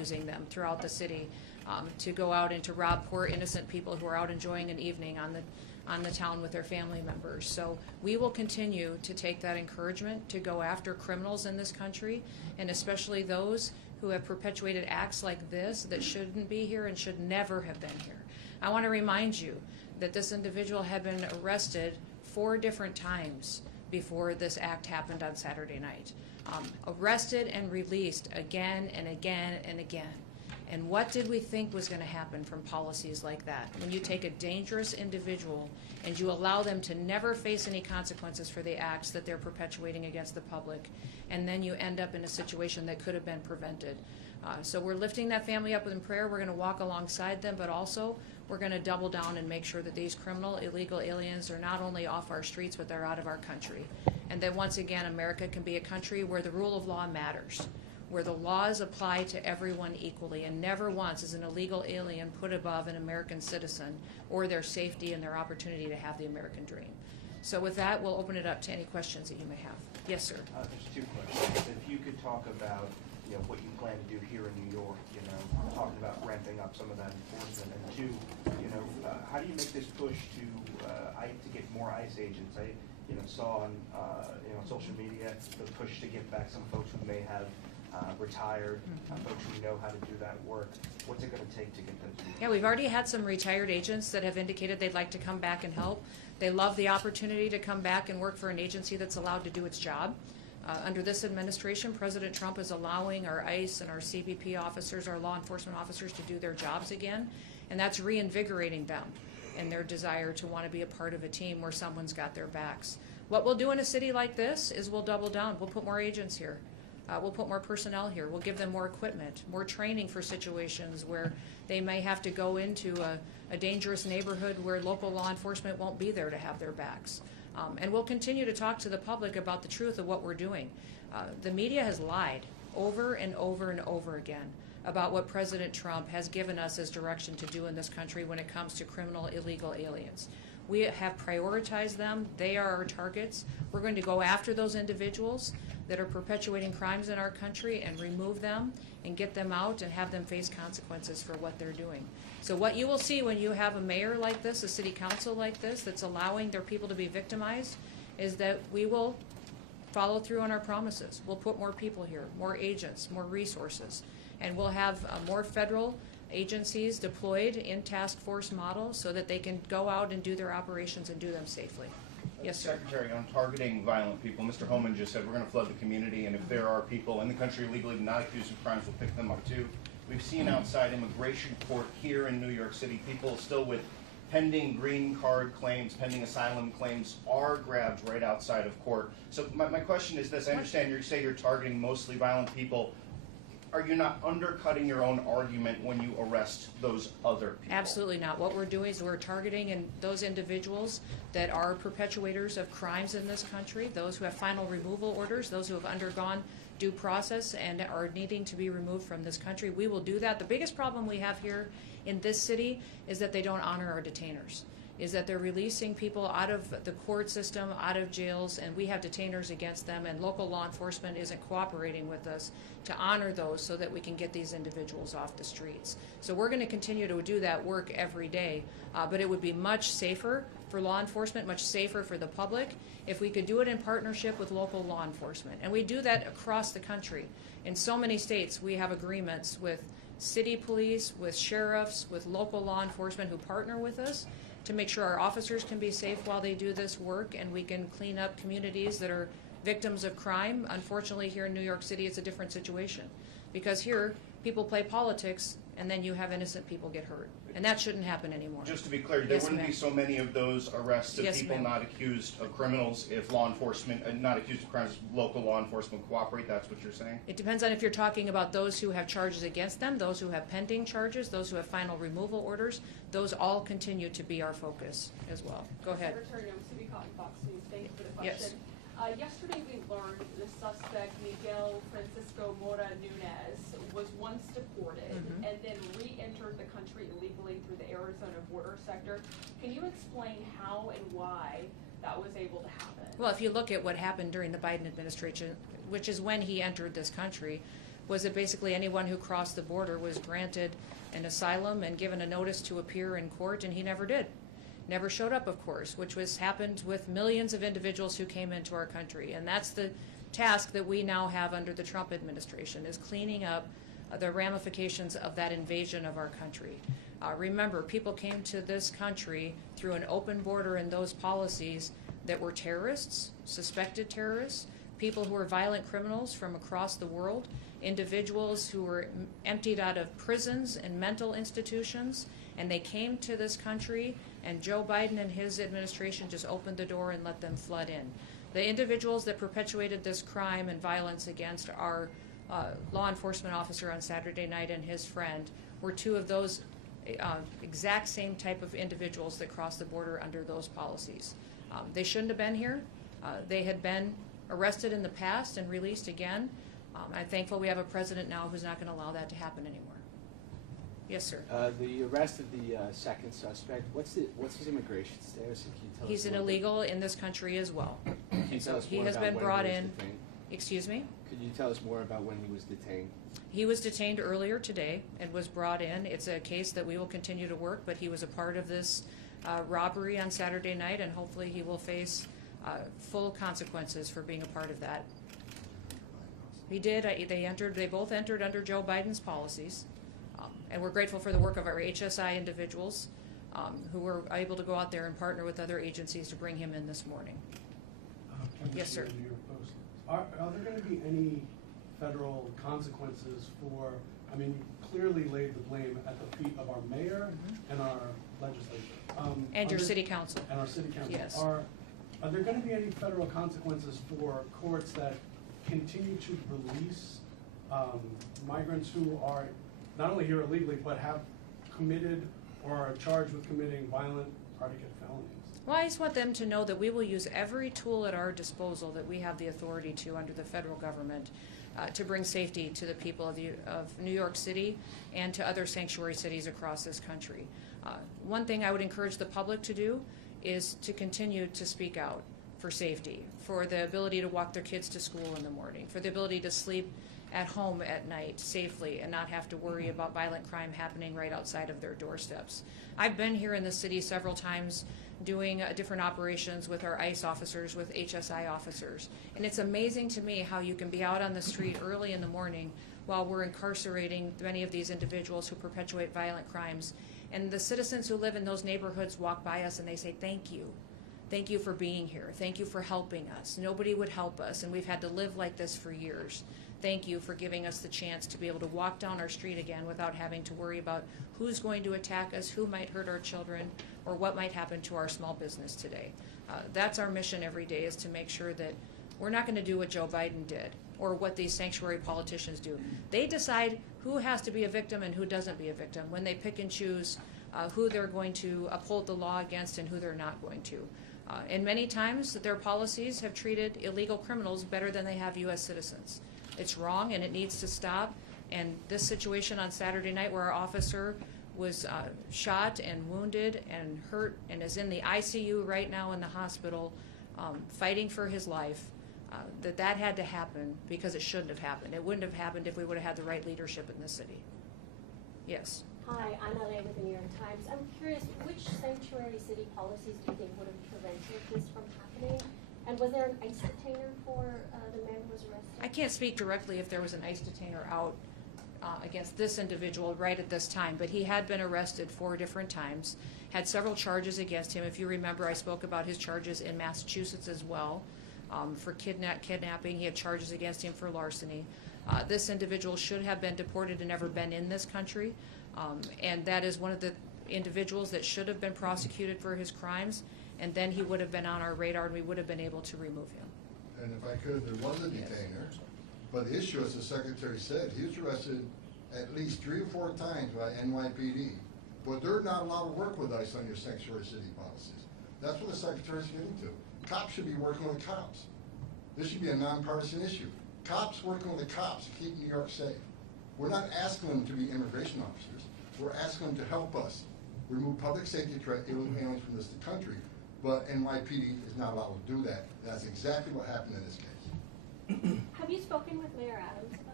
using them throughout the city to go out and to rob poor innocent people who are out enjoying an evening on the town with their family members. So we will continue to take that encouragement to go after criminals in this country, and especially those who have perpetuated acts like this that shouldn't be here and should never have been here. I want to remind you that this individual had been arrested 4 different times before this act happened on Saturday night. Arrested and released again and again and again. And what did we think was going to happen from policies like that? When you take a dangerous individual and you allow them to never face any consequences for the acts that they're perpetuating against the public, and then you end up in a situation that could have been prevented. So we're lifting that family up in prayer. We're going to walk alongside them, but also we're going to double down and make sure that these criminal, illegal aliens are not only off our streets, but they're out of our country. And that once again, America can be a country where the rule of law matters, where the laws apply to everyone equally, and never once is an illegal alien put above an American citizen or their safety and their opportunity to have the American dream. So with that, we'll open it up to any questions that you may have. Yes, sir. There's 2 questions. If you could talk about what you plan to do here in New York, talking about ramping up some of that enforcement, and 2, how do you make this push to get more ICE agents? I saw on social media the push to get back some folks who may have retired, folks who know how to do that work. What's it going to take to get them to do that? Yeah, we've already had some retired agents that have indicated they'd like to come back and help. They love the opportunity to come back and work for an agency that's allowed to do its job. Under this administration, President Trump is allowing our ICE and our CBP officers, our law enforcement officers, to do their jobs again, and that's reinvigorating them in their desire to want to be a part of a team where someone's got their backs. What we'll do in a city like this is we'll double down. We'll put more agents here. We'll put more personnel here. We'll give them more equipment, more training for situations where they may have to go into a dangerous neighborhood where local law enforcement won't be there to have their backs. And we'll continue to talk to the public about the truth of what we're doing. The media has lied over and over and over again about what President Trump has given us as direction to do in this country when it comes to criminal, illegal aliens. We have prioritized them. They are our targets. We're going to go after those individuals that are perpetuating crimes in our country and remove them and get them out and have them face consequences for what they're doing. So what you will see when you have a mayor like this, a city council like this, that's allowing their people to be victimized, is that we will follow through on our promises. We'll put more people here, more agents, more resources, and we'll have more federal agencies deployed in task force models so that they can go out and do their operations and do them safely. Yes, sir. Secretary, on targeting violent people, Mr. Homan just said we're going to flood the community, and if there are people in the country legally not accused of crimes, we'll pick them up too. We've seen outside immigration court here in New York City, people still with pending green card claims, pending asylum claims are grabbed right outside of court. So my question is this: I understand you say you're targeting mostly violent people. Are you not undercutting your own argument when you arrest those other people? Absolutely not. What we're doing is we're targeting those individuals that are perpetuators of crimes in this country, those who have final removal orders, those who have undergone due process and are needing to be removed from this country. We will do that. The biggest problem we have here in this city is that they don't honor our detainers, is that they're releasing people out of the court system, out of jails, and we have detainers against them, and local law enforcement isn't cooperating with us to honor those so that we can get these individuals off the streets. So we're going to continue to do that work every day, but it would be much safer for law enforcement, much safer for the public, if we could do it in partnership with local law enforcement. And we do that across the country. In so many states, we have agreements with city police, with sheriffs, with local law enforcement who partner with us to make sure our officers can be safe while they do this work, and we can clean up communities that are victims of crime. Unfortunately, here in New York City, it's a different situation, because here people play politics and then you have innocent people get hurt, and that shouldn't happen anymore. Just to be clear, there wouldn't be so many of those arrests of people not accused of criminals if law enforcement, not accused of crimes, local law enforcement cooperate. That's what you're saying? It depends on if you're talking about those who have charges against them, those who have pending charges, those who have final removal orders. Those all continue to be our focus as well. Go ahead. Secretary Noem, City Cotton Fox News. Thank you for the question. Yes. Yesterday we learned the suspect, Miguel Mora Nunez, was once deported and then re-entered the country illegally through the Arizona border sector. Can you explain how and why that was able to happen? Well, if you look at what happened during the Biden administration, which is when he entered this country, was that basically anyone who crossed the border was granted an asylum and given a notice to appear in court, and he never did. Never showed up, of course, which happened with millions of individuals who came into our country. And that's the task that we now have under the Trump administration, is cleaning up the ramifications of that invasion of our country. Remember, people came to this country through an open border and those policies that were terrorists, suspected terrorists, people who were violent criminals from across the world, individuals who were emptied out of prisons and mental institutions, and they came to this country, and Joe Biden and his administration just opened the door and let them flood in. The individuals that perpetuated this crime and violence against our law enforcement officer on Saturday night and his friend were two of those exact same type of individuals that crossed the border under those policies. They shouldn't have been here. They had been arrested in the past and released again. I'm thankful we have a president now who's not going to allow that to happen anymore. Yes, sir. The arrest of the second suspect, what's his immigration status? Can you tell He's us an a little illegal in this country as well. bit? Can you tell us He more has about been when brought he was in. detained? Excuse me? Could you tell us more about when he was detained? He was detained earlier today and was brought in. It's a case that we will continue to work, but he was a part of this robbery on Saturday night, and hopefully he will face full consequences for being a part of that. He did. They both entered under Joe Biden's policies, and we're grateful for the work of our HSI individuals who were able to go out there and partner with other agencies to bring him in this morning. Yes, sir. Are there going to be any federal consequences for, I mean, you clearly laid the blame at the feet of our mayor and our legislature. And your city council. And our city council. Yes. Are there going to be any federal consequences for courts that continue to release migrants who are not only here illegally, but have committed or are charged with committing violent predicate felonies? Well, I just want them to know that we will use every tool at our disposal that we have the authority to under the federal government to bring safety to the people of New York City and to other sanctuary cities across this country. One thing I would encourage the public to do is to continue to speak out for safety, for the ability to walk their kids to school in the morning, for the ability to sleep at home at night safely and not have to worry about violent crime happening right outside of their doorsteps. I've been here in the city several times doing different operations with our ICE officers, with HSI officers. And it's amazing to me how you can be out on the street early in the morning while we're incarcerating many of these individuals who perpetuate violent crimes. And the citizens who live in those neighborhoods walk by us and they say, "Thank you. Thank you for being here. Thank you for helping us. Nobody would help us, and we've had to live like this for years. Thank you for giving us the chance to be able to walk down our street again without having to worry about who's going to attack us, who might hurt our children, or what might happen to our small business today." That's our mission every day, is to make sure that we're not going to do what Joe Biden did or what these sanctuary politicians do. They decide who has to be a victim and who doesn't be a victim when they pick and choose who they're going to uphold the law against and who they're not going to. And many times their policies have treated illegal criminals better than they have U.S. citizens. It's wrong and it needs to stop. And this situation on Saturday night where our officer was shot and wounded and hurt and is in the ICU right now in the hospital fighting for his life, that had to happen because it shouldn't have happened. It wouldn't have happened if we would have had the right leadership in this city. Yes. Hi, I'm Elaine with the New York Times. I'm curious, which sanctuary city policies do you think would have prevented this from happening? And was there an ICE detainer for the man who was arrested? I can't speak directly if there was an ICE detainer out against this individual right at this time, but he had been arrested 4 different times, had several charges against him. If you remember, I spoke about his charges in Massachusetts as well for kidnapping. He had charges against him for larceny. This individual should have been deported and never been in this country, and that is one of the individuals that should have been prosecuted for his crimes, and then he would have been on our radar and we would have been able to remove him. And if I could, there was a detainer, but the issue, as the Secretary said, he was arrested at least 3 or 4 times by NYPD, but they're not allowed to work with ICE on your sanctuary city policies. That's what the Secretary's getting to. Cops should be working with cops. This should be a nonpartisan issue. Cops working with the cops to keep New York safe. We're not asking them to be immigration officers. We're asking them to help us remove public safety threat aliens from this country, but NYPD is not allowed to do that. That's exactly what happened in this case. Have you spoken with Mayor Adams about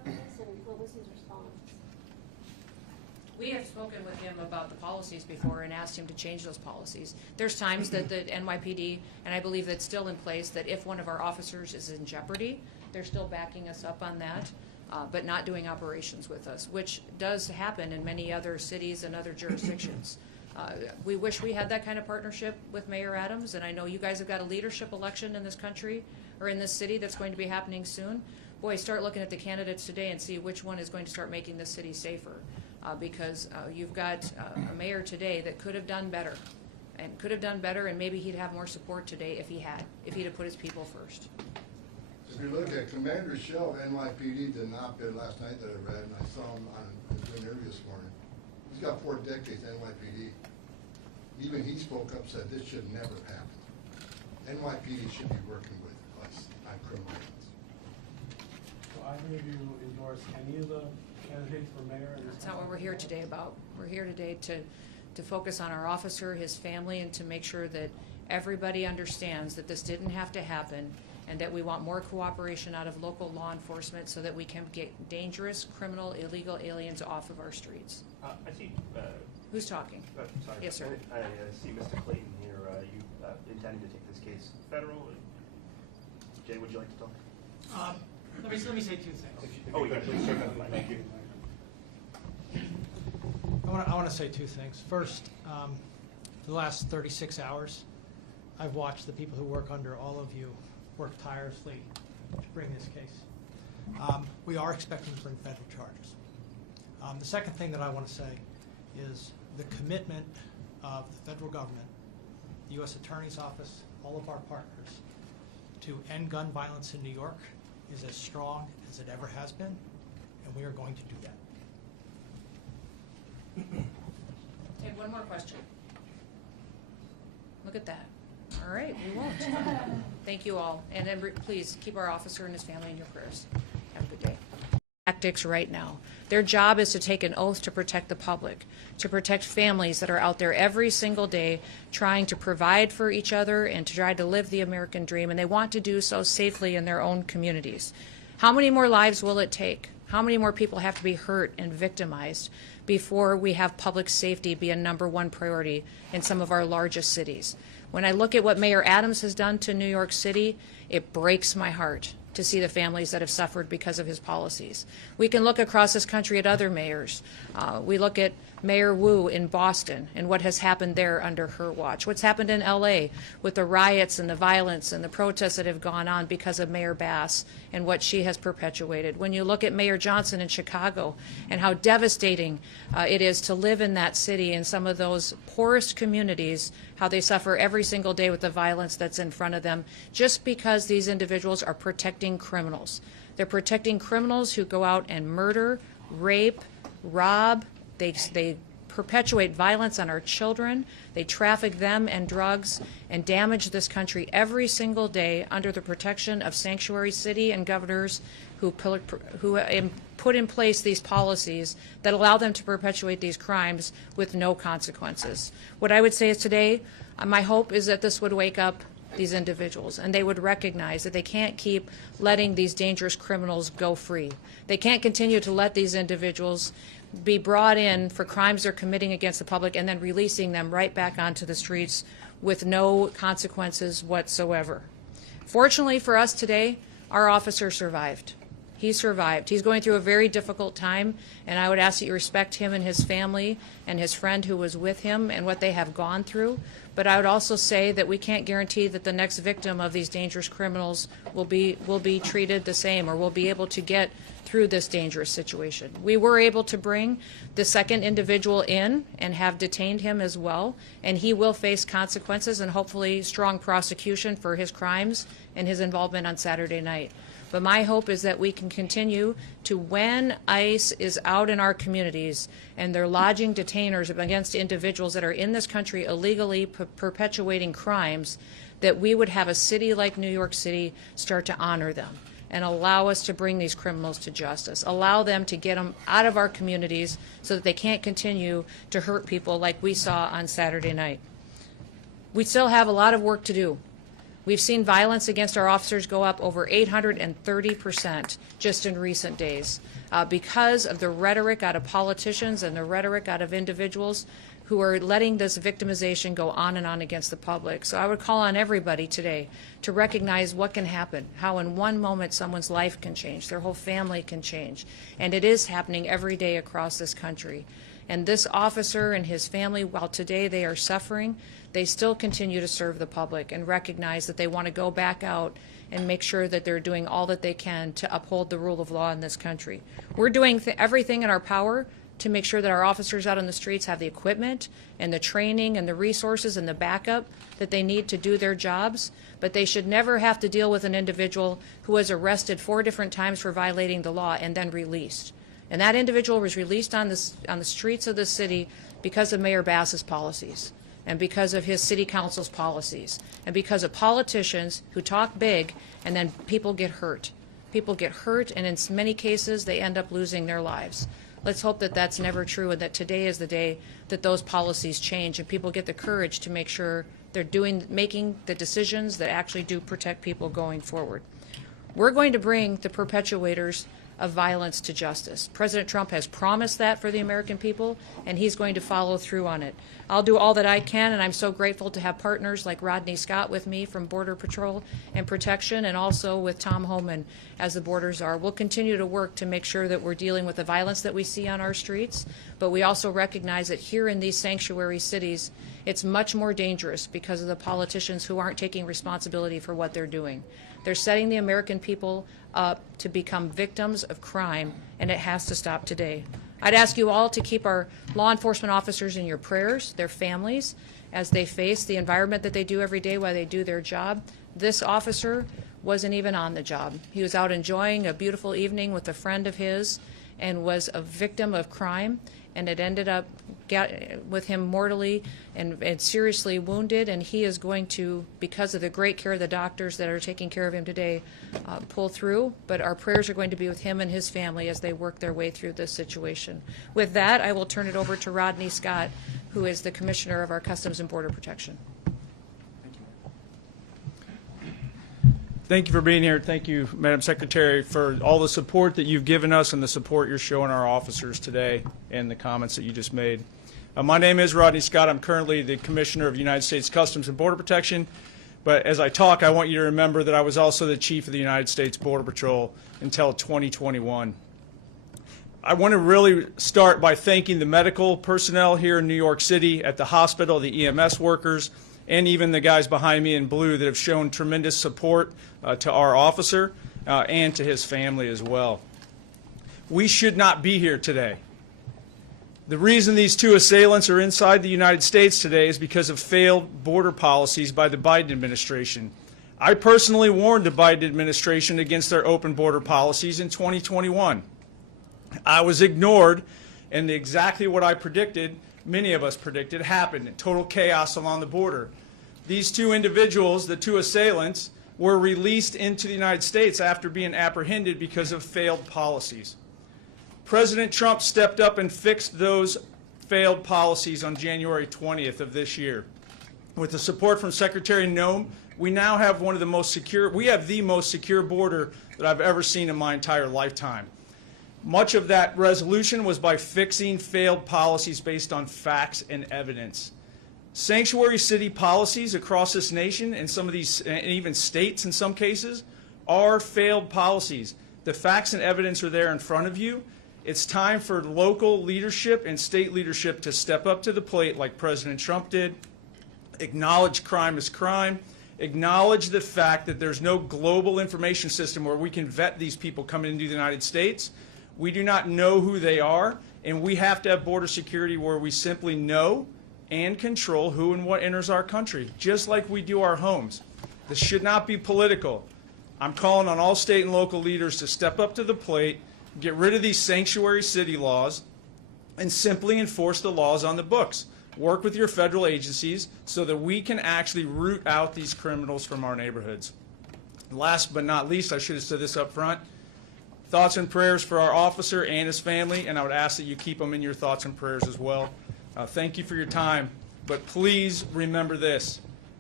this, and what was his response? We have spoken with him about the policies before and asked him to change those policies. There's times that the NYPD, and I believe that's still in place, that if one of our officers is in jeopardy, they're still backing us up on that, but not doing operations with us, which does happen in many other cities and other jurisdictions. We wish we had that kind of partnership with Mayor Adams, and I know you guys have got a leadership election in this country, or in this city, that's going to be happening soon. Boy, start looking at the candidates today and see which one is going to start making this city safer. Because you've got a mayor today that could have done better, and maybe he'd have more support today if he'd have put his people first. If you look at Commander Shell, NYPD did an op-ed last night that I read, and I saw him on the interview this morning. He's got 4 decades NYPD. Even he spoke up, said this should never happen. NYPD should be working with us on criminal acts. So either of you endorse any of the candidates for mayor? That's not what we're here today about. We're here today to focus on our officer, his family, and to make sure that everybody understands that this didn't have to happen, and that we want more cooperation out of local law enforcement so that we can get dangerous, criminal, illegal aliens off of our streets. I see. Who's talking? Sorry. Yes, sir. I see Mr. Clayton here. You intending to take this case federal? Jay, would you like to talk? Let me say 2 things. Oh, you got to please. Thank you. I want to say 2 things. First, for the last 36 hours, I've watched the people who work under all of you work tirelessly to bring this case. We are expecting to bring federal charges. The second thing that I want to say is the commitment of the federal government, the U.S. Attorney's Office, all of our partners, to end gun violence in New York is as strong as it ever has been, and we are going to do that. Take one more question. Look at that. All right, we won't. Thank you all. And then please keep our officer and his family in your prayers. Have a good day. Tactics right now. Their job is to take an oath to protect the public, to protect families that are out there every single day trying to provide for each other and to try to live the American dream, and they want to do so safely in their own communities. How many more lives will it take? How many more people have to be hurt and victimized before we have public safety be a #1 priority in some of our largest cities? When I look at what Mayor Adams has done to New York City, it breaks my heart to see the families that have suffered because of his policies. We can look across this country at other mayors. We look at Mayor Wu in Boston and what has happened there under her watch. What's happened in LA with the riots and the violence and the protests that have gone on because of Mayor Bass and what she has perpetuated. When you look at Mayor Johnson in Chicago and how devastating it is to live in that city, in some of those poorest communities, how they suffer every single day with the violence that's in front of them, just because these individuals are protecting criminals. They're protecting criminals who go out and murder, rape, rob. They perpetuate violence on our children. They traffic them and drugs and damage this country every single day under the protection of sanctuary city and governors who put in place these policies that allow them to perpetuate these crimes with no consequences. What I would say is today, my hope is that this would wake up these individuals and they would recognize that they can't keep letting these dangerous criminals go free. They can't continue to let these individuals be brought in for crimes they're committing against the public and then releasing them right back onto the streets with no consequences whatsoever. Fortunately for us today, our officer survived. He survived. He's going through a very difficult time, and I would ask that you respect him and his family and his friend who was with him and what they have gone through. But I would also say that we can't guarantee that the next victim of these dangerous criminals will be treated the same or will be able to get through this dangerous situation. We were able to bring the second individual in and have detained him as well, and he will face consequences and hopefully strong prosecution for his crimes and his involvement on Saturday night. But my hope is that we can continue to, when ICE is out in our communities and they're lodging detainers against individuals that are in this country illegally perpetuating crimes, that we would have a city like New York City start to honor them and allow us to bring these criminals to justice, allow them to get them out of our communities so that they can't continue to hurt people like we saw on Saturday night. We still have a lot of work to do. We've seen violence against our officers go up over 830% just in recent days because of the rhetoric out of politicians and the rhetoric out of individuals who are letting this victimization go on and on against the public. So I would call on everybody today to recognize what can happen, how in one moment someone's life can change, their whole family can change. And it is happening every day across this country. And this officer and his family, while today they are suffering, they still continue to serve the public and recognize that they want to go back out and make sure that they're doing all that they can to uphold the rule of law in this country. We're doing everything in our power to make sure that our officers out on the streets have the equipment and the training and the resources and the backup that they need to do their jobs, but they should never have to deal with an individual who was arrested 4 different times for violating the law and then released. And that individual was released on the streets of the city because of Mayor Bass's policies and because of his city council's policies and because of politicians who talk big and then people get hurt. People get hurt, and in many cases they end up losing their lives. Let's hope that that's never true and that today is the day that those policies change and people get the courage to make sure they're making the decisions that actually do protect people going forward. We're going to bring the perpetuators of violence to justice. President Trump has promised that for the American people, and he's going to follow through on it. I'll do all that I can, and I'm so grateful to have partners like Rodney Scott with me from Border Patrol and Protection, and also with Tom Homan as the border czar. We'll continue to work to make sure that we're dealing with the violence that we see on our streets, but we also recognize that here in these sanctuary cities, it's much more dangerous because of the politicians who aren't taking responsibility for what they're doing. They're setting the American people up to become victims of crime, and it has to stop today. I'd ask you all to keep our law enforcement officers in your prayers, their families, as they face the environment that they do every day while they do their job. This officer wasn't even on the job. He was out enjoying a beautiful evening with a friend of his and was a victim of crime, and it ended up with him mortally and seriously wounded, and he is going to, because of the great care of the doctors that are taking care of him today, pull through. But our prayers are going to be with him and his family as they work their way through this situation. With that, I will turn it over to Rodney Scott, who is the Commissioner of our Customs and Border Protection. Thank you for being here. Thank you, Madam Secretary, for all the support that you've given us and the support you're showing our officers today and the comments that you just made. My name is Rodney Scott. I'm currently the Commissioner of United States Customs and Border Protection. But as I talk, I want you to remember that I was also the Chief of the United States Border Patrol until 2021. I want to really start by thanking the medical personnel here in New York City at the hospital, the EMS workers, and even the guys behind me in blue that have shown tremendous support to our officer and to his family as well. We should not be here today. The reason these 2 assailants are inside the United States today is because of failed border policies by the Biden administration. I personally warned the Biden administration against their open border policies in 2021. I was ignored, and exactly what I predicted, many of us predicted, happened. Total chaos along the border. These 2 individuals, the 2 assailants, were released into the United States after being apprehended because of failed policies. President Trump stepped up and fixed those failed policies on January 20th of this year. With the support from Secretary Noem, we now have one of the most secure, we have the most secure border that I've ever seen in my entire lifetime. Much of that resolution was by fixing failed policies based on facts and evidence. Sanctuary city policies across this nation, and some of these, and even states in some cases, are failed policies. The facts and evidence are there in front of you. It's time for local leadership and state leadership to step up to the plate like President Trump did, acknowledge crime as crime, acknowledge the fact that there's no global information system where we can vet these people coming into the United States. We do not know who they are, and we have to have border security where we simply know and control who and what enters our country, just like we do our homes. This should not be political. I'm calling on all state and local leaders to step up to the plate, get rid of these sanctuary city laws, and simply enforce the laws on the books. Work with your federal agencies so that we can actually root out these criminals from our neighborhoods. Last but not least, I should have said this up front, thoughts and prayers for our officer and his family, and I would ask that you keep them in your thoughts and prayers as well. Thank you for your time, but please remember this.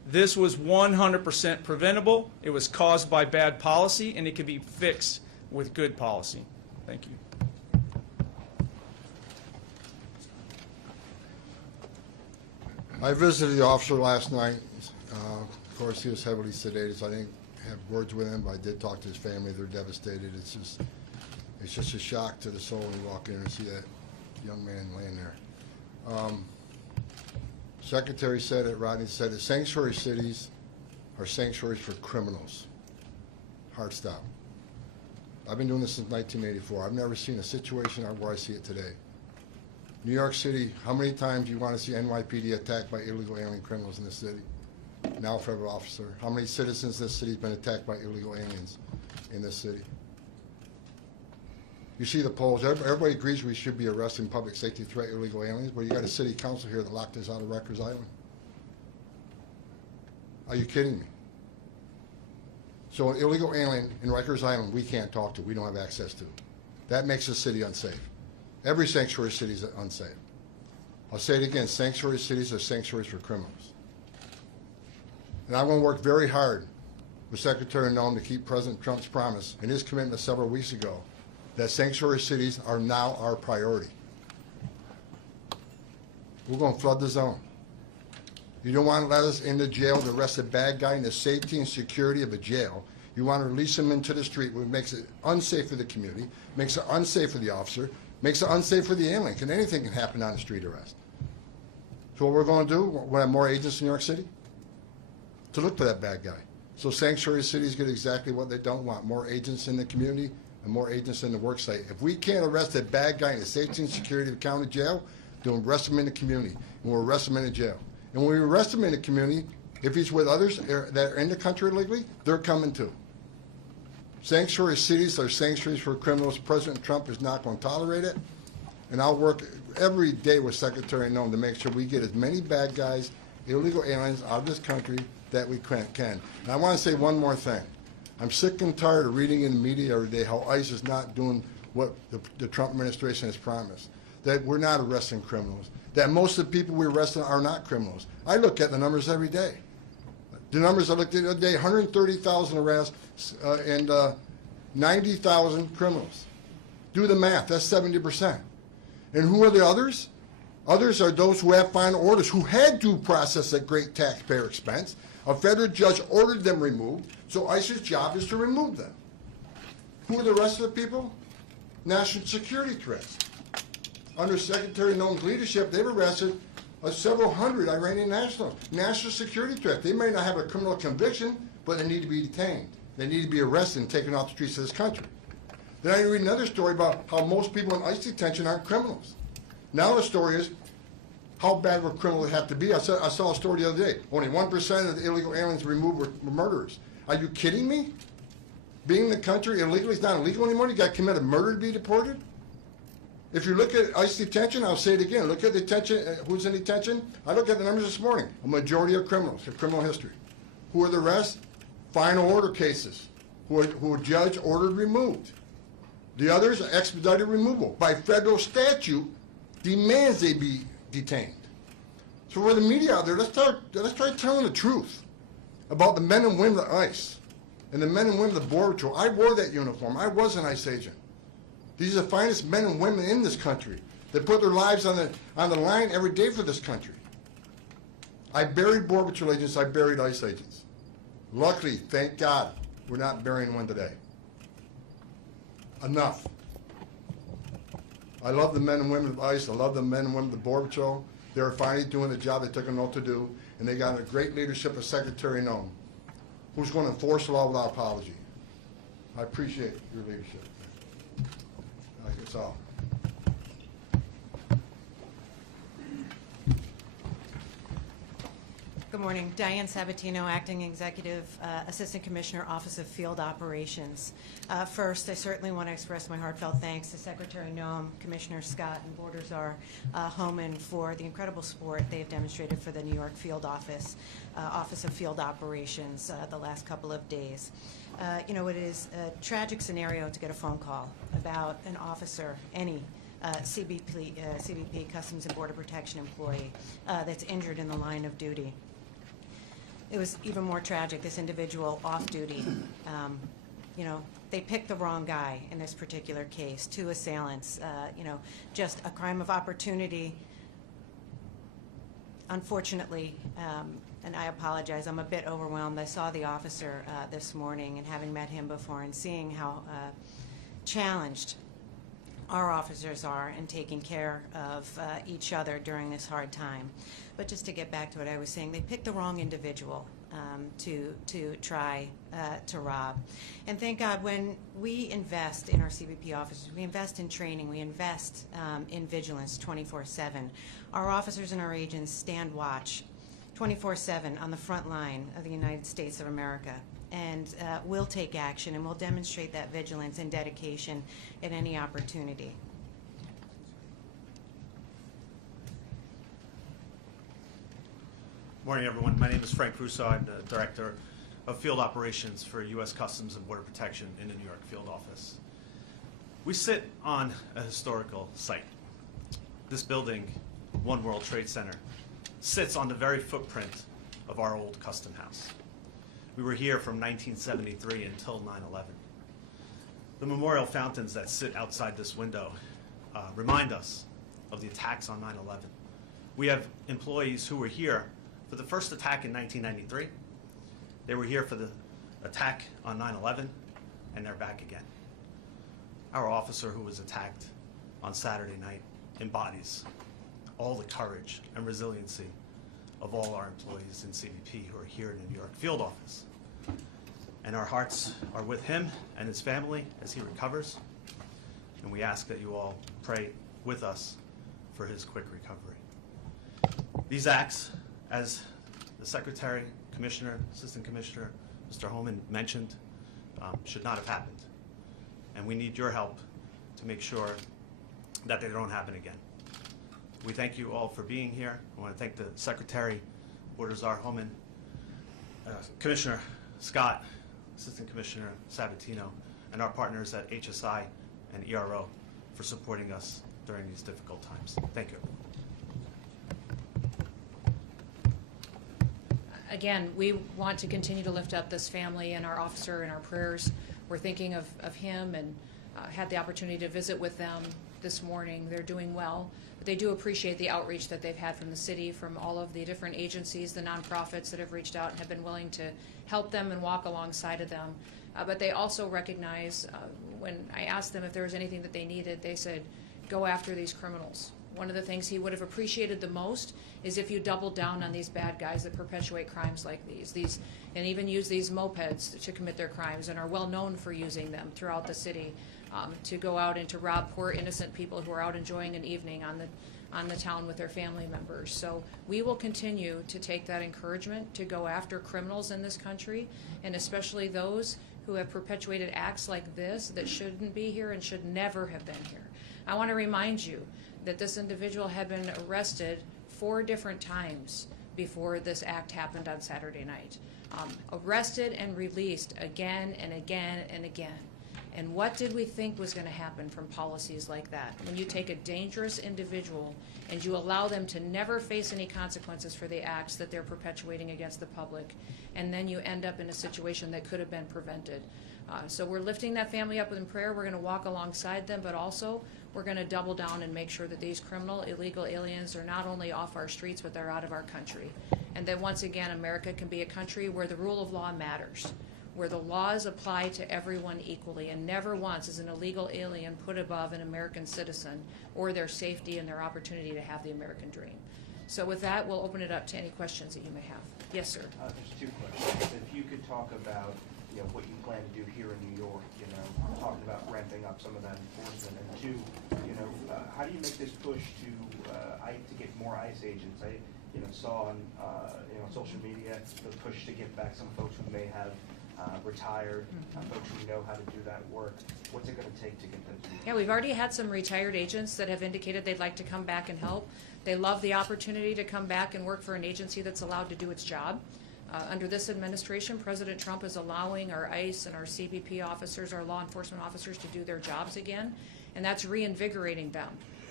This was 100% preventable. It was caused by bad policy, and it can be fixed with good policy. Thank you. I visited the officer last night. Of course, he was heavily sedated, so I didn't have words with him, but I did talk to his family. They're devastated. It's just a shock to the soul when you walk in and see that young man laying there. Secretary said it, Rodney said it, sanctuary cities are sanctuaries for criminals. Hard stop. I've been doing this since 1984. I've never seen a situation where I see it today. New York City, how many times do you want to see NYPD attacked by illegal alien criminals in this city? Now federal officer. How many citizens in this city have been attacked by illegal aliens in this city? You see the polls. Everybody agrees we should be arresting public safety threat illegal aliens, but you got a city council here that locked us out of Rikers Island. Are you kidding me? So an illegal alien in Rikers Island we can't talk to, we don't have access to. That makes the city unsafe. Every sanctuary city is unsafe. I'll say it again, sanctuary cities are sanctuaries for criminals. And I'm going to work very hard with Secretary Noem to keep President Trump's promise and his commitment several weeks ago that sanctuary cities are now our priority. We're going to flood the zone. You don't want to let us into jail to arrest a bad guy in the safety and security of a jail. You want to release him into the street, which makes it unsafe for the community, makes it unsafe for the officer, makes it unsafe for the alien. Anything can happen on a street arrest. So what we're going to do, we'll have more agents in New York City to look for that bad guy. So sanctuary cities get exactly what they don't want, more agents in the community and more agents in the work site. If we can't arrest a bad guy in the safety and security of the county jail, then we'll arrest him in the community, and we'll arrest him in the jail. And when we arrest him in the community, if he's with others that are in the country illegally, they're coming too. Sanctuary cities are sanctuaries for criminals. President Trump is not going to tolerate it. And I'll work every day with Secretary Noem to make sure we get as many bad guys, illegal aliens out of this country that we can. And I want to say one more thing. I'm sick and tired of reading in the media every day how ICE is not doing what the Trump administration has promised, that we're not arresting criminals, that most of the people we're arresting are not criminals. I look at the numbers every day. The numbers I looked at the other day, 130,000 arrests and 90,000 criminals. Do the math, that's 70%. And who are the others? Others are those who have final orders, who had due process at great taxpayer expense. A federal judge ordered them removed, so ICE's job is to remove them. Who are the rest of the people? National security threats. Under Secretary Noem's leadership, they've arrested several hundred Iranian nationals. National security threat. They may not have a criminal conviction, but they need to be detained. They need to be arrested and taken off the streets of this country. Then I read another story about how most people in ICE detention aren't criminals. Now the story is, how bad would criminals have to be? I saw a story the other day. Only 1% of the illegal aliens removed were murderers. Are you kidding me? Being in the country illegally is not illegal anymore? You got to commit a murder to be deported? If you look at ICE detention, I'll say it again, look at detention, who's in detention? I looked at the numbers this morning. A majority of criminals have criminal history. Who are the rest? Final order cases, who a judge ordered removed. The others are expedited removal. By federal statute, demands they be detained. So for the media out there, let's try telling the truth about the men and women of ICE and the men and women of the Border Patrol. I wore that uniform. I was an ICE agent. These are the finest men and women in this country that put their lives on the line every day for this country. I buried Border Patrol agents. I buried ICE agents. Luckily, thank God, we're not burying one today. Enough. I love the men and women of ICE. I love the men and women of the Border Patrol. They're finally doing the job they took an oath to do, and they got a great leadership of Secretary Noem, who's going to enforce the law without apology. I appreciate your leadership. That's all. Good morning. Diane Sabatino, Acting Executive Assistant Commissioner, Office of Field Operations. First, I certainly want to express my heartfelt thanks to Secretary Noem, Commissioner Scott, and Border Czar Homan for the incredible support they have demonstrated for the New York Field Office of Field Operations the last couple of days. You know, it is a tragic scenario to get a phone call about an officer, any CBP, Customs and Border Protection employee, that's injured in the line of duty. it was even more tragic, this individual off-duty, you know, they picked the wrong guy in this particular case, 2 assailants, you know, just a crime of opportunity. Unfortunately, and I apologize, I'm a bit overwhelmed. I saw the officer this morning, and having met him before and seeing how challenged our officers are in taking care of each other during this hard time. But just to get back to what I was saying, they picked the wrong individual to try to rob. And thank God, when we invest in our CBP officers, we invest in training, we invest in vigilance 24/7. Our officers and our agents stand watch 24/7 on the front line of the United States of America. And we'll take action, and we'll demonstrate that vigilance and dedication at any opportunity. Morning, everyone. My name is Frank Russo. I'm the Director of Field Operations for U.S. Customs and Border Protection in the New York field office. We sit on a historical site. This building, One World Trade Center, sits on the very footprint of our old custom house. We were here from 1973 until 9/11. The memorial fountains that sit outside this window remind us of the attacks on 9/11. We have employees who were here for the first attack in 1993. They were here for the attack on 9/11, and they're back again. Our officer who was attacked on Saturday night embodies all the courage and resiliency of all our employees in CBP who are here in the New York field office. And our hearts are with him and his family as he recovers. And we ask that you all pray with us for his quick recovery. These acts, as the Secretary, Commissioner, Assistant Commissioner, Mr. Homan mentioned, should not have happened. And we need your help to make sure that they don't happen again. We thank you all for being here. I want to thank the Secretary, Border Czar Homan, Commissioner Scott, Assistant Commissioner Sabatino, and our partners at HSI and ERO for supporting us during these difficult times. Thank you. Again, we want to continue to lift up this family and our officer in our prayers. We're thinking of him, and had the opportunity to visit with them this morning. They're doing well. But they do appreciate the outreach that they've had from the city, from all of the different agencies, the nonprofits that have reached out and have been willing to help them and walk alongside of them. But they also recognize, when I asked them if there was anything that they needed, they said, go after these criminals. One of the things he would have appreciated the most is if you doubled down on these bad guys that perpetuate crimes like these and even use these mopeds to commit their crimes and are well known for using them throughout the city to go out and to rob poor innocent people who are out enjoying an evening on the town with their family members. So we will continue to take that encouragement to go after criminals in this country, and especially those who have perpetuated acts like this that shouldn't be here and should never have been here. I want to remind you that this individual had been arrested 4 different times before this act happened on Saturday night. Arrested and released again and again and again. And what did we think was going to happen from policies like that? When you take a dangerous individual and you allow them to never face any consequences for the acts that they're perpetuating against the public, and then you end up in a situation that could have been prevented. So we're lifting that family up in prayer. We're going to walk alongside them, but also we're going to double down and make sure that these criminal, illegal aliens are not only off our streets, but they're out of our country. And that once again, America can be a country where the rule of law matters, where the laws apply to everyone equally, and never once is an illegal alien put above an American citizen or their safety and their opportunity to have the American dream. So with that, we'll open it up to any questions that you may have. Yes, sir. There's 2 questions. If you could talk about what you plan to do here in New York, talking about ramping up some of that enforcement, and 2, how do you make this push to get more ICE agents? I saw on social media the push to get back some folks who may have retired, folks who know how to do that work. What's it going to take to get them to do that? Yeah, we've already had some retired agents that have indicated they'd like to come back and help. They love the opportunity to come back and work for an agency that's allowed to do its job. Under this administration, President Trump is allowing our ICE and our CBP officers, our law enforcement officers, to do their jobs again, and that's reinvigorating them.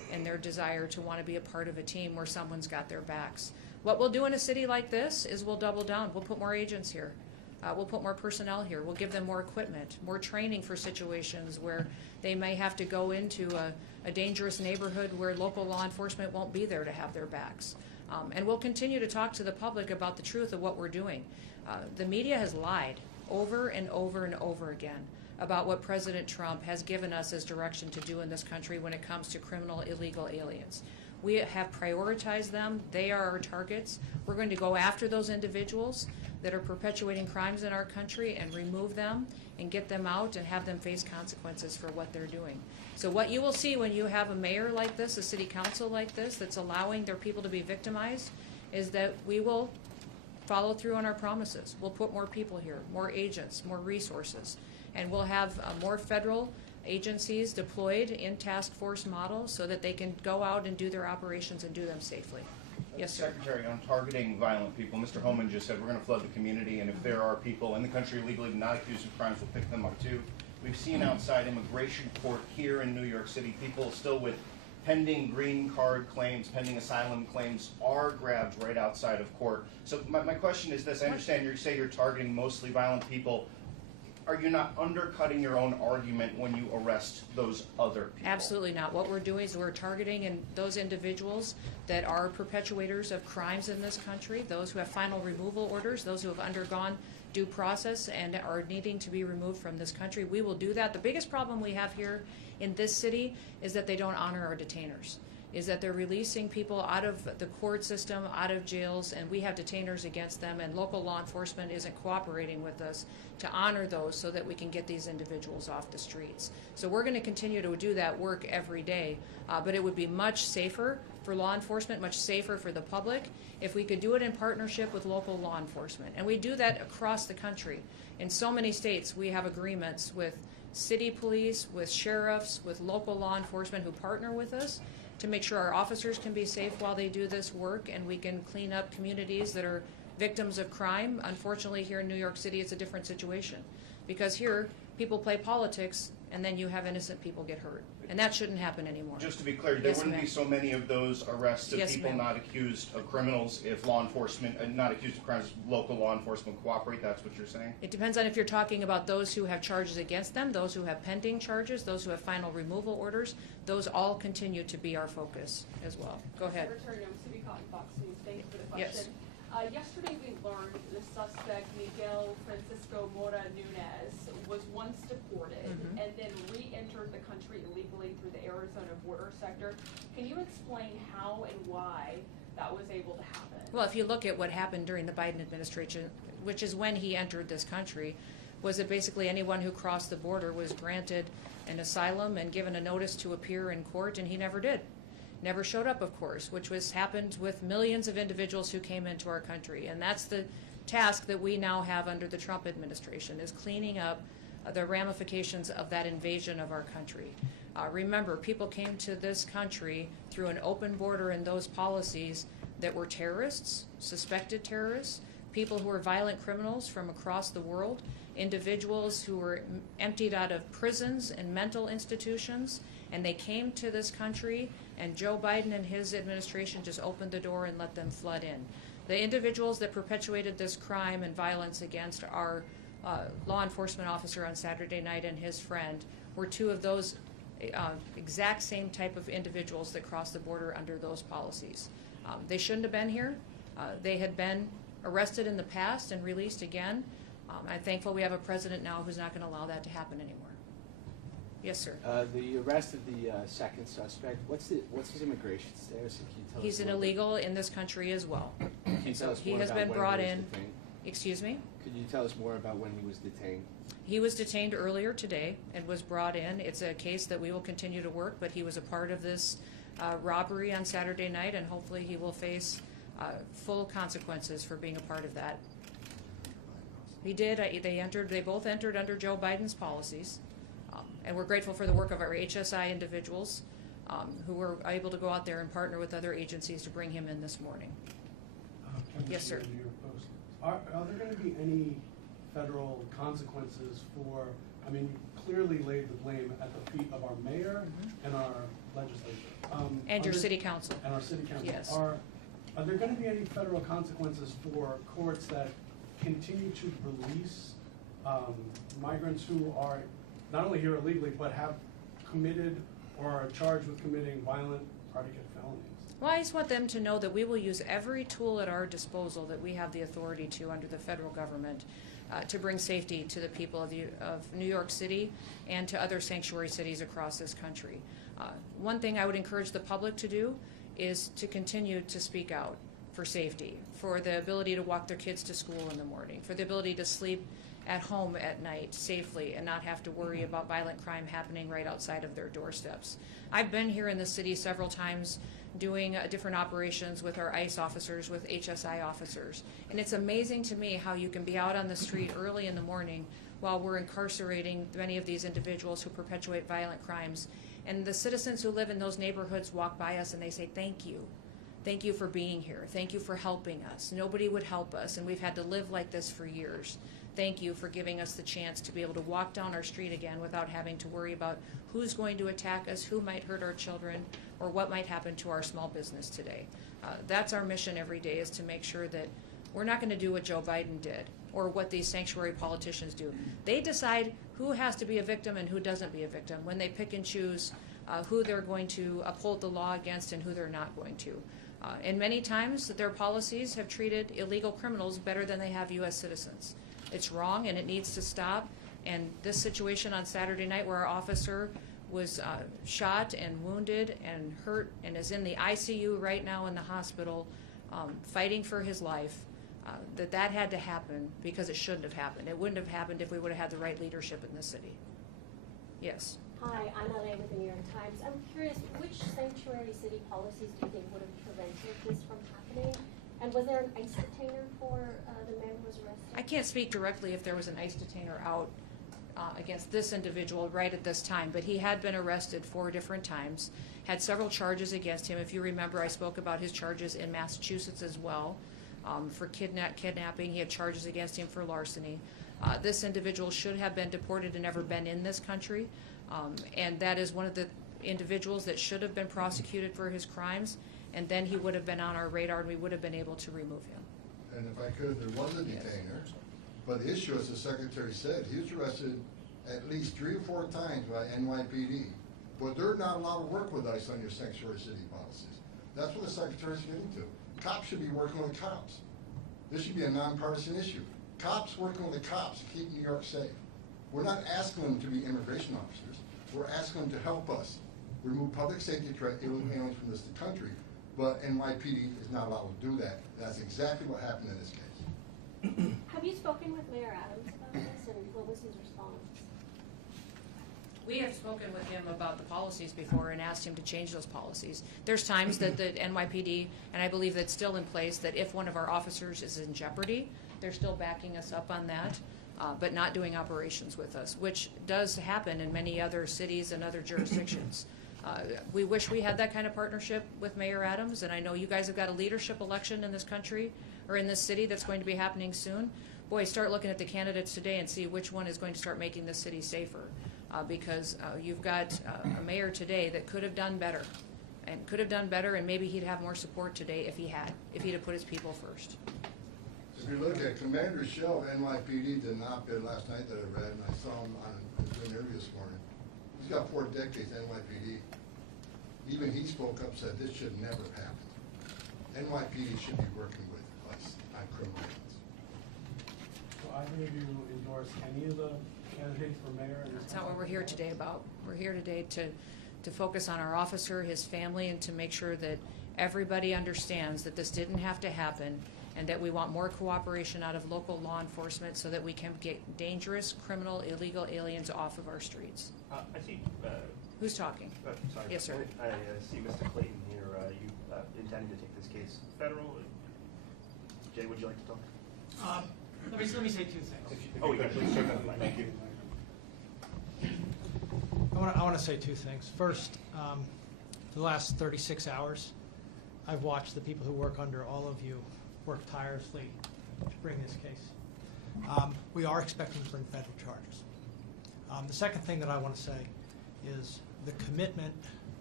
and their desire to want to be a part of a team where someone's got their backs. What we'll do in a city like this is we'll double down. We'll put more agents here. We'll put more personnel here. We'll give them more equipment, more training for situations where they may have to go into a dangerous neighborhood where local law enforcement won't be there to have their backs. And we'll continue to talk to the public about the truth of what we're doing. The media has lied over and over and over again about what President Trump has given us as direction to do in this country when it comes to criminal illegal aliens. We have prioritized them. They are our targets. We're going to go after those individuals that are perpetuating crimes in our country and remove them and get them out and have them face consequences for what they're doing. So what you will see when you have a mayor like this, a city council like this, that's allowing their people to be victimized, is that we will follow through on our promises. We'll put more people here, more agents, more resources, and we'll have more federal agencies deployed in task force models so that they can go out and do their operations and do them safely. Yes, sir. Secretary, on targeting violent people, Mr. Homan just said we're going to flood the community, and if there are people in the country legally not accused of crimes, we'll pick them up too. We've seen outside immigration court here in New York City, people still with pending green card claims, pending asylum claims are grabbed right outside of court. So my question is this: I understand you say you're targeting mostly violent people. Are you not undercutting your own argument when you arrest those other people? Absolutely not. What we're doing is we're targeting those individuals that are perpetuators of crimes in this country, those who have final removal orders, those who have undergone due process and are needing to be removed from this country. We will do that. The biggest problem we have here in this city is that they don't honor our detainers, is that they're releasing people out of the court system, out of jails, and we have detainers against them, and local law enforcement isn't cooperating with us to honor those so that we can get these individuals off the streets. So we're going to continue to do that work every day, but it would be much safer for law enforcement, much safer for the public, if we could do it in partnership with local law enforcement. And we do that across the country. In so many states, we have agreements with city police, with sheriffs, with local law enforcement who partner with us to make sure our officers can be safe while they do this work, and we can clean up communities that are victims of crime. Unfortunately, here in New York City, it's a different situation, because here people play politics and then you have innocent people get hurt, and that shouldn't happen anymore. Just to be clear, there wouldn't be so many of those arrests of people ma'am. not accused of criminals if law enforcement, not accused of crimes, local law enforcement cooperate. That's what you're saying? It depends on if you're talking about those who have charges against them, those who have pending charges, those who have final removal orders. Those all continue to be our focus as well. Go ahead. Secretary Noem, City Cotton Fox News. Thank you for the question. Yes. Yesterday we learned the suspect, Miguel Mora Nunez, was once deported and then re-entered the country illegally through the Arizona border sector. Can you explain how and why that was able to happen? Well, if you look at what happened during the Biden administration, which is when he entered this country, was that basically anyone who crossed the border was granted an asylum and given a notice to appear in court, and he never did. Never showed up, of course, which happened with millions of individuals who came into our country. And that's the task that we now have under the Trump administration, is cleaning up the ramifications of that invasion of our country. Remember, people came to this country through an open border and those policies that were terrorists, suspected terrorists, people who were violent criminals from across the world, individuals who were emptied out of prisons and mental institutions, and they came to this country, and Joe Biden and his administration just opened the door and let them flood in. The individuals that perpetuated this crime and violence against our law enforcement officer on Saturday night and his friend were two of those exact same type of individuals that crossed the border under those policies. They shouldn't have been here. They had been arrested in the past and released again. I'm thankful we have a president now who's not going to allow that to happen anymore. Yes, sir. The arrest of the second suspect, what's his immigration status? Can you tell He's us an a little bit? illegal in this country as well. Can you tell us He more has about been when brought he was in. detained? Excuse me? Could you tell us more about when he was detained? He was detained earlier today and was brought in. It's a case that we will continue to work, but he was a part of this robbery on Saturday night, and hopefully he will face full consequences for being a part of that. He did. They both entered under Joe Biden's policies, and we're grateful for the work of our HSI individuals who were able to go out there and partner with other agencies to bring him in this morning. Yes, sir. Are there going to be any federal consequences for, I mean, you clearly laid the blame at the feet of our mayor and our legislature. And your under- city council. And our city council. Yes. Are there going to be any federal consequences for courts that continue to release migrants who are not only here illegally, but have committed or are charged with committing violent predicate felonies? Well, I just want them to know that we will use every tool at our disposal that we have the authority to under the federal government to bring safety to the people of New York City and to other sanctuary cities across this country. One thing I would encourage the public to do is to continue to speak out for safety, for the ability to walk their kids to school in the morning, for the ability to sleep at home at night safely and not have to worry about violent crime happening right outside of their doorsteps. I've been here in the city several times doing different operations with our ICE officers, with HSI officers. And it's amazing to me how you can be out on the street early in the morning while we're incarcerating many of these individuals who perpetuate violent crimes. And the citizens who live in those neighborhoods walk by us and they say, thank you. Thank you for being here. Thank you for helping us. Nobody would help us, and we've had to live like this for years. Thank you for giving us the chance to be able to walk down our street again without having to worry about who's going to attack us, who might hurt our children, or what might happen to our small business today. That's our mission every day, is to make sure that we're not going to do what Joe Biden did or what these sanctuary politicians do. They decide who has to be a victim and who doesn't be a victim when they pick and choose who they're going to uphold the law against and who they're not going to. And many times their policies have treated illegal criminals better than they have U.S. citizens. It's wrong and it needs to stop. And this situation on Saturday night where our officer was shot and wounded and hurt and is in the ICU right now in the hospital fighting for his life, that had to happen because it shouldn't have happened. It wouldn't have happened if we would have had the right leadership in this city. Yes. Hi, I'm Noem with the New York Times. I'm curious, which sanctuary city policies do you think would have prevented this from happening? And was there an ICE detainer for the man who was arrested? I can't speak directly if there was an ICE detainer out against this individual right at this time, but he had been arrested 4 different times, had several charges against him. If you remember, I spoke about his charges in Massachusetts as well for kidnapping. He had charges against him for larceny. This individual should have been deported and never been in this country, and that is one of the individuals that should have been prosecuted for his crimes, and then he would have been on our radar and we would have been able to remove him. And if I could, there was a detainer, but the issue, as the Secretary said, he was arrested at least 3 or 4 times by NYPD, but they're not allowed to work with ICE on your sanctuary city policies. That's what the Secretary's getting to. Cops should be working with cops. This should be a nonpartisan issue. Cops working with the cops to keep New York safe. We're not asking them to be immigration officers. We're asking them to help us remove public safety threat aliens from this country, but NYPD is not allowed to do that. That's exactly what happened in this case. Have you spoken with Mayor Adams about this, and what was his response? We have spoken with him about the policies before and asked him to change those policies. There's times that the NYPD, and I believe that's still in place, that if one of our officers is in jeopardy, they're still backing us up on that, but not doing operations with us, which does happen in many other cities and other jurisdictions. We wish we had that kind of partnership with Mayor Adams, and I know you guys have got a leadership election in this country, or in this city, that's going to be happening soon. Boy, start looking at the candidates today and see which one is going to start making this city safer. Because you've got a mayor today that could have done better, and maybe he'd have more support today if he'd have put his people first. If you look at Commander Shell of NYPD did an op-ed last night that I read, and I saw him on an interview this morning. He's got 4 decades NYPD. Even he spoke up, said this should never happen. NYPD should be working with us on criminal aliens. So either of you endorse any of the candidates for mayor? That's not what we're here today about. We're here today to focus on our officer, his family, and to make sure that everybody understands that this didn't have to happen, and that we want more cooperation out of local law enforcement so that we can get dangerous, criminal, illegal aliens off of our streets. I see. Who's talking? Sorry. Yes, sir. I see Mr. Clayton here. You intending to take this case federal? Jay, would you like to talk? Let me say 2 things. Oh, yeah, please, sir. Thank you. I want to say 2 things. First, for the last 36 hours, I've watched the people who work under all of you work tirelessly to bring this case. We are expecting to bring federal charges. The second thing that I want to say is the commitment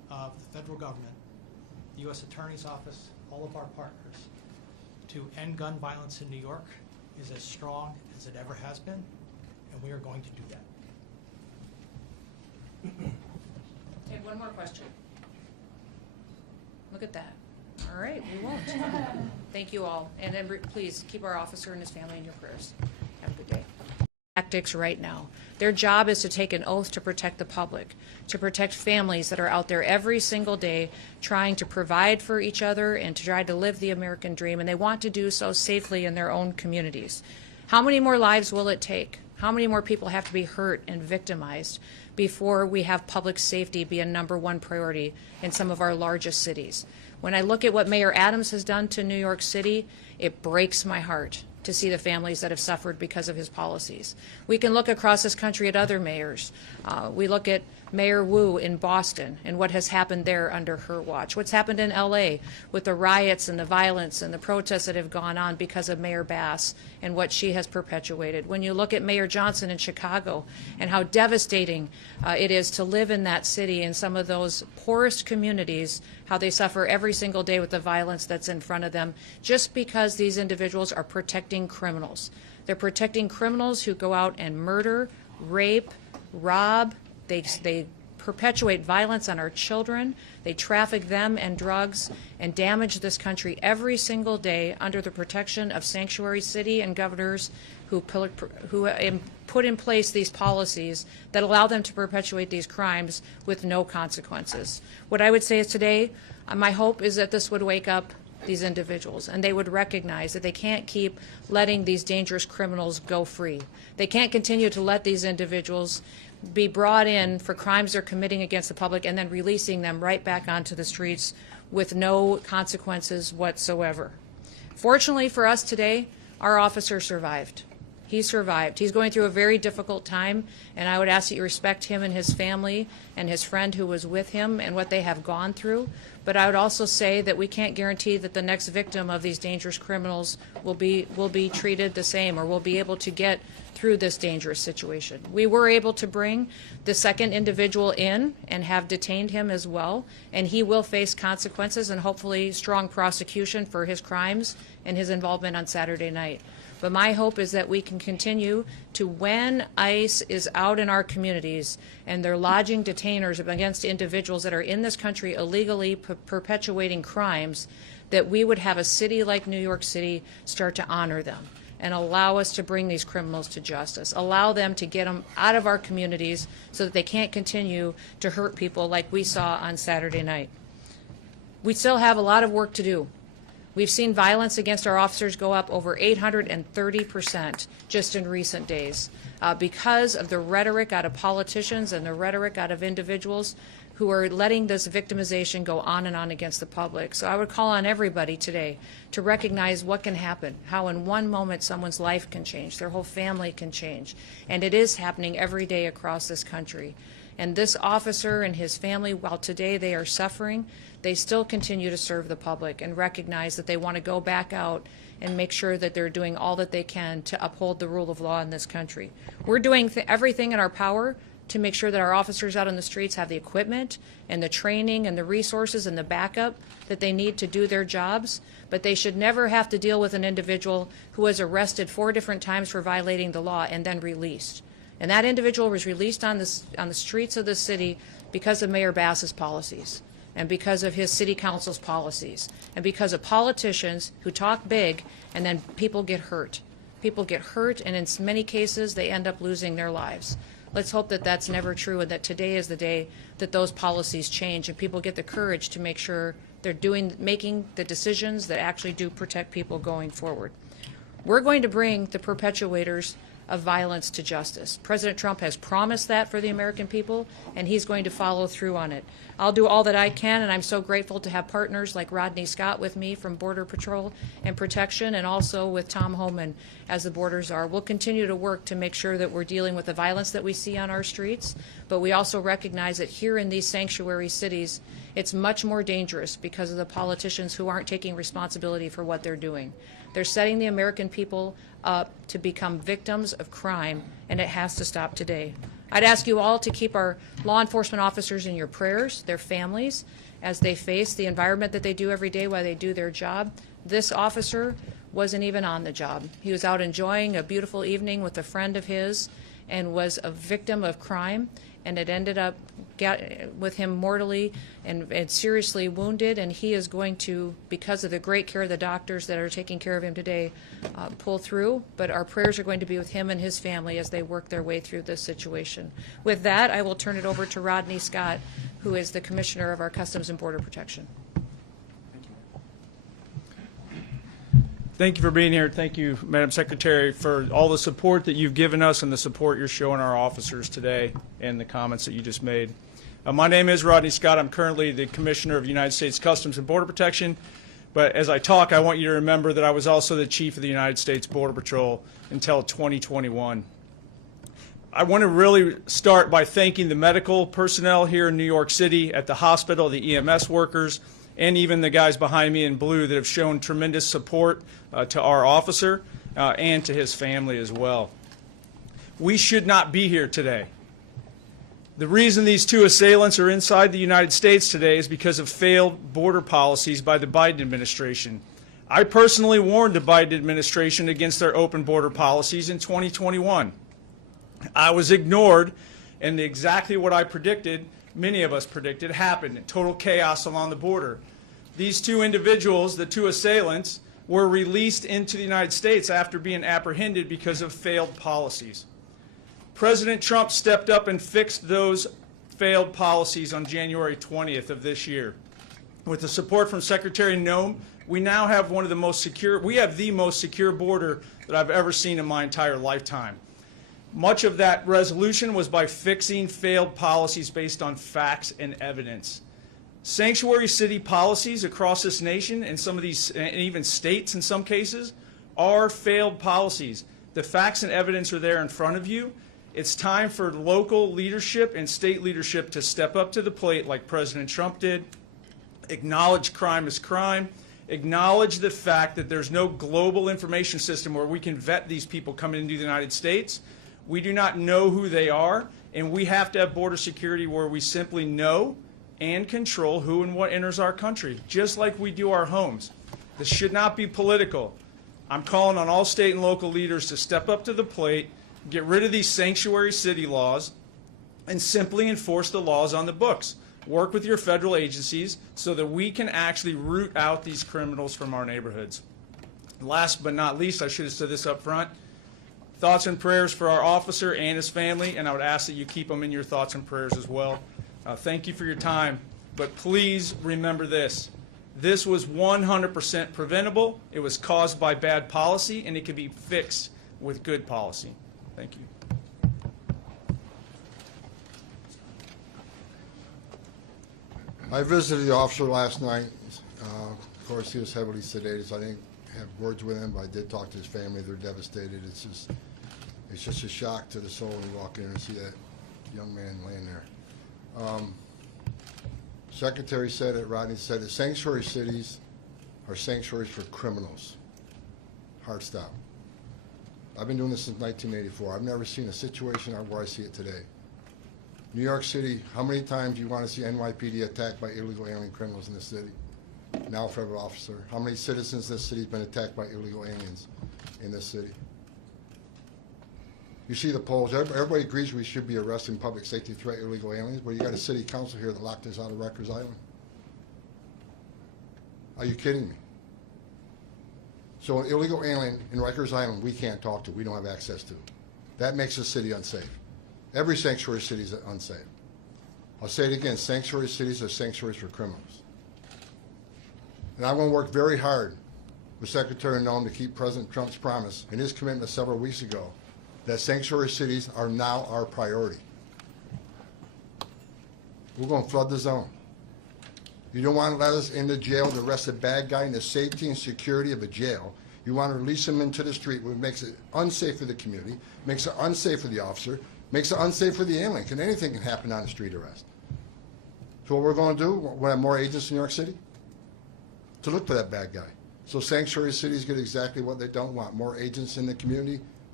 of the federal government, the U.S. Attorney's Office, all of our partners, to end gun violence in New York is as strong as it ever has been, and we are going to do that. Okay, one more question. Look at that. All right, we won't. Thank you all. And then please keep our officer and his family in your prayers. Have a good day. Tactics right now. Their job is to take an oath to protect the public, to protect families that are out there every single day trying to provide for each other and to try to live the American dream, and they want to do so safely in their own communities. How many more lives will it take? How many more people have to be hurt and victimized before we have public safety be a #1 priority in some of our largest cities? When I look at what Mayor Adams has done to New York City, it breaks my heart to see the families that have suffered because of his policies. We can look across this country at other mayors. We look at Mayor Wu in Boston and what has happened there under her watch. What's happened in LA with the riots and the violence and the protests that have gone on because of Mayor Bass and what she has perpetuated. When you look at Mayor Johnson in Chicago and how devastating it is to live in that city in some of those poorest communities, how they suffer every single day with the violence that's in front of them, just because these individuals are protecting criminals. They're protecting criminals who go out and murder, rape, rob. They perpetuate violence on our children. They traffic them and drugs and damage this country every single day under the protection of sanctuary city and governors who put in place these policies that allow them to perpetuate these crimes with no consequences. What I would say is today, my hope is that this would wake up these individuals and they would recognize that they can't keep letting these dangerous criminals go free. They can't continue to let these individuals be brought in for crimes they're committing against the public and then releasing them right back onto the streets with no consequences whatsoever. Fortunately for us today, our officer survived. He survived. He's going through a very difficult time, and I would ask that you respect him and his family and his friend who was with him and what they have gone through. But I would also say that we can't guarantee that the next victim of these dangerous criminals will be treated the same or will be able to get through this dangerous situation. We were able to bring the second individual in and have detained him as well, and he will face consequences and hopefully strong prosecution for his crimes and his involvement on Saturday night. But my hope is that we can continue to, when ICE is out in our communities and they're lodging detainers against individuals that are in this country illegally perpetuating crimes, that we would have a city like New York City start to honor them and allow us to bring these criminals to justice, allow them to get them out of our communities so that they can't continue to hurt people like we saw on Saturday night. We still have a lot of work to do. We've seen violence against our officers go up over 830% just in recent days because of the rhetoric out of politicians and the rhetoric out of individuals who are letting this victimization go on and on against the public. So I would call on everybody today to recognize what can happen, how in one moment someone's life can change, their whole family can change. And it is happening every day across this country. And this officer and his family, while today they are suffering, they still continue to serve the public and recognize that they want to go back out and make sure that they're doing all that they can to uphold the rule of law in this country. We're doing everything in our power to make sure that our officers out on the streets have the equipment and the training and the resources and the backup that they need to do their jobs, but they should never have to deal with an individual who was arrested 4 different times for violating the law and then released. And that individual was released on the streets of the city because of Mayor Bass's policies and because of his city council's policies and because of politicians who talk big and then people get hurt. People get hurt, and in many cases they end up losing their lives. Let's hope that that's never true and that today is the day that those policies change and people get the courage to make sure they're making the decisions that actually do protect people going forward. We're going to bring the perpetuators of violence to justice. President Trump has promised that for the American people, and he's going to follow through on it. I'll do all that I can, and I'm so grateful to have partners like Rodney Scott with me from Border Patrol and Protection, and also with Tom Homan as the border czar. We'll continue to work to make sure that we're dealing with the violence that we see on our streets, but we also recognize that here in these sanctuary cities, it's much more dangerous because of the politicians who aren't taking responsibility for what they're doing. They're setting the American people up to become victims of crime, and it has to stop today. I'd ask you all to keep our law enforcement officers in your prayers, their families, as they face the environment that they do every day while they do their job. This officer wasn't even on the job. He was out enjoying a beautiful evening with a friend of his and was a victim of crime, and it ended up with him mortally and seriously wounded, and he is going to, because of the great care of the doctors that are taking care of him today, pull through. But our prayers are going to be with him and his family as they work their way through this situation. With that, I will turn it over to Rodney Scott, who is the Commissioner of our Customs and Border Protection. Thank you for being here. Thank you, Madam Secretary, for all the support that you've given us and the support you're showing our officers today and the comments that you just made. My name is Rodney Scott. I'm currently the Commissioner of United States Customs and Border Protection. But as I talk, I want you to remember that I was also the Chief of the United States Border Patrol until 2021. I want to really start by thanking the medical personnel here in New York City at the hospital, the EMS workers, and even the guys behind me in blue that have shown tremendous support to our officer and to his family as well. We should not be here today. The reason these two assailants are inside the United States today is because of failed border policies by the Biden administration. I personally warned the Biden administration against their open border policies in 2021. I was ignored, and exactly what I predicted, many of us predicted, happened. Total chaos along the border. These two individuals, the two assailants, were released into the United States after being apprehended because of failed policies. President Trump stepped up and fixed those failed policies on January 20th of this year. With the support from Secretary Noem, we now have one of the most secure, we have the most secure border that I've ever seen in my entire lifetime. Much of that resolution was by fixing failed policies based on facts and evidence. Sanctuary city policies across this nation, and some of these, and even states in some cases, are failed policies. The facts and evidence are there in front of you. It's time for local leadership and state leadership to step up to the plate like President Trump did, acknowledge crime as crime, acknowledge the fact that there's no global information system where we can vet these people coming into the United States. We do not know who they are, and we have to have border security where we simply know and control who and what enters our country, just like we do our homes. This should not be political. I'm calling on all state and local leaders to step up to the plate, get rid of these sanctuary city laws, and simply enforce the laws on the books. Work with your federal agencies so that we can actually root out these criminals from our neighborhoods. Last but not least, I should have said this up front, thoughts and prayers for our officer and his family, and I would ask that you keep them in your thoughts and prayers as well. Thank you for your time, but please remember this. This was 100% preventable. It was caused by bad policy, and it can be fixed with good policy. Thank you. I visited the officer last night. Of course, he was heavily sedated, so I didn't have words with him, but I did talk to his family. They're devastated. It's just a shock to the soul when you walk in and see that young man laying there. Secretary said it, Rodney said it, sanctuary cities are sanctuaries for criminals. Hard stop. I've been doing this since 1984. I've never seen a situation where I see it today. New York City, how many times do you want to see NYPD attacked by illegal alien criminals in this city? Now federal officer. How many citizens in this city have been attacked by illegal aliens in this city? You see the polls. Everybody agrees we should be arresting public safety threat illegal aliens, but you got a city council here that locked us out of Rikers Island. Are you kidding me? So an illegal alien in Rikers Island we can't talk to, we don't have access to. That makes the city unsafe. Every sanctuary city is unsafe. I'll say it again, sanctuary cities are sanctuaries for criminals. And I'm going to work very hard with Secretary Noem to keep President Trump's promise and his commitment several weeks ago that sanctuary cities are now our priority. We're going to flood the zone. You don't want to let us into jail to arrest a bad guy in the safety and security of a jail. You want to release him into the street, which makes it unsafe for the community, makes it unsafe for the officer, makes it unsafe for the alien. Anything can happen on a street arrest. So what we're going to do, we'll have more agents in New York City to look for that bad guy. So sanctuary cities get exactly what they don't want, more agents in the community,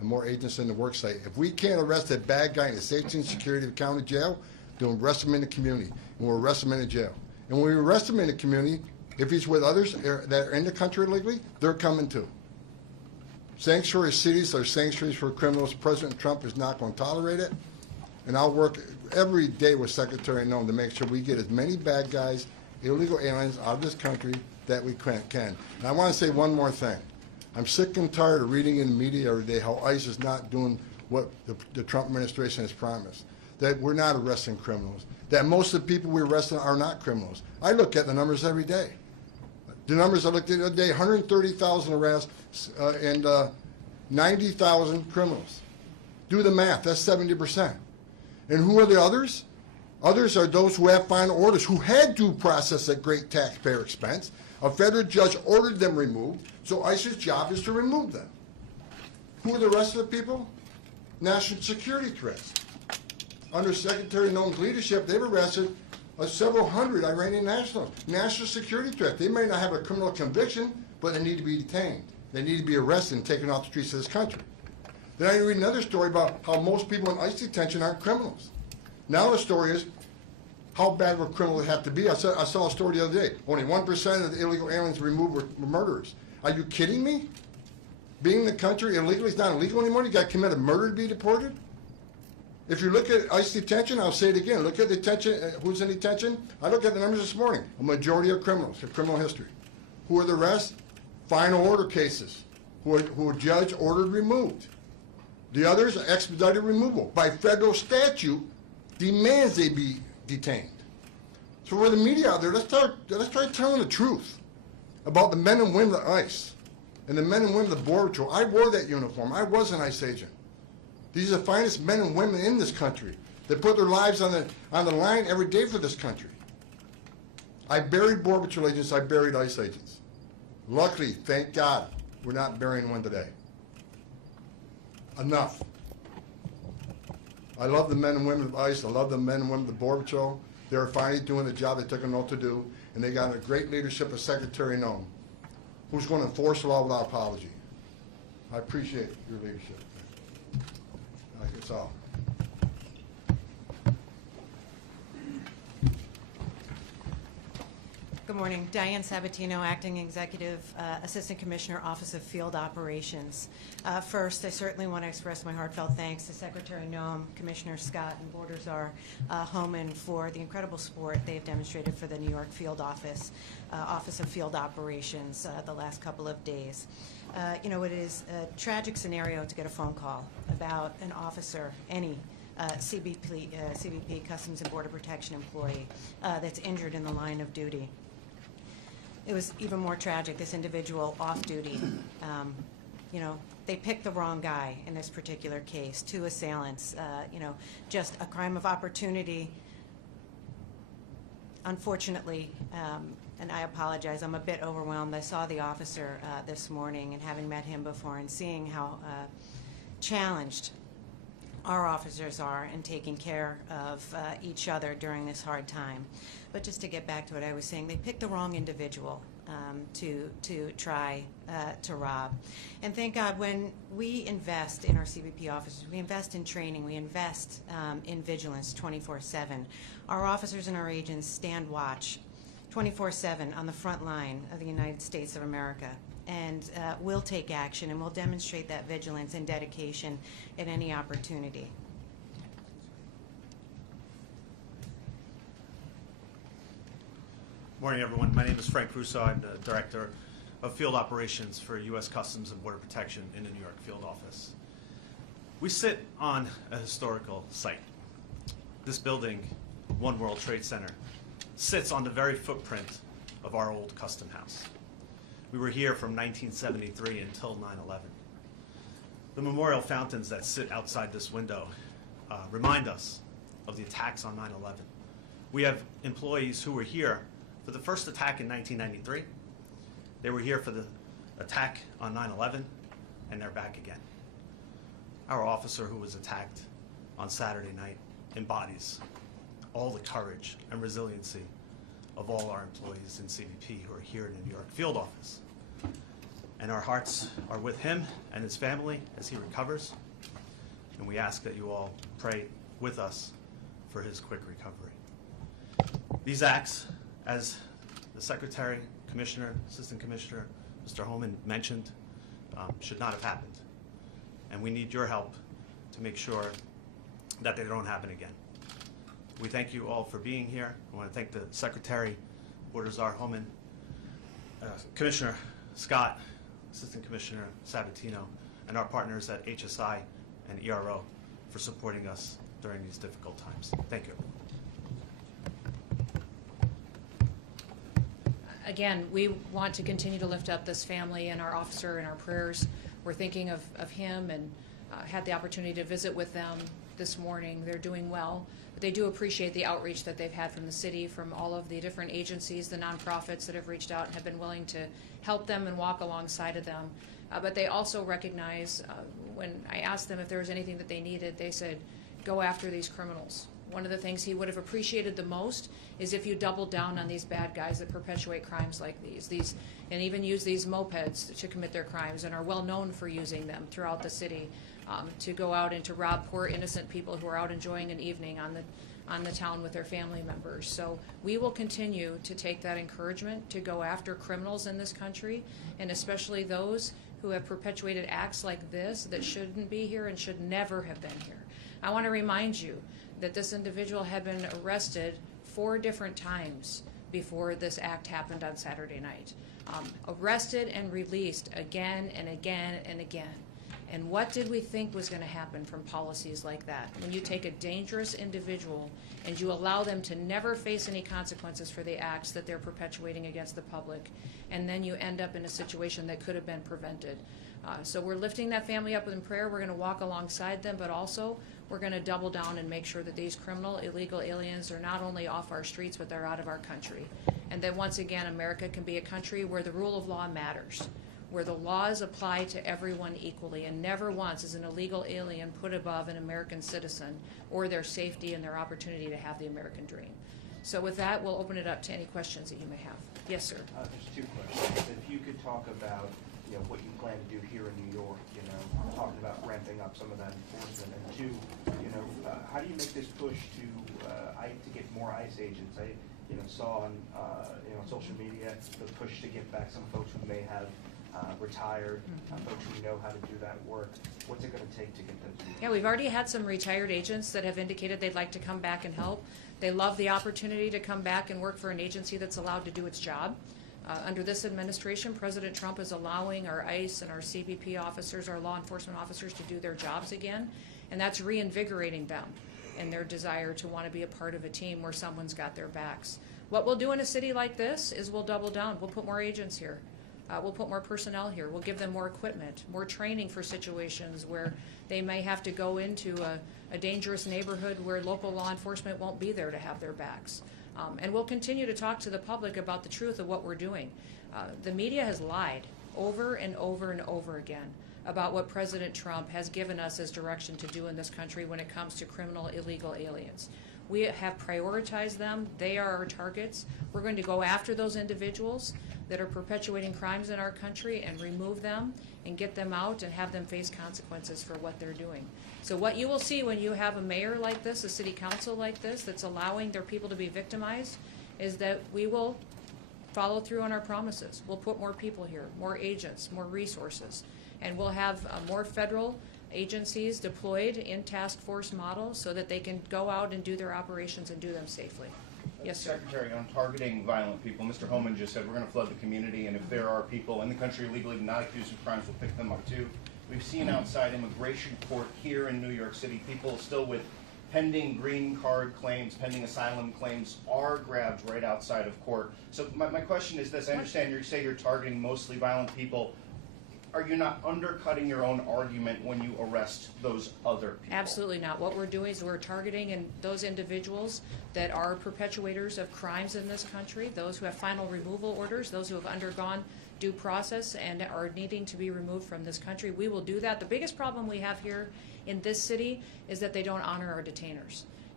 and more agents in the work site. If we can't arrest that bad guy in the safety and security of the county jail, then we'll arrest him in the community, and we'll arrest him in the jail. And when we arrest him in the community, if he's with others that are in the country illegally, they're coming too. Sanctuary cities are sanctuaries for criminals. President Trump is not going to tolerate it. And I'll work every day with Secretary Noem to make sure we get as many bad guys, illegal aliens out of this country that we can. And I want to say one more thing. I'm sick and tired of reading in the media every day how ICE is not doing what the Trump administration has promised, that we're not arresting criminals, that most of the people we arrest are not criminals. I look at the numbers every day. The numbers I looked at the other day, 130,000 arrests and 90,000 criminals. Do the math, that's 70%. And who are the others? Others are those who have final orders, who had due process at great taxpayer expense. A federal judge ordered them removed, so ICE's job is to remove them. Who are the rest of the people? National security threats. Under Secretary Noem's leadership, they've arrested several hundred Iranian nationals. National security threat. They may not have a criminal conviction, but they need to be detained. They need to be arrested and taken off the streets of this country. Then I read another story about how most people in ICE detention aren't criminals. Now the story is, how bad would criminals have to be? I saw a story the other day. Only 1% of the illegal aliens removed were murderers. Are you kidding me? Being in the country illegally is not illegal anymore? You got to commit a murder to be deported? If you look at ICE detention, I'll say it again, look at detention, who's in detention? I looked at the numbers this morning. A majority of criminals have criminal history. Who are the rest? Final order cases, who a judge ordered removed. The others are expedited removal. By federal statute, demands they be detained. So for the media out there, let's try telling the truth about the men and women of ICE and the men and women of the Border Patrol. I wore that uniform. I was an ICE agent. These are the finest men and women in this country that put their lives on the line every day for this country. I buried Border Patrol agents. I buried ICE agents. Luckily, thank God, we're not burying one today. Enough. I love the men and women of ICE. I love the men and women of the Border Patrol. They're finally doing the job they took an oath to do, and they got a great leadership of Secretary Noem, who's going to enforce the law without apology. I appreciate your leadership. That's all. Good morning. Diane Sabatino, Acting Executive Assistant Commissioner, Office of Field Operations. First, I certainly want to express my heartfelt thanks to Secretary Noem, Commissioner Scott, and Border Czar Homan for the incredible support they have demonstrated for the New York Field Office, Office of Field Operations the last couple of days. You know, it is a tragic scenario to get a phone call about an officer, any CBP, Customs and Border Protection employee, that's injured in the line of duty. It was even more tragic, this individual off duty. You know, they picked the wrong guy in this particular case, two assailants, you know, just a crime of opportunity. Unfortunately, and I apologize, I'm a bit overwhelmed. I saw the officer this morning, and having met him before and seeing how challenged our officers are in taking care of each other during this hard time. But just to get back to what I was saying, they picked the wrong individual to try to rob. And thank God, when we invest in our CBP officers, we invest in training, we invest in vigilance 24/7. Our officers and our agents stand watch 24/7 on the front line of the United States of America. And we'll take action, and we'll demonstrate that vigilance and dedication at any opportunity. Morning, everyone. My name is Frank Russo. I'm the Director of Field Operations for U.S. Customs and Border Protection in the New York Field Office. We sit on a historical site. This building, One World Trade Center, sits on the very footprint of our old custom house. We were here from 1973 until 9/11. The memorial fountains that sit outside this window remind us of the attacks on 9/11. We have employees who were here for the first attack in 1993. They were here for the attack on 9/11, and they're back again. Our officer who was attacked on Saturday night embodies all the courage and resiliency of all our employees in CBP who are here in the New York Field Office. And our hearts are with him and his family as he recovers. And we ask that you all pray with us for his quick recovery. These acts, as the Secretary, Commissioner, Assistant Commissioner, Mr. Homan mentioned, should not have happened. And we need your help to make sure that they don't happen again. We thank you all for being here. I want to thank the Secretary, Board Czar Homan, Commissioner Scott, Assistant Commissioner Sabatino, and our partners at HSI and ERO for supporting us during these difficult times. Thank you. Again, we want to continue to lift up this family and our officer in our prayers. We're thinking of him and had the opportunity to visit with them this morning. They're doing well. But they do appreciate the outreach that they've had from the city, from all of the different agencies, the nonprofits that have reached out and have been willing to help them and walk alongside of them. But they also recognize, when I asked them if there was anything that they needed, they said, go after these criminals. One of the things he would have appreciated the most is if you doubled down on these bad guys that perpetuate crimes like these and even use these mopeds to commit their crimes and are well known for using them throughout the city to go out and to rob poor innocent people who are out enjoying an evening on the town with their family members. So we will continue to take that encouragement to go after criminals in this country, and especially those who have perpetuated acts like this that shouldn't be here and should never have been here. I want to remind you that this individual had been arrested 4 different times before this act happened on Saturday night. Arrested and released again and again and again. And what did we think was going to happen from policies like that? When you take a dangerous individual and you allow them to never face any consequences for the acts that they're perpetuating against the public, and then you end up in a situation that could have been prevented. So we're lifting that family up in prayer. We're going to walk alongside them, but also we're going to double down and make sure that these criminal, illegal aliens are not only off our streets, but they're out of our country. And that once again, America can be a country where the rule of law matters, where the laws apply to everyone equally, and never once is an illegal alien put above an American citizen or their safety and their opportunity to have the American dream. So with that, we'll open it up to any questions that you may have. Yes, sir. There's 2 questions. If you could talk about what you plan to do here in New York, talking about ramping up some of that enforcement, and 2, how do you make this push to get more ICE agents? I saw on social media the push to get back some folks who may have retired, folks who know how to do that work. What's it going to take to get those people? Yeah, we've already had some retired agents that have indicated they'd like to come back and help. They love the opportunity to come back and work for an agency that's allowed to do its job. Under this administration, President Trump is allowing our ICE and our CBP officers, our law enforcement officers, to do their jobs again, and that's reinvigorating them in their desire to want to be a part of a team where someone's got their backs. What we'll do in a city like this is we'll double down. We'll put more agents here. We'll put more personnel here. We'll give them more equipment, more training for situations where they may have to go into a dangerous neighborhood where local law enforcement won't be there to have their backs. And we'll continue to talk to the public about the truth of what we're doing. The media has lied over and over and over again about what President Trump has given us as direction to do in this country when it comes to criminal illegal aliens. We have prioritized them. They are our targets. We're going to go after those individuals that are perpetuating crimes in our country and remove them and get them out and have them face consequences for what they're doing. So what you will see when you have a mayor like this, a city council like this, that's allowing their people to be victimized, is that we will follow through on our promises. We'll put more people here, more agents, more resources, and we'll have more federal agencies deployed in task force models so that they can go out and do their operations and do them safely. Yes, sir. Secretary, on targeting violent people, Mr. Homan just said we're going to flood the community, and if there are people in the country legally not accused of crimes, we'll pick them up too. We've seen outside immigration court here in New York City, people still with pending green card claims, pending asylum claims are grabbed right outside of court. So my question is this: I understand you say you're targeting mostly violent people. Are you not undercutting your own argument when you arrest those other people? Absolutely not. What we're doing is we're targeting those individuals that are perpetuators of crimes in this country, those who have final removal orders, those who have undergone due process and are needing to be removed from this country. We will do that. The biggest problem we have here in this city is that they don't honor our detainers.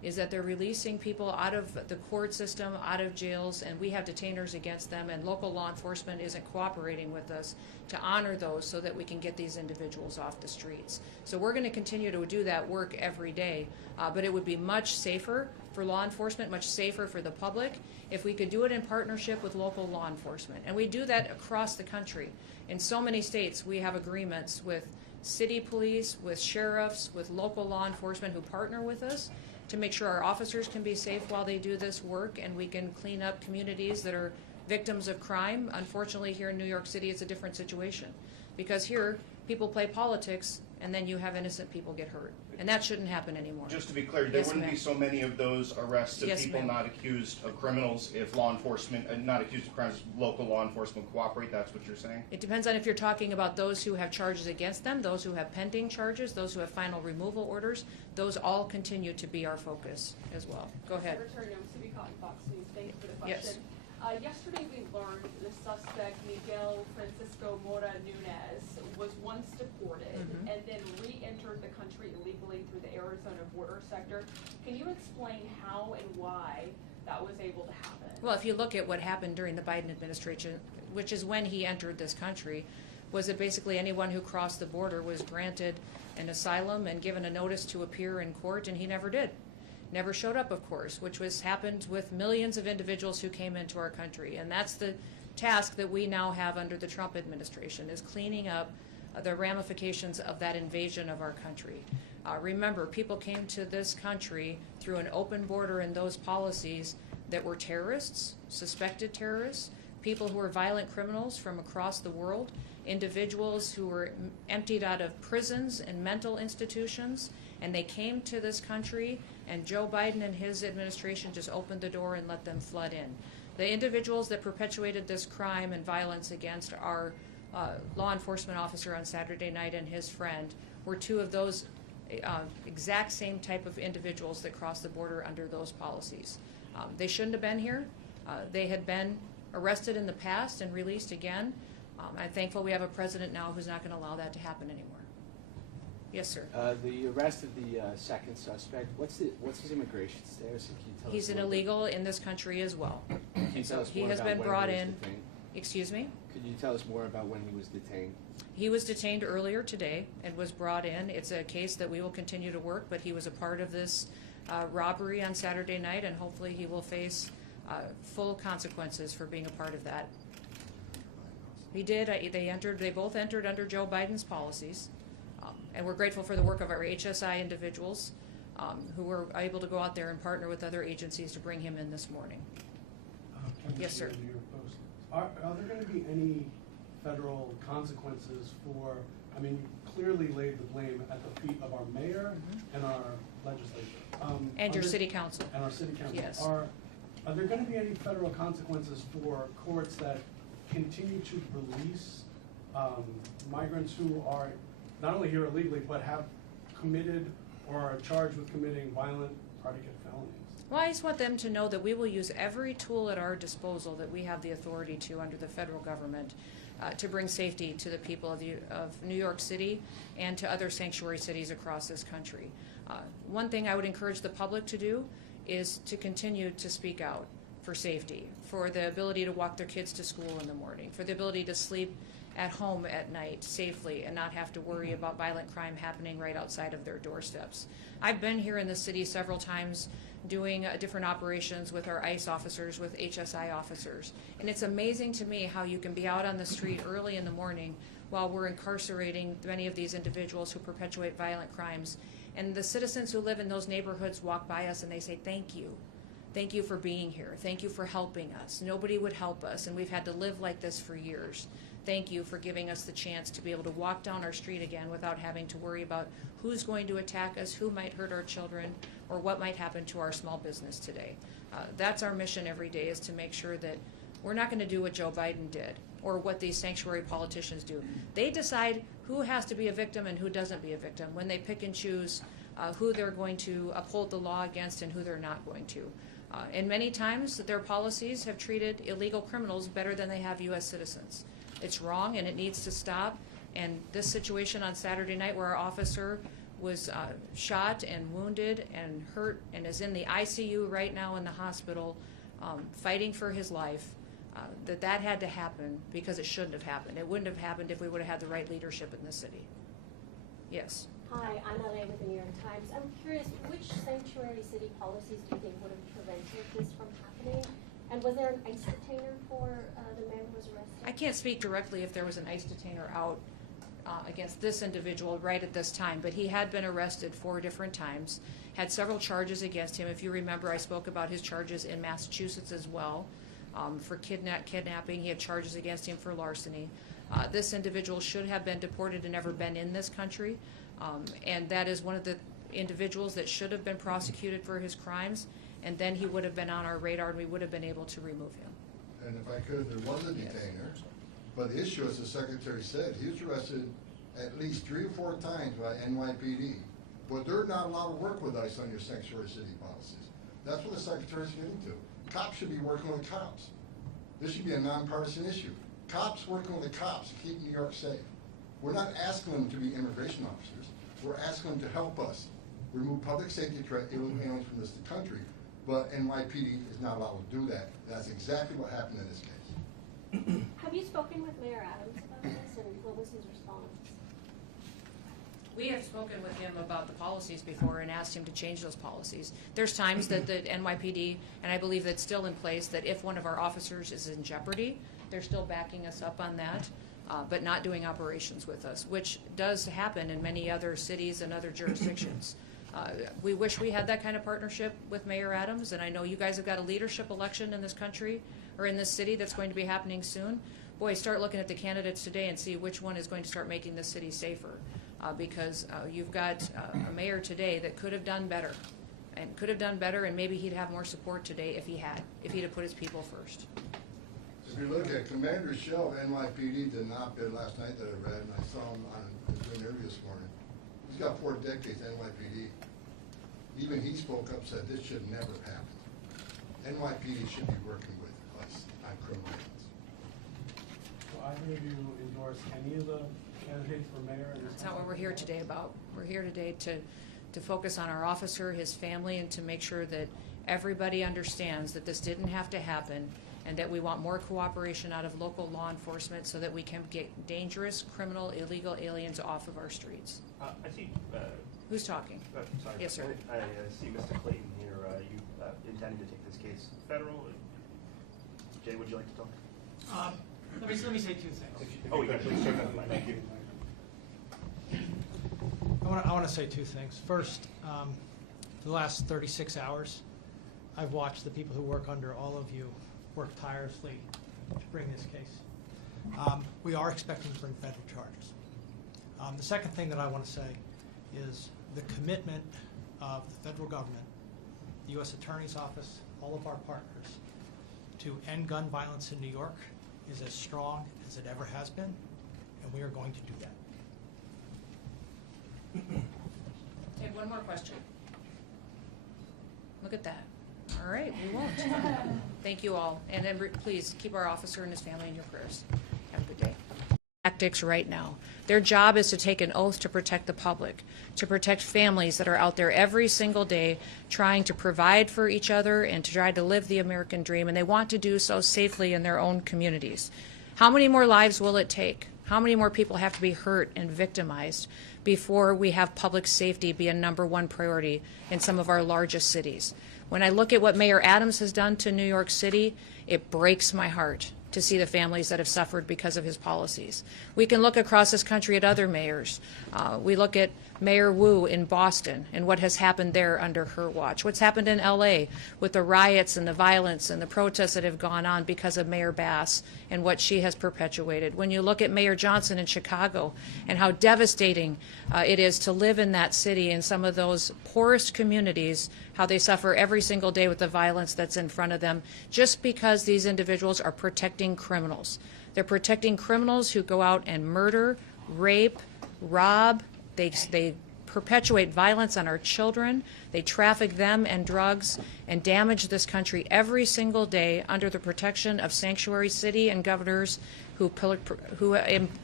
is that they're releasing people out of the court system, out of jails, and we have detainers against them, and local law enforcement isn't cooperating with us to honor those so that we can get these individuals off the streets. So we're going to continue to do that work every day, but it would be much safer for law enforcement, much safer for the public, if we could do it in partnership with local law enforcement. And we do that across the country. In so many states, we have agreements with city police, with sheriffs, with local law enforcement who partner with us to make sure our officers can be safe while they do this work, and we can clean up communities that are victims of crime. Unfortunately, here in New York City, it's a different situation, because here people play politics and then you have innocent people get hurt, and that shouldn't happen anymore. Just to be clear, there Yes, wouldn't be ma'am. so many of those arrests of Yes, people ma'am. not accused of criminals if law enforcement, not accused of crimes, local law enforcement cooperate. That's what you're saying? It depends on if you're talking about those who have charges against them, those who have pending charges, those who have final removal orders. Those all continue to be our focus as well. Go ahead. Secretary Noem, City Cotton Fox News. Thank you for the Yes. question. Yesterday we learned the suspect, Miguel Mora Nunez, was once deported Mhm. and then re-entered the country illegally through the Arizona border sector. Can you explain how and why that was able to happen? Well, if you look at what happened during the Biden administration, which is when he entered this country, was that basically anyone who crossed the border was granted an asylum and given a notice to appear in court, and he never did. Never showed up, of course, which was happened with millions of individuals who came into our country. And that's the task that we now have under the Trump administration, is cleaning up the ramifications of that invasion of our country. Remember, people came to this country through an open border and those policies that were terrorists, suspected terrorists, people who were violent criminals from across the world, individuals who were emptied out of prisons and mental institutions, and they came to this country, and Joe Biden and his administration just opened the door and let them flood in. The individuals that perpetuated this crime and violence against our law enforcement officer on Saturday night and his friend were two of those exact same type of individuals that crossed the border under those policies. They shouldn't have been here. They had been arrested in the past and released again. I'm thankful we have a president now who's not going to allow that to happen anymore. Yes, sir. The arrest of the second suspect, what's his immigration status? Can you tell He's us an more illegal in this country as well. Can you tell us He more has about been when brought he was in. detained? Excuse me? Could you tell us more about when he was detained? He was detained earlier today and was brought in. It's a case that we will continue to work, but he was a part of this robbery on Saturday night, and hopefully he will face full consequences for being a part of that. He did. They both entered under Joe Biden's policies, and we're grateful for the work of our HSI individuals who were able to go out there and partner with other agencies to bring him in this morning. Yes, sir. Are there going to be any federal consequences for, I mean, you clearly laid the blame at the feet of our mayor and our legislature. And your city council. And our city council. Yes. Are there going to be any federal consequences for courts that continue to release migrants who are not only here illegally, but have committed or are charged with committing violent predicate felonies? Well, I just want them to know that we will use every tool at our disposal that we have the authority to under the federal government to bring safety to the people of New York City and to other sanctuary cities across this country. One thing I would encourage the public to do is to continue to speak out for safety, for the ability to walk their kids to school in the morning, for the ability to sleep at home at night safely and not have to worry about violent crime happening right outside of their doorsteps. I've been here in the city several times doing different operations with our ICE officers, with HSI officers. And it's amazing to me how you can be out on the street early in the morning while we're incarcerating many of these individuals who perpetuate violent crimes. And the citizens who live in those neighborhoods walk by us and they say, "Thank you. Thank you for being here. Thank you for helping us. Nobody would help us, and we've had to live like this for years. Thank you for giving us the chance to be able to walk down our street again without having to worry about who's going to attack us, who might hurt our children, or what might happen to our small business today." That's our mission every day, is to make sure that we're not going to do what Joe Biden did or what these sanctuary politicians do. They decide who has to be a victim and who doesn't be a victim when they pick and choose who they're going to uphold the law against and who they're not going to. And many times their policies have treated illegal criminals better than they have U.S. citizens. It's wrong and it needs to stop. And this situation on Saturday night where our officer was shot and wounded and hurt and is in the ICU right now in the hospital fighting for his life, that had to happen because it shouldn't have happened. It wouldn't have happened if we would have had the right leadership in this city. Yes. Hi, I'm LA with the New York Times. I'm curious, which sanctuary city policies do you think would have prevented this from happening? And was there an ICE detainer for the man who was arrested? I can't speak directly if there was an ICE detainer out against this individual right at this time, but he had been arrested 4 different times, had several charges against him. If you remember, I spoke about his charges in Massachusetts as well. For kidnapping, he had charges against him for larceny. This individual should have been deported and never been in this country, and that is one of the individuals that should have been prosecuted for his crimes, and then he would have been on our radar and we would have been able to remove him. And if I could, there was a detainer, but the issue, as the Secretary said, he was arrested at least 3 or 4 times by NYPD, but they're not allowed to work with ICE on your sanctuary city policies. That's what the Secretary's getting to. Cops should be working with cops. This should be a nonpartisan issue. Cops working with the cops to keep New York safe. We're not asking them to be immigration officers. We're asking them to help us remove public safety threat aliens from this country, but NYPD is not allowed to do that. That's exactly what happened in this case. Have you spoken with Mayor Adams about this, and what was his response? We have spoken with him about the policies before and asked him to change those policies. There's times that the NYPD, and I believe that's still in place, that if one of our officers is in jeopardy, they're still backing us up on that, but not doing operations with us, which does happen in many other cities and other jurisdictions. We wish we had that kind of partnership with Mayor Adams, and I know you guys have got a leadership election in this country, or in this city, that's going to be happening soon. Boy, start looking at the candidates today and see which one is going to start making this city safer. Because you've got a mayor today that could have done better, and maybe he'd have more support today if he'd have put his people first. If you look at Commander Shell, NYPD did an op-ed last night that I read, and I saw him on his interview this morning. He's got 4 decades NYPD. Even he spoke up, said this should never happen. NYPD should be working with us on criminal acts. So either of you endorse any of the candidates for mayor? That's not what we're here today about. We're here today to focus on our officer, his family, and to make sure that everybody understands that this didn't have to happen, and that we want more cooperation out of local law enforcement so that we can get dangerous, criminal, illegal aliens off of our streets. I see. Who's talking? Sorry. Yes, sir. I see Mr. Clayton here. You intending to take this case federal? Jay, would you like to talk? Let me say 2 things. Oh, you got to please. Thank you. I want to say 2 things. First, for the last 36 hours, I've watched the people who work under all of you work tirelessly to bring this case. We are expecting to bring federal charges. The second thing that I want to say is the commitment of the federal government, the U.S. Attorney's Office, all of our partners, to end gun violence in New York is as strong as it ever has been, and we are going to do that. Take one more question. Look at that. All right, we won't. Thank you all. And then please keep our officer and his family in your prayers. Have a good day. Tactics right now. Their job is to take an oath to protect the public, to protect families that are out there every single day trying to provide for each other and to try to live the American dream, and they want to do so safely in their own communities. How many more lives will it take? How many more people have to be hurt and victimized before we have public safety be a #1 priority in some of our largest cities? When I look at what Mayor Adams has done to New York City, it breaks my heart to see the families that have suffered because of his policies. We can look across this country at other mayors. We look at Mayor Wu in Boston and what has happened there under her watch. What's happened in LA with the riots and the violence and the protests that have gone on because of Mayor Bass and what she has perpetuated. When you look at Mayor Johnson in Chicago and how devastating it is to live in that city, in some of those poorest communities, how they suffer every single day with the violence that's in front of them, just because these individuals are protecting criminals. They're protecting criminals who go out and murder, rape, rob. They perpetuate violence on our children. They traffic them and drugs and damage this country every single day under the protection of sanctuary city and governors who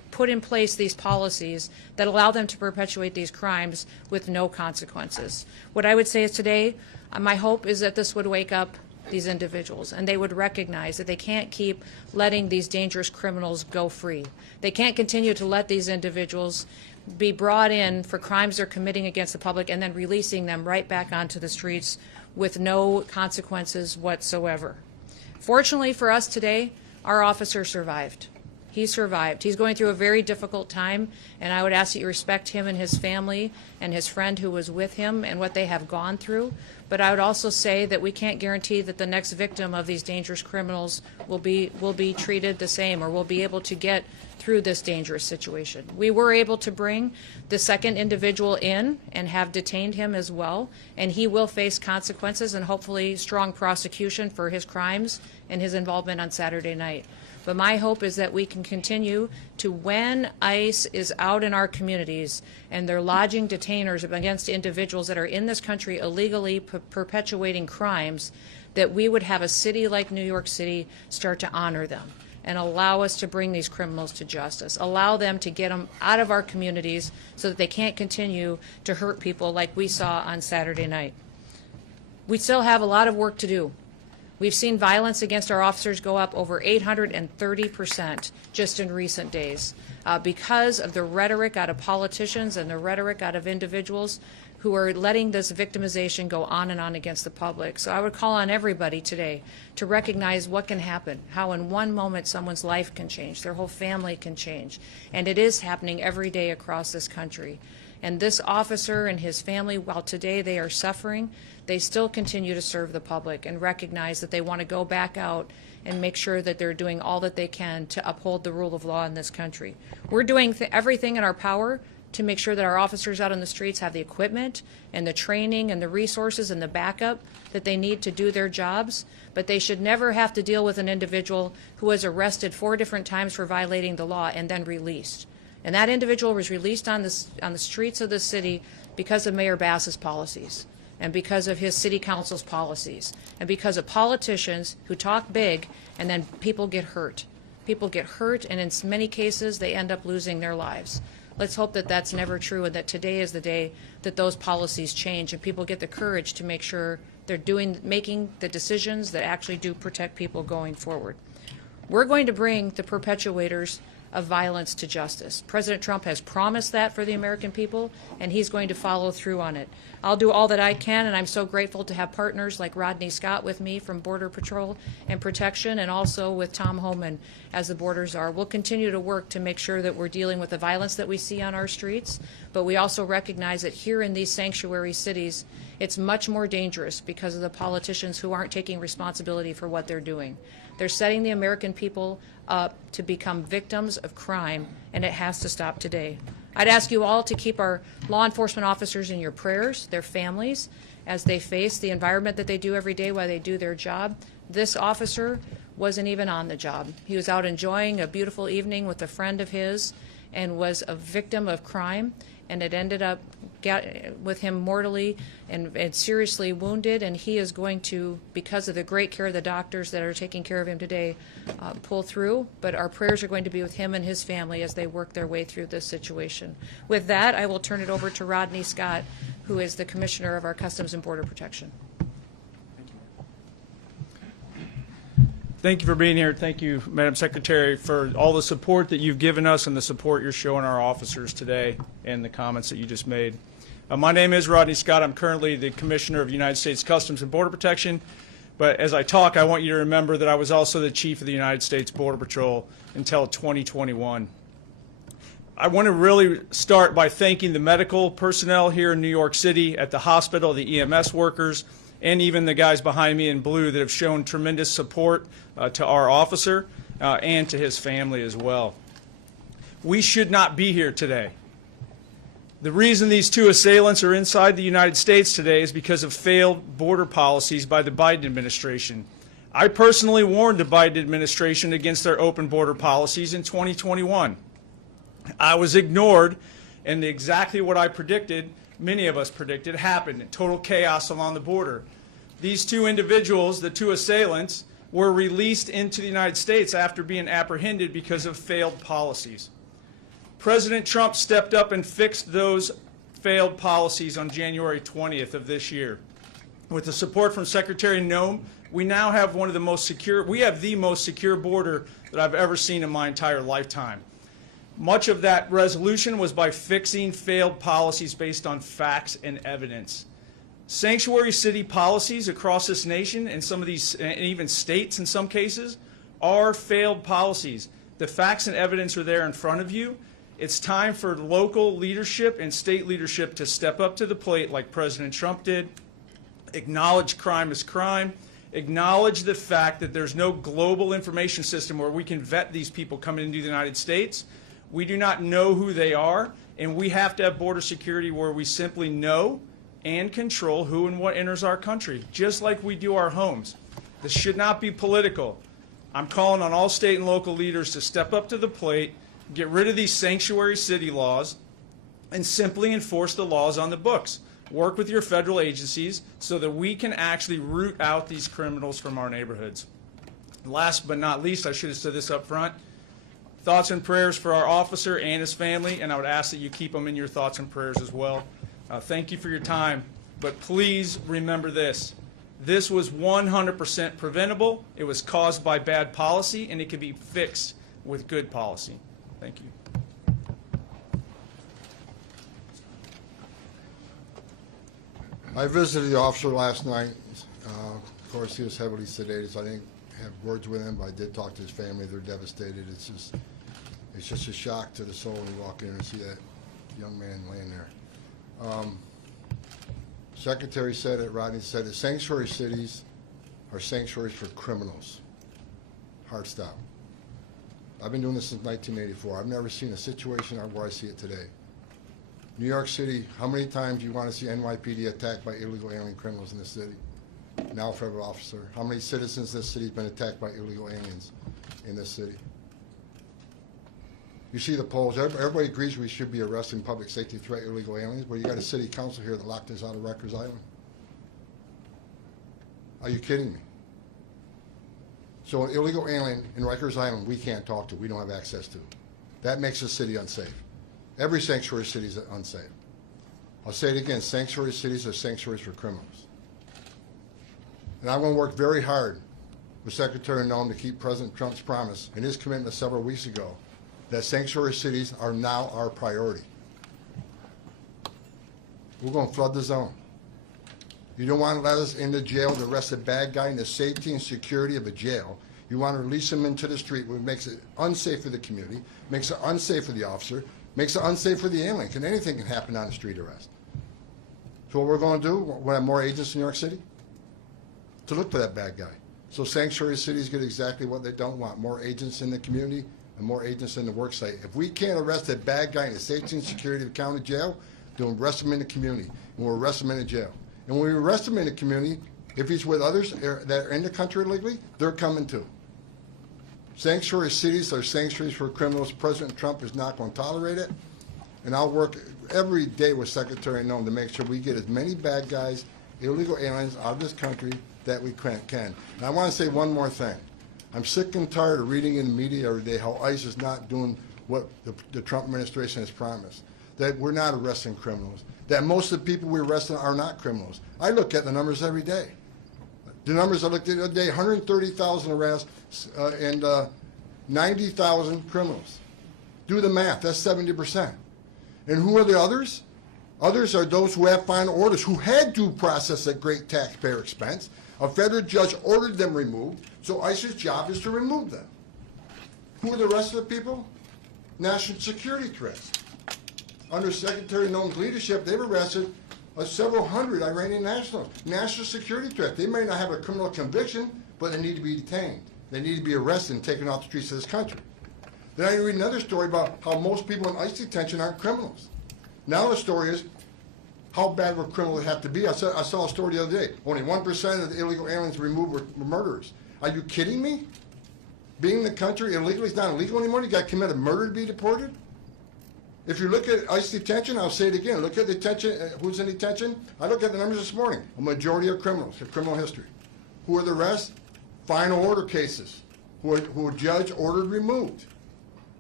put in place these policies that allow them to perpetuate these crimes with no consequences. What I would say is today, my hope is that this would wake up these individuals and they would recognize that they can't keep letting these dangerous criminals go free. They can't continue to let these individuals be brought in for crimes they're committing against the public and then releasing them right back onto the streets with no consequences whatsoever. Fortunately for us today, our officer survived. He survived. He's going through a very difficult time, and I would ask that you respect him and his family and his friend who was with him and what they have gone through. But I would also say that we can't guarantee that the next victim of these dangerous criminals will be treated the same or will be able to get through this dangerous situation. We were able to bring the second individual in and have detained him as well, and he will face consequences and hopefully strong prosecution for his crimes and his involvement on Saturday night. But my hope is that we can continue to, when ICE is out in our communities and they're lodging detainers against individuals that are in this country illegally perpetuating crimes, that we would have a city like New York City start to honor them and allow us to bring these criminals to justice, allow them to get them out of our communities so that they can't continue to hurt people like we saw on Saturday night. We still have a lot of work to do. We've seen violence against our officers go up over 830% just in recent days because of the rhetoric out of politicians and the rhetoric out of individuals who are letting this victimization go on and on against the public. So I would call on everybody today to recognize what can happen, how in one moment someone's life can change, their whole family can change. And it is happening every day across this country. And this officer and his family, while today they are suffering, they still continue to serve the public and recognize that they want to go back out and make sure that they're doing all that they can to uphold the rule of law in this country. We're doing everything in our power to make sure that our officers out on the streets have the equipment and the training and the resources and the backup that they need to do their jobs, but they should never have to deal with an individual who was arrested 4 different times for violating the law and then released. And that individual was released on the streets of the city because of Mayor Bass's policies and because of his city council's policies and because of politicians who talk big and then people get hurt. People get hurt, and in many cases they end up losing their lives. Let's hope that that's never true and that today is the day that those policies change and people get the courage to make sure they're making the decisions that actually do protect people going forward. We're going to bring the perpetuators of violence to justice. President Trump has promised that for the American people, and he's going to follow through on it. I'll do all that I can, and I'm so grateful to have partners like Rodney Scott with me from Border Patrol and Protection, and also with Tom Homan as the border czar. We'll continue to work to make sure that we're dealing with the violence that we see on our streets, but we also recognize that here in these sanctuary cities, it's much more dangerous because of the politicians who aren't taking responsibility for what they're doing. They're setting the American people up to become victims of crime, and it has to stop today. I'd ask you all to keep our law enforcement officers in your prayers, their families, as they face the environment that they do every day while they do their job. This officer wasn't even on the job. He was out enjoying a beautiful evening with a friend of his and was a victim of crime, and it ended up with him mortally and seriously wounded, and he is going to, because of the great care of the doctors that are taking care of him today, pull through. But our prayers are going to be with him and his family as they work their way through this situation. With that, I will turn it over to Rodney Scott, who is the Commissioner of our Customs and Border Protection. Thank you for being here. Thank you, Madam Secretary, for all the support that you've given us and the support you're showing our officers today and the comments that you just made. My name is Rodney Scott. I'm currently the Commissioner of United States Customs and Border Protection. But as I talk, I want you to remember that I was also the Chief of the United States Border Patrol until 2021. I want to really start by thanking the medical personnel here in New York City at the hospital, the EMS workers, and even the guys behind me in blue that have shown tremendous support to our officer and to his family as well. We should not be here today. The reason these 2 assailants are inside the United States today is because of failed border policies by the Biden administration. I personally warned the Biden administration against their open border policies in 2021. I was ignored, and exactly what I predicted, many of us predicted, happened. Total chaos along the border. These 2 individuals, the 2 assailants, were released into the United States after being apprehended because of failed policies. President Trump stepped up and fixed those failed policies on January 20th of this year. With the support from Secretary Noem, we now have one of the most secure, we have the most secure border that I've ever seen in my entire lifetime. Much of that resolution was by fixing failed policies based on facts and evidence. Sanctuary city policies across this nation, and some of these, and even states in some cases, are failed policies. The facts and evidence are there in front of you. It's time for local leadership and state leadership to step up to the plate like President Trump did, acknowledge crime as crime, acknowledge the fact that there's no global information system where we can vet these people coming into the United States. We do not know who they are, and we have to have border security where we simply know and control who and what enters our country, just like we do our homes. This should not be political. I'm calling on all state and local leaders to step up to the plate, get rid of these sanctuary city laws, and simply enforce the laws on the books. Work with your federal agencies so that we can actually root out these criminals from our neighborhoods. Last but not least, I should have said this up front, thoughts and prayers for our officer and his family, and I would ask that you keep them in your thoughts and prayers as well. Thank you for your time, but please remember this. This was 100% preventable. It was caused by bad policy, and it can be fixed with good policy. Thank you. I visited the officer last night. Of course, he was heavily sedated, so I didn't have words with him, but I did talk to his family. They're devastated. It's just a shock to the soul when you walk in and see that young man laying there. Secretary said it, Rodney said it, sanctuary cities are sanctuaries for criminals. Hard stop. I've been doing this since 1984. I've never seen a situation where I see it today. New York City, how many times do you want to see NYPD attacked by illegal alien criminals in this city? Now federal officer. How many citizens in this city have been attacked by illegal aliens in this city? You see the polls. Everybody agrees we should be arresting public safety threat illegal aliens, but you got a city council here that locked us out of Rikers Island. Are you kidding me? So an illegal alien in Rikers Island we can't talk to, we don't have access to. That makes the city unsafe. Every sanctuary city is unsafe. I'll say it again, sanctuary cities are sanctuaries for criminals. And I'm going to work very hard with Secretary Noem to keep President Trump's promise and his commitment several weeks ago that sanctuary cities are now our priority. We're going to flood the zone. You don't want to let us into jail to arrest a bad guy in the safety and security of a jail. You want to release him into the street, which makes it unsafe for the community, makes it unsafe for the officer, makes it unsafe for the alien. Anything can happen on a street arrest. So what we're going to do, we'll have more agents in New York City to look for that bad guy. So sanctuary cities get exactly what they don't want, more agents in the community and more agents in the work site. If we can't arrest a bad guy in the safety and security of the county jail, then we'll arrest him in the community, and we'll arrest him in the jail. And when we arrest him in the community, if he's with others that are in the country illegally, they're coming too. Sanctuary cities are sanctuaries for criminals. President Trump is not going to tolerate it. And I'll work every day with Secretary Noem to make sure we get as many bad guys, illegal aliens out of this country that we can. And I want to say one more thing. I'm sick and tired of reading in the media every day how ICE is not doing what the Trump administration has promised, that we're not arresting criminals, that most of the people we're arresting are not criminals. I look at the numbers every day. The numbers I looked at the other day, 130,000 arrests and 90,000 criminals. Do the math, that's 70%. And who are the others? Others are those who have final orders, who had due process at great taxpayer expense. A federal judge ordered them removed, so ICE's job is to remove them. Who are the rest of the people? National security threats. Under Secretary Noem's leadership, they've arrested several hundred Iranian nationals. National security threat. They may not have a criminal conviction, but they need to be detained. They need to be arrested and taken off the streets of this country. Then I read another story about how most people in ICE detention aren't criminals. Now the story is, how bad would criminals have to be? I saw a story the other day. Only 1% of the illegal aliens removed were murderers. Are you kidding me? Being in the country illegally is not illegal anymore? You got to commit a murder to be deported? If you look at ICE detention, I'll say it again, look at detention, who's in detention? I looked at the numbers this morning. A majority of criminals have criminal history. Who are the rest? Final order cases, who a judge ordered removed.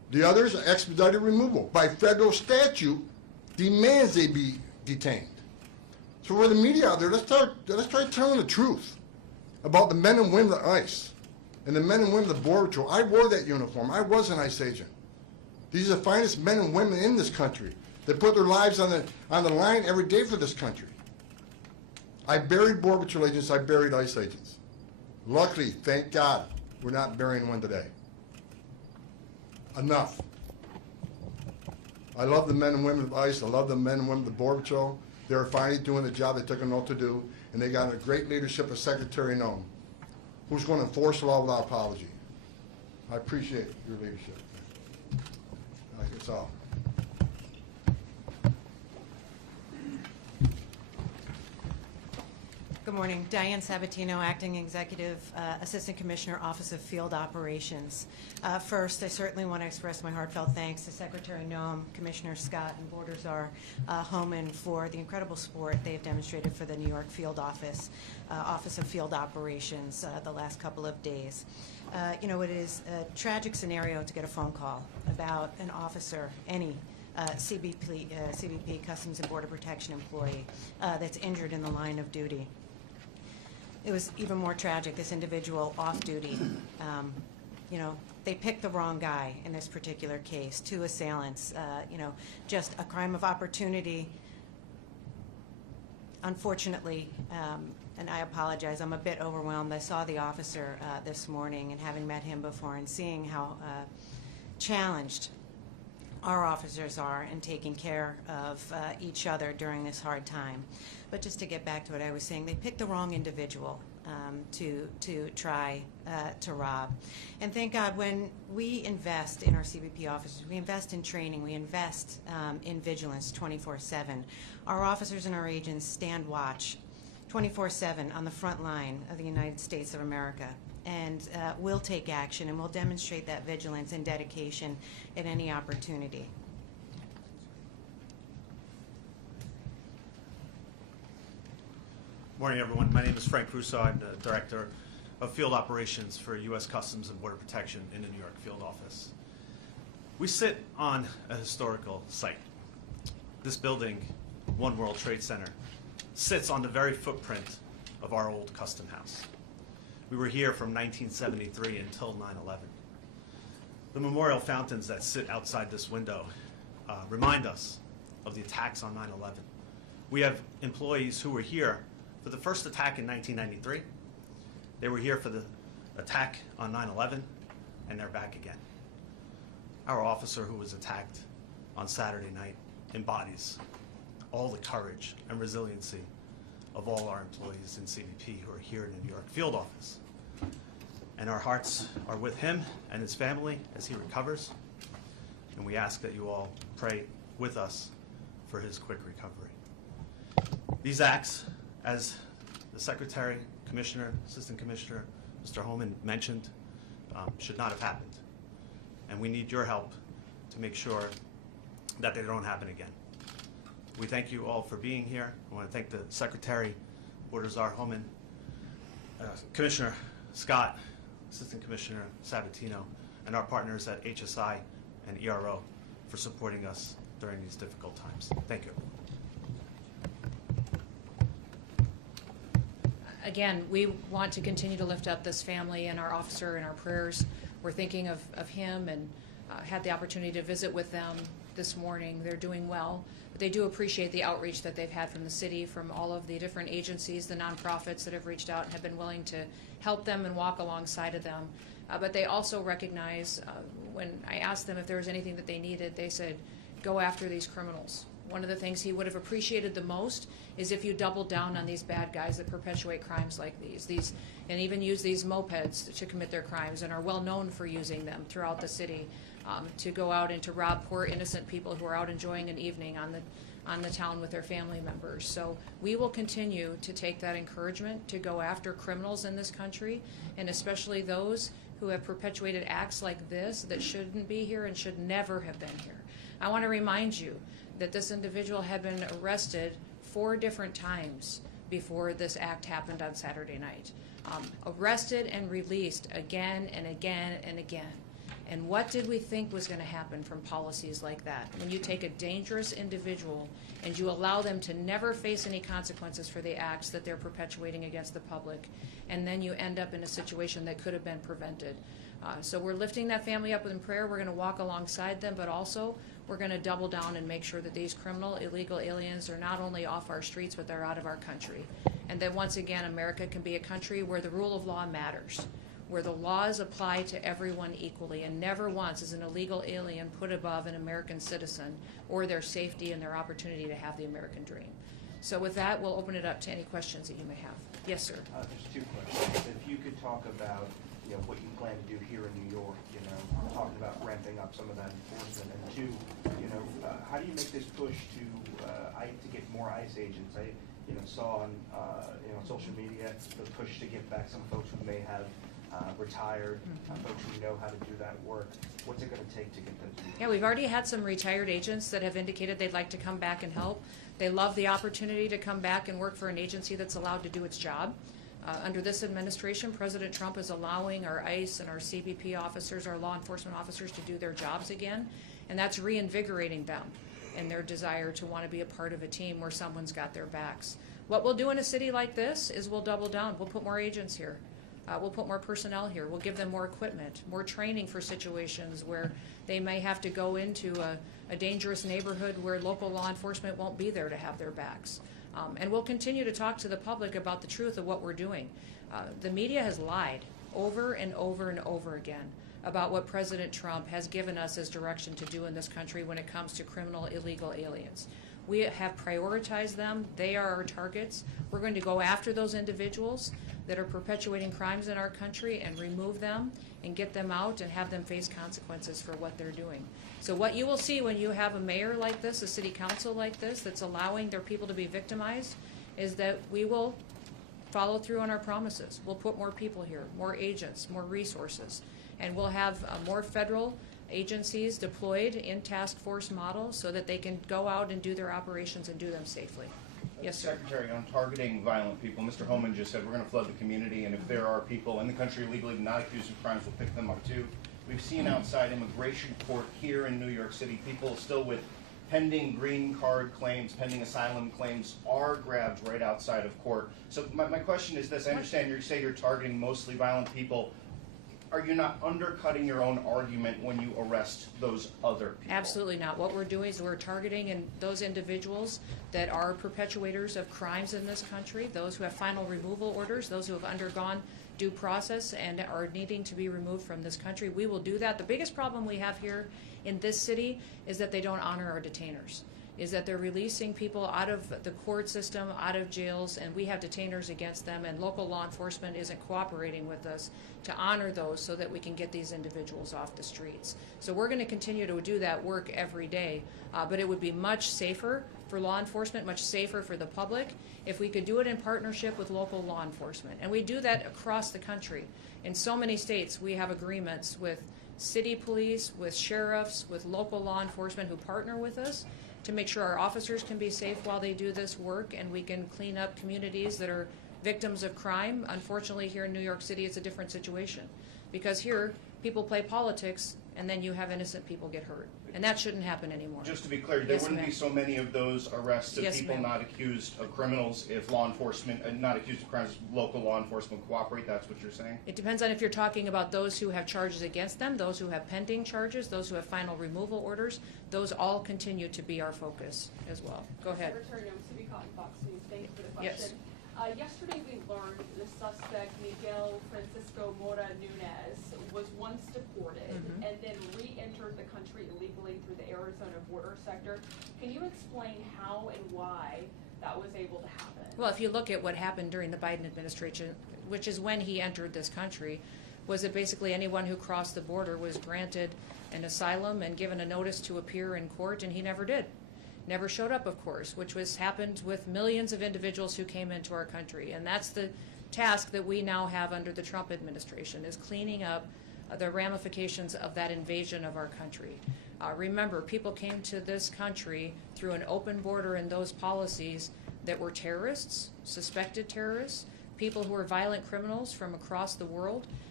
The others are expedited removal. By federal statute, demands they be detained. So for the media out there, let's try telling the truth about the men and women of ICE and the men and women of the Border Patrol. I wore that uniform. I was an ICE agent. These are the finest men and women in this country that put their lives on the line every day for this country. I buried Border Patrol agents. I buried ICE agents. Luckily, thank God, we're not burying one today. Enough. I love the men and women of ICE. I love the men and women of the Border Patrol. They're finally doing the job they took an oath to do, and they got a great leadership of Secretary Noem, who's going to enforce the law without apology. I appreciate your leadership. That's all. Good morning. Diane Sabatino, Acting Executive Assistant Commissioner, Office of Field Operations. First, I certainly want to express my heartfelt thanks to Secretary Noem, Commissioner Scott, and Border Czar Homan for the incredible support they have demonstrated for the New York Field Office, Office of Field Operations the last couple of days. You know, it is a tragic scenario to get a phone call about an officer, any CBP, Customs and Border Protection employee, that's injured in the line of duty. It was even more tragic, this individual off duty. You know, they picked the wrong guy in this particular case, two assailants, you know, just a crime of opportunity. Unfortunately, and I apologize, I'm a bit overwhelmed. I saw the officer this morning, and having met him before and seeing how challenged our officers are in taking care of each other during this hard time. But just to get back to what I was saying, they picked the wrong individual to try to rob. And thank God, when we invest in our CBP officers, we invest in training, we invest in vigilance 24/7. Our officers and our agents stand watch 24/7 on the front line of the United States of America. And we'll take action, and we'll demonstrate that vigilance and dedication at any opportunity. Morning, everyone. My name is Frank Russo. I'm the Director of Field Operations for U.S. Customs and Border Protection in the New York Field Office. We sit on a historical site. This building, One World Trade Center, sits on the very footprint of our old custom house. We were here from 1973 until 9/11. The memorial fountains that sit outside this window remind us of the attacks on 9/11. We have employees who were here for the first attack in 1993. They were here for the attack on 9/11, and they're back again. Our officer who was attacked on Saturday night embodies all the courage and resiliency of all our employees in CBP who are here in the New York Field Office. And our hearts are with him and his family as he recovers, and we ask that you all pray with us for his quick recovery. These acts, as the Secretary, Commissioner, Assistant Commissioner, Mr. Homan mentioned, should not have happened. And we need your help to make sure that they don't happen again. We thank you all for being here. I want to thank the Secretary, Border Czar Homan, Commissioner Scott, Assistant Commissioner Sabatino, and our partners at HSI and ERO for supporting us during these difficult times. Thank you. Again, we want to continue to lift up this family and our officer in our prayers. We're thinking of him, and had the opportunity to visit with them this morning. They're doing well, but they do appreciate the outreach that they've had from the city, from all of the different agencies, the nonprofits that have reached out and have been willing to help them and walk alongside of them. But they also recognize, when I asked them if there was anything that they needed, they said, go after these criminals. One of the things he would have appreciated the most is if you doubled down on these bad guys that perpetuate crimes like these and even use these mopeds to commit their crimes and are well known for using them throughout the city to go out and to rob poor innocent people who are out enjoying an evening on the town with their family members. So we will continue to take that encouragement to go after criminals in this country, and especially those who have perpetuated acts like this that shouldn't be here and should never have been here. I want to remind you that this individual had been arrested 4 different times before this act happened on Saturday night. Arrested and released again and again and again. And what did we think was going to happen from policies like that? When you take a dangerous individual and you allow them to never face any consequences for the acts that they're perpetuating against the public, and then you end up in a situation that could have been prevented. So we're lifting that family up in prayer. We're going to walk alongside them, but also we're going to double down and make sure that these criminal, illegal aliens are not only off our streets, but they're out of our country. And that once again, America can be a country where the rule of law matters, where the laws apply to everyone equally, and never once is an illegal alien put above an American citizen or their safety and their opportunity to have the American dream. So with that, we'll open it up to any questions that you may have. Yes, sir. There's two questions. If you could talk about what you plan to do here in New York, talking about ramping up some of that enforcement, and two, how do you make this push to get more ICE agents? I saw on social media the push to get back some folks who may have retired, folks who know how to do that work. What's it going to take to get those people? Yeah, we've already had some retired agents that have indicated they'd like to come back and help. They love the opportunity to come back and work for an agency that's allowed to do its job. Under this administration, President Trump is allowing our ICE and our CBP officers, our law enforcement officers, to do their jobs again, and that's reinvigorating them in their desire to want to be a part of a team where someone's got their backs. What we'll do in a city like this is we'll double down. We'll put more agents here. We'll put more personnel here. We'll give them more equipment, more training for situations where they may have to go into a dangerous neighborhood where local law enforcement won't be there to have their backs. And we'll continue to talk to the public about the truth of what we're doing. The media has lied over and over and over again about what President Trump has given us as direction to do in this country when it comes to criminal, illegal aliens. We have prioritized them. They are our targets. We're going to go after those individuals that are perpetuating crimes in our country and remove them and get them out and have them face consequences for what they're doing. So what you will see when you have a mayor like this, a city council like this, that's allowing their people to be victimized, is that we will follow through on our promises. We'll put more people here, more agents, more resources, and we'll have more federal agencies deployed in task force models so that they can go out and do their operations and do them safely. Yes, sir. Secretary, on targeting violent people, Mr. Homan just said we're going to flood the community, and if there are people in the country legally not accused of crimes, we'll pick them up too. We've seen outside immigration court here in New York City, people still with pending green card claims, pending asylum claims are grabbed right outside of court. So my question is this: I understand you say you're targeting mostly violent people. Are you not undercutting your own argument when you arrest those other people? Absolutely not. What we're doing is we're targeting those individuals that are perpetuators of crimes in this country, those who have final removal orders, those who have undergone due process and are needing to be removed from this country. We will do that. The biggest problem we have here in this city is that they don't honor our detainers, is that they're releasing people out of the court system, out of jails, and we have detainers against them, and local law enforcement isn't cooperating with us to honor those so that we can get these individuals off the streets. So we're going to continue to do that work every day, but it would be much safer for law enforcement, much safer for the public, if we could do it in partnership with local law enforcement. And we do that across the country. In so many states, we have agreements with city police, with sheriffs, with local law enforcement who partner with us to make sure our officers can be safe while they do this work, and we can clean up communities that are victims of crime. Unfortunately, here in New York City, it's a different situation, because here people play politics and then you have innocent people get hurt, and that shouldn't happen anymore. Just to be clear, there wouldn't be so many of those arrests of people not accused of criminals if law enforcement, not accused of crimes, local law enforcement cooperate. That's what you're saying? It depends on if you're talking about those who have charges against them, those who have pending charges, those who have final removal orders. Those all continue to be our focus as well. Go ahead. Secretary Noem, City Cotton Fox News. Thank you for the question. Yes. Yesterday we learned the suspect, Miguel Mora Nunez, was once deported and then re-entered the country illegally through the Arizona border sector. Can you explain how and why that was able to happen? Well, if you look at what happened during the Biden administration, which is when he entered this country, was that basically anyone who crossed the border was granted an asylum and given a notice to appear in court, and he never did. Never showed up, of course, which happened with millions of individuals who came into our country. And that's the task that we now have under the Trump administration, is cleaning up the ramifications of that invasion of our country. Remember, people came to this country through an open border and those policies that were terrorists, suspected terrorists, people who were violent criminals from across the world,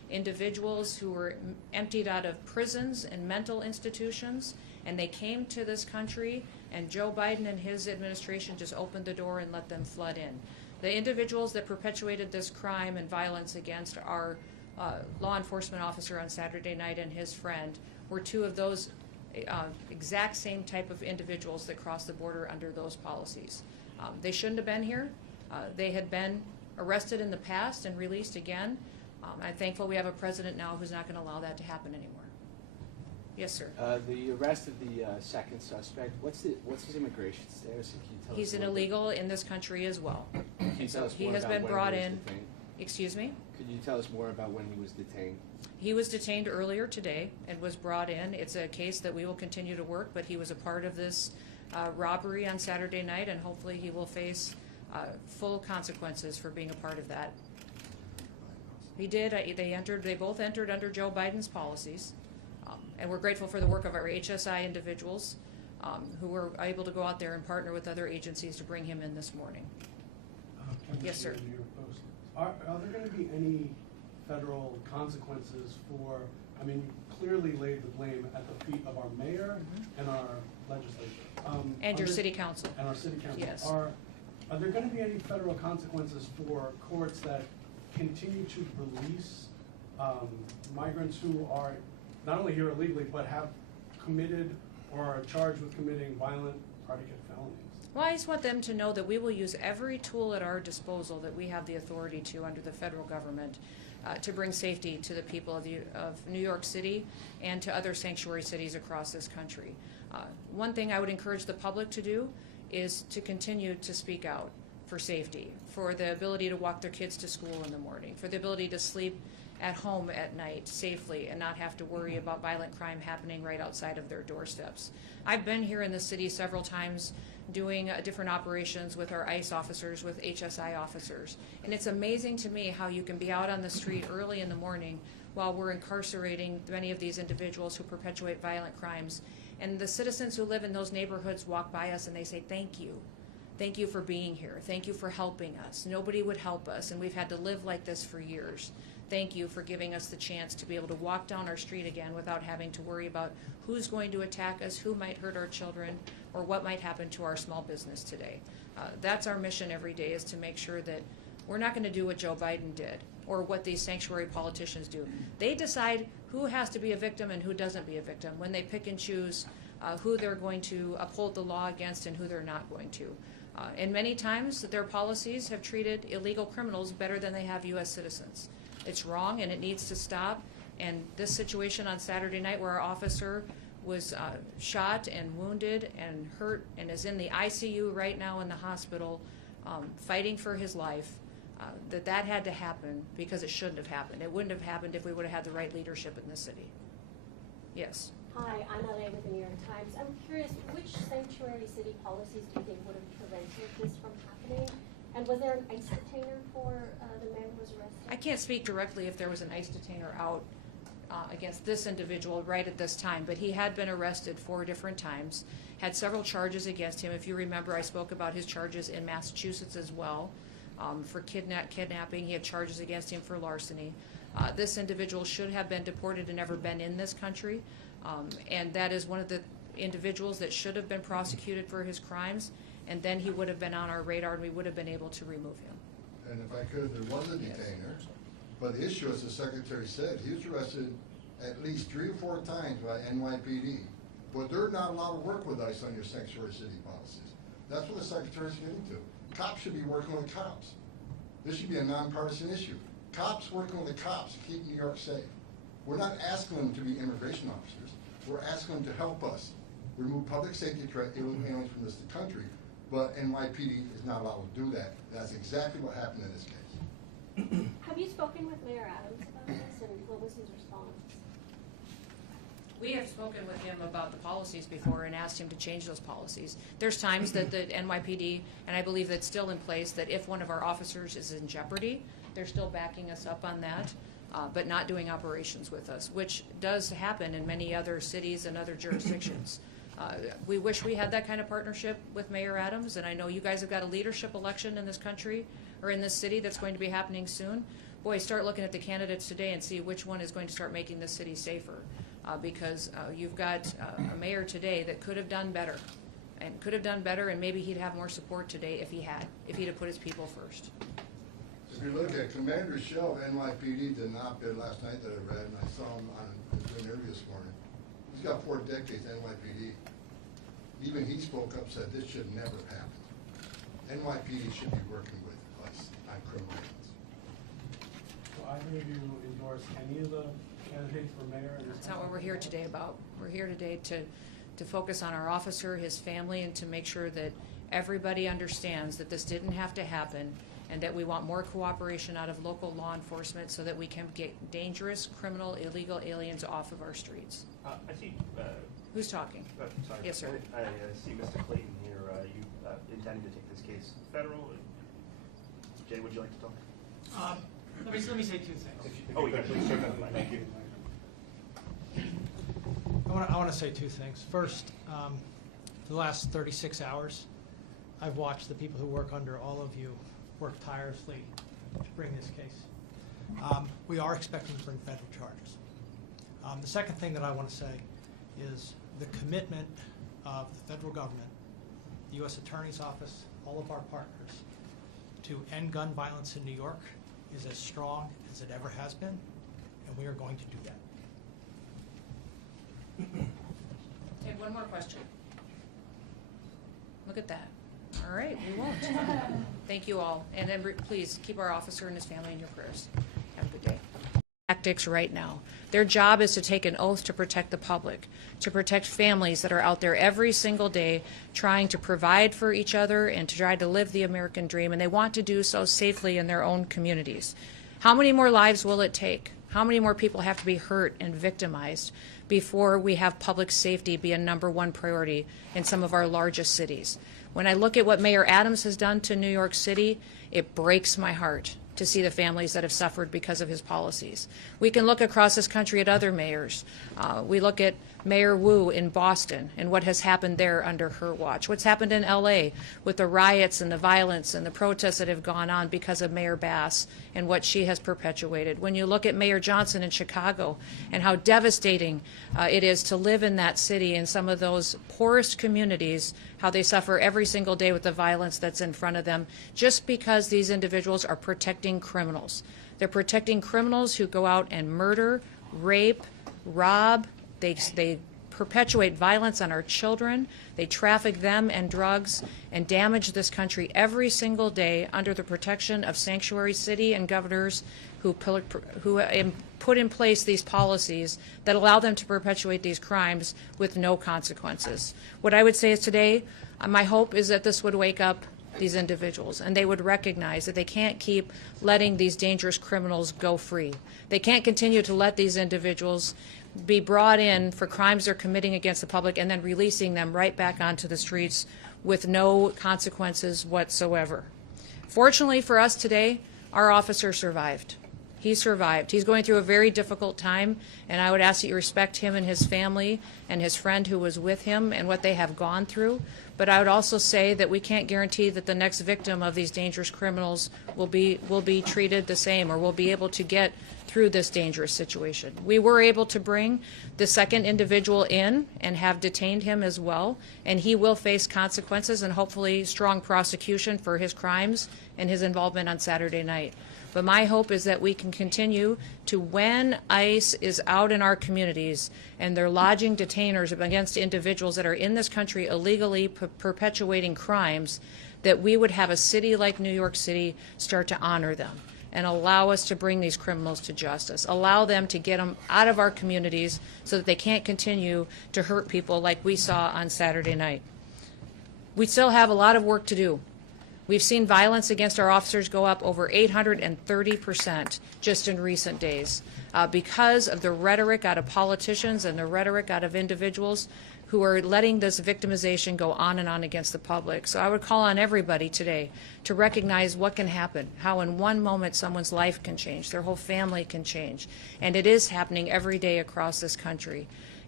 individuals who were emptied out of prisons and mental institutions, and they came to this country, and Joe Biden and his administration just opened the door and let them flood in. The individuals that perpetuated this crime and violence against our law enforcement officer on Saturday night and his friend were two of those exact same type of individuals that crossed the border under those policies. They shouldn't have been here. They had been arrested in the past and released again. I'm thankful we have a president now who's not going to allow that to happen anymore. Yes, sir. The arrest of the second suspect, what's his immigration status? Can you tell He's us an a little bit? illegal in this country as well. Can you tell us He more has about been when brought he was in. detained? Excuse me? Could you tell us more about when he was detained? He was detained earlier today and was brought in. It's a case that we will continue to work, but he was a part of this robbery on Saturday night, and hopefully he will face full consequences for being a part of that. He did. They both entered under Joe Biden's policies, and we're grateful for the work of our HSI individuals who were able to go out there and partner with other agencies to bring him in this morning. Yes, sir. Are there going to be any federal consequences for, I mean, you clearly laid the blame at the feet of our mayor and our legislature. And your city council. And our city council. Yes. Are there going to be any federal consequences for courts that continue to release migrants who are not only here illegally, but have committed or are charged with committing violent predicate felonies? Well, I just want them to know that we will use every tool at our disposal that we have the authority to under the federal government to bring safety to the people of New York City and to other sanctuary cities across this country. One thing I would encourage the public to do is to continue to speak out for safety, for the ability to walk their kids to school in the morning, for the ability to sleep at home at night safely and not have to worry about violent crime happening right outside of their doorsteps. I've been here in the city several times doing different operations with our ICE officers, with HSI officers. And it's amazing to me how you can be out on the street early in the morning while we're incarcerating many of these individuals who perpetuate violent crimes. And the citizens who live in those neighborhoods walk by us and they say, thank you. Thank you for being here. Thank you for helping us. Nobody would help us, and we've had to live like this for years. Thank you for giving us the chance to be able to walk down our street again without having to worry about who's going to attack us, who might hurt our children, or what might happen to our small business today. That's our mission every day, is to make sure that we're not going to do what Joe Biden did or what these sanctuary politicians do. They decide who has to be a victim and who doesn't be a victim when they pick and choose who they're going to uphold the law against and who they're not going to. And many times their policies have treated illegal criminals better than they have U.S. citizens. It's wrong and it needs to stop. And this situation on Saturday night where our officer was shot and wounded and hurt and is in the ICU right now in the hospital fighting for his life, that had to happen because it shouldn't have happened. It wouldn't have happened if we would have had the right leadership in this city. Yes. Hi, I'm Noem with the New York Times. I'm curious, which sanctuary city policies do you think would have prevented this from happening? And was there an ICE detainer for the man who was arrested? I can't speak directly if there was an ICE detainer out against this individual right at this time, but he had been arrested 4 different times, had several charges against him. If you remember, I spoke about his charges in Massachusetts as well for kidnapping. He had charges against him for larceny. This individual should have been deported and never been in this country, and that is one of the individuals that should have been prosecuted for his crimes, and then he would have been on our radar and we would have been able to remove him. And if I could, there was a detainer, but the issue, as the Secretary said, he was arrested at least 3 or 4 times by NYPD, but they're not allowed to work with ICE on your sanctuary city policies. That's what the Secretary's getting to. Cops should be working with cops. This should be a nonpartisan issue. Cops working with the cops to keep New York safe. We're not asking them to be immigration officers. We're asking them to help us remove public safety threat aliens from this country, but NYPD is not allowed to do that. That's exactly what happened in this case. Have you spoken with Mayor Adams about this, and what was his response? We have spoken with him about the policies before and asked him to change those policies. There's times that the NYPD, and I believe that's still in place, that if one of our officers is in jeopardy, they're still backing us up on that, but not doing operations with us, which does happen in many other cities and other jurisdictions. We wish we had that kind of partnership with Mayor Adams, and I know you guys have got a leadership election in this country or in this city that's going to be happening soon. boy, start looking at the candidates today and see which one is going to start making this city safer. Because you've got a mayor today that could have done better, and maybe he'd have more support today if he'd have put his people first. If you look at Commander Shell of NYPD did an op-ed last night that I read, and I saw him on the interview this morning. He's got 4 decades NYPD. Even he spoke up, said this should never happen. NYPD should be working with us on criminal acts. So either of you endorse any of the candidates for mayor? That's not what we're here today about. We're here today to focus on our officer, his family, and to make sure that everybody understands that this didn't have to happen, and that we want more cooperation out of local law enforcement so that we can get dangerous, criminal, illegal aliens off of our streets. I see. Who's talking? Sorry. Yes, sir. I see Mr. Clayton here. You intending to take this case federal? Jay, would you like to talk? Let me say 2 things. Oh, you got to please sir. Thank you. I want to say 2 things. First, for the last 36 hours, I've watched the people who work under all of you work tirelessly to bring this case. We are expecting to bring federal charges. The second thing that I want to say is the commitment of the federal government, the U.S. Attorney's Office, all of our partners, to end gun violence in New York is as strong as it ever has been, and we are going to do that. Take one more question. Look at that. All right, we won't. Thank you all. And then please keep our officer and his family in your prayers. Have a good day. Tactics right now. Their job is to take an oath to protect the public, to protect families that are out there every single day trying to provide for each other and to try to live the American dream, and they want to do so safely in their own communities. How many more lives will it take? How many more people have to be hurt and victimized before we have public safety be a #1 priority in some of our largest cities? When I look at what Mayor Adams has done to New York City, it breaks my heart to see the families that have suffered because of his policies. We can look across this country at other mayors. We look at Mayor Wu in Boston and what has happened there under her watch. What's happened in LA with the riots and the violence and the protests that have gone on because of Mayor Bass and what she has perpetuated. When you look at Mayor Johnson in Chicago and how devastating it is to live in that city, in some of those poorest communities, how they suffer every single day with the violence that's in front of them, just because these individuals are protecting criminals. They're protecting criminals who go out and murder, rape, rob. They perpetuate violence on our children. They traffic them and drugs and damage this country every single day under the protection of sanctuary city and governors who put in place these policies that allow them to perpetuate these crimes with no consequences. What I would say is today, my hope is that this would wake up these individuals and they would recognize that they can't keep letting these dangerous criminals go free. They can't continue to let these individuals be brought in for crimes they're committing against the public and then releasing them right back onto the streets with no consequences whatsoever. Fortunately for us today, our officer survived. He survived. He's going through a very difficult time, and I would ask that you respect him and his family and his friend who was with him and what they have gone through. But I would also say that we can't guarantee that the next victim of these dangerous criminals will be treated the same or will be able to get through this dangerous situation. We were able to bring the second individual in and have detained him as well, and he will face consequences and hopefully strong prosecution for his crimes and his involvement on Saturday night. But my hope is that we can continue to, when ICE is out in our communities and they're lodging detainers against individuals that are in this country illegally perpetuating crimes, that we would have a city like New York City start to honor them and allow us to bring these criminals to justice, allow them to get them out of our communities so that they can't continue to hurt people like we saw on Saturday night. We still have a lot of work to do. We've seen violence against our officers go up over 830% just in recent days because of the rhetoric out of politicians and the rhetoric out of individuals who are letting this victimization go on and on against the public. So I would call on everybody today to recognize what can happen, how in one moment someone's life can change, their whole family can change, and it is happening every day across this country.